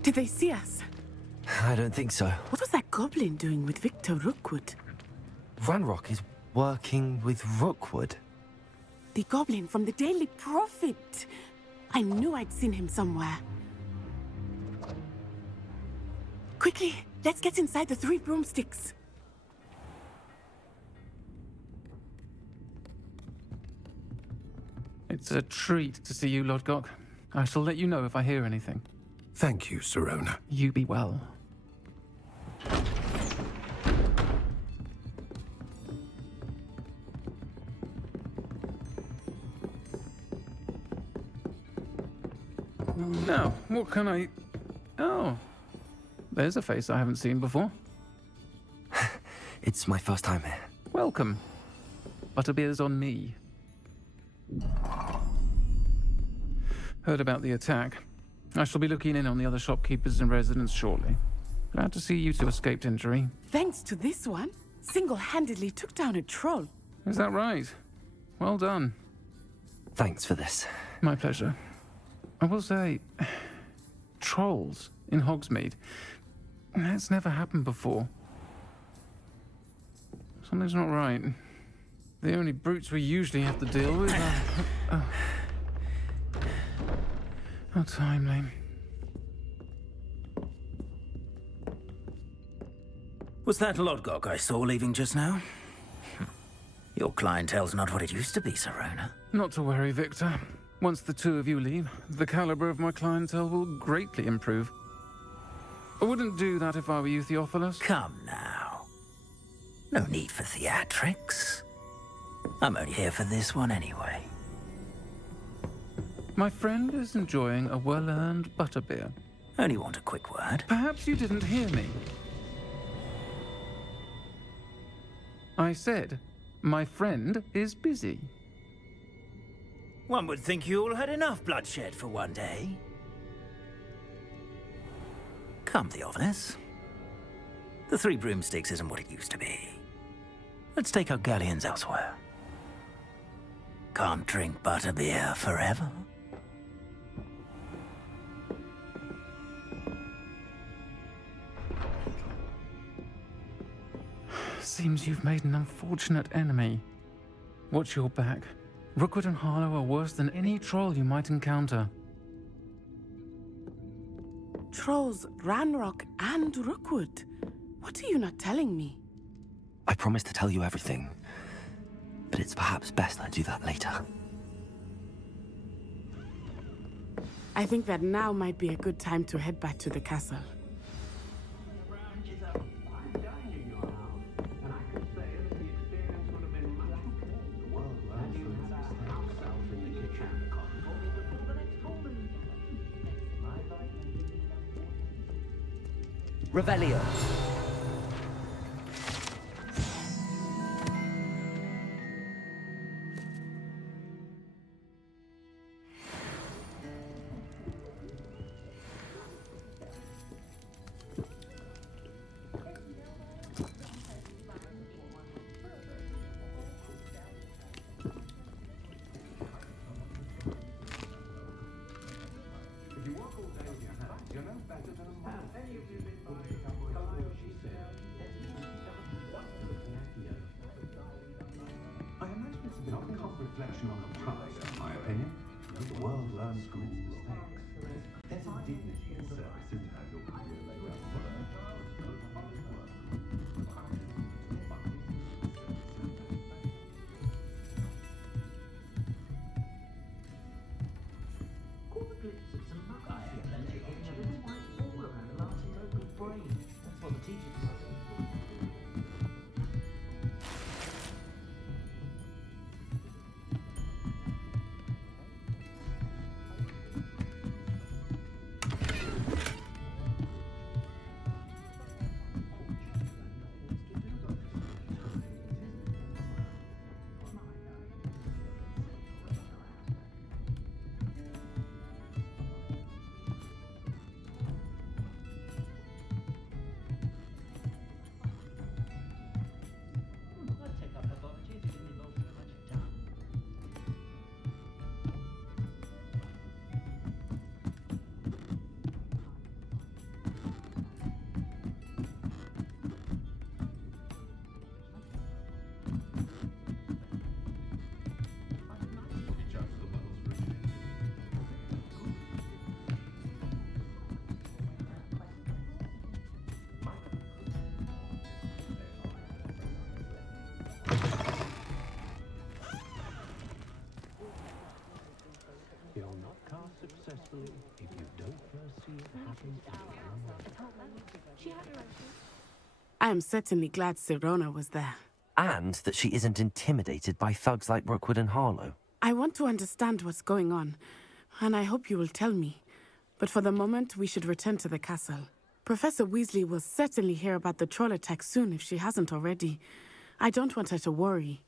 Did they see us? I don't think so. What was that goblin doing with Victor Rookwood? Ranrock is working with Rookwood. The goblin from the Daily Prophet. I knew I'd seen him somewhere. Quickly, let's get inside the 3 broomsticks. It's a treat to see you, Lodgok. I shall let you know if I hear anything. Thank you, Sirona. You be well. Now, what can I... Oh, there's a face I haven't seen before. It's my first time here. Welcome. Butterbeer's on me. Heard about the attack. I shall be looking in on the other shopkeepers and residents shortly. Glad to see you two escaped injury. Thanks to this one, single-handedly took down a troll. Is that right? Well done. Thanks for this. My pleasure. I will say, trolls in Hogsmeade. That's never happened before. Something's not right. The only brutes we usually have to deal with are... How timely. Was that Lodgok I saw leaving just now? Your clientele's not what it used to be, Sirona. Not to worry, Victor. Once the 2 of you leave, the caliber of my clientele will greatly improve. I wouldn't do that if I were you, Theophilus. Come now. No need for theatrics. I'm only here for this one anyway. My friend is enjoying a well-earned butterbeer. Only want a quick word. Perhaps you didn't hear me. I said, my friend is busy. One would think you all had enough bloodshed for one day. Come, Theophilus. The 3 broomsticks isn't what it used to be. Let's take our galleons elsewhere. Can't drink butterbeer forever. Seems you've made an unfortunate enemy. Watch your back. Rookwood and Harlow are worse than any troll you might encounter. Trolls, Ranrock, and Rookwood. What are you not telling me? I promised to tell you everything, but it's perhaps best I do that later. I think that now might be a good time to head back to the castle. Revelio. Reflection on the past, in my opinion. The world learns from its mistakes. There's a dignity in service, isn't there? If you don't first see it happen in your own life. I am certainly glad Sirona was there. And that she isn't intimidated by thugs like Rookwood and Harlow. I want to understand what's going on, and I hope you will tell me. But for the moment, we should return to the castle. Professor Weasley will certainly hear about the troll attack soon if she hasn't already. I don't want her to worry.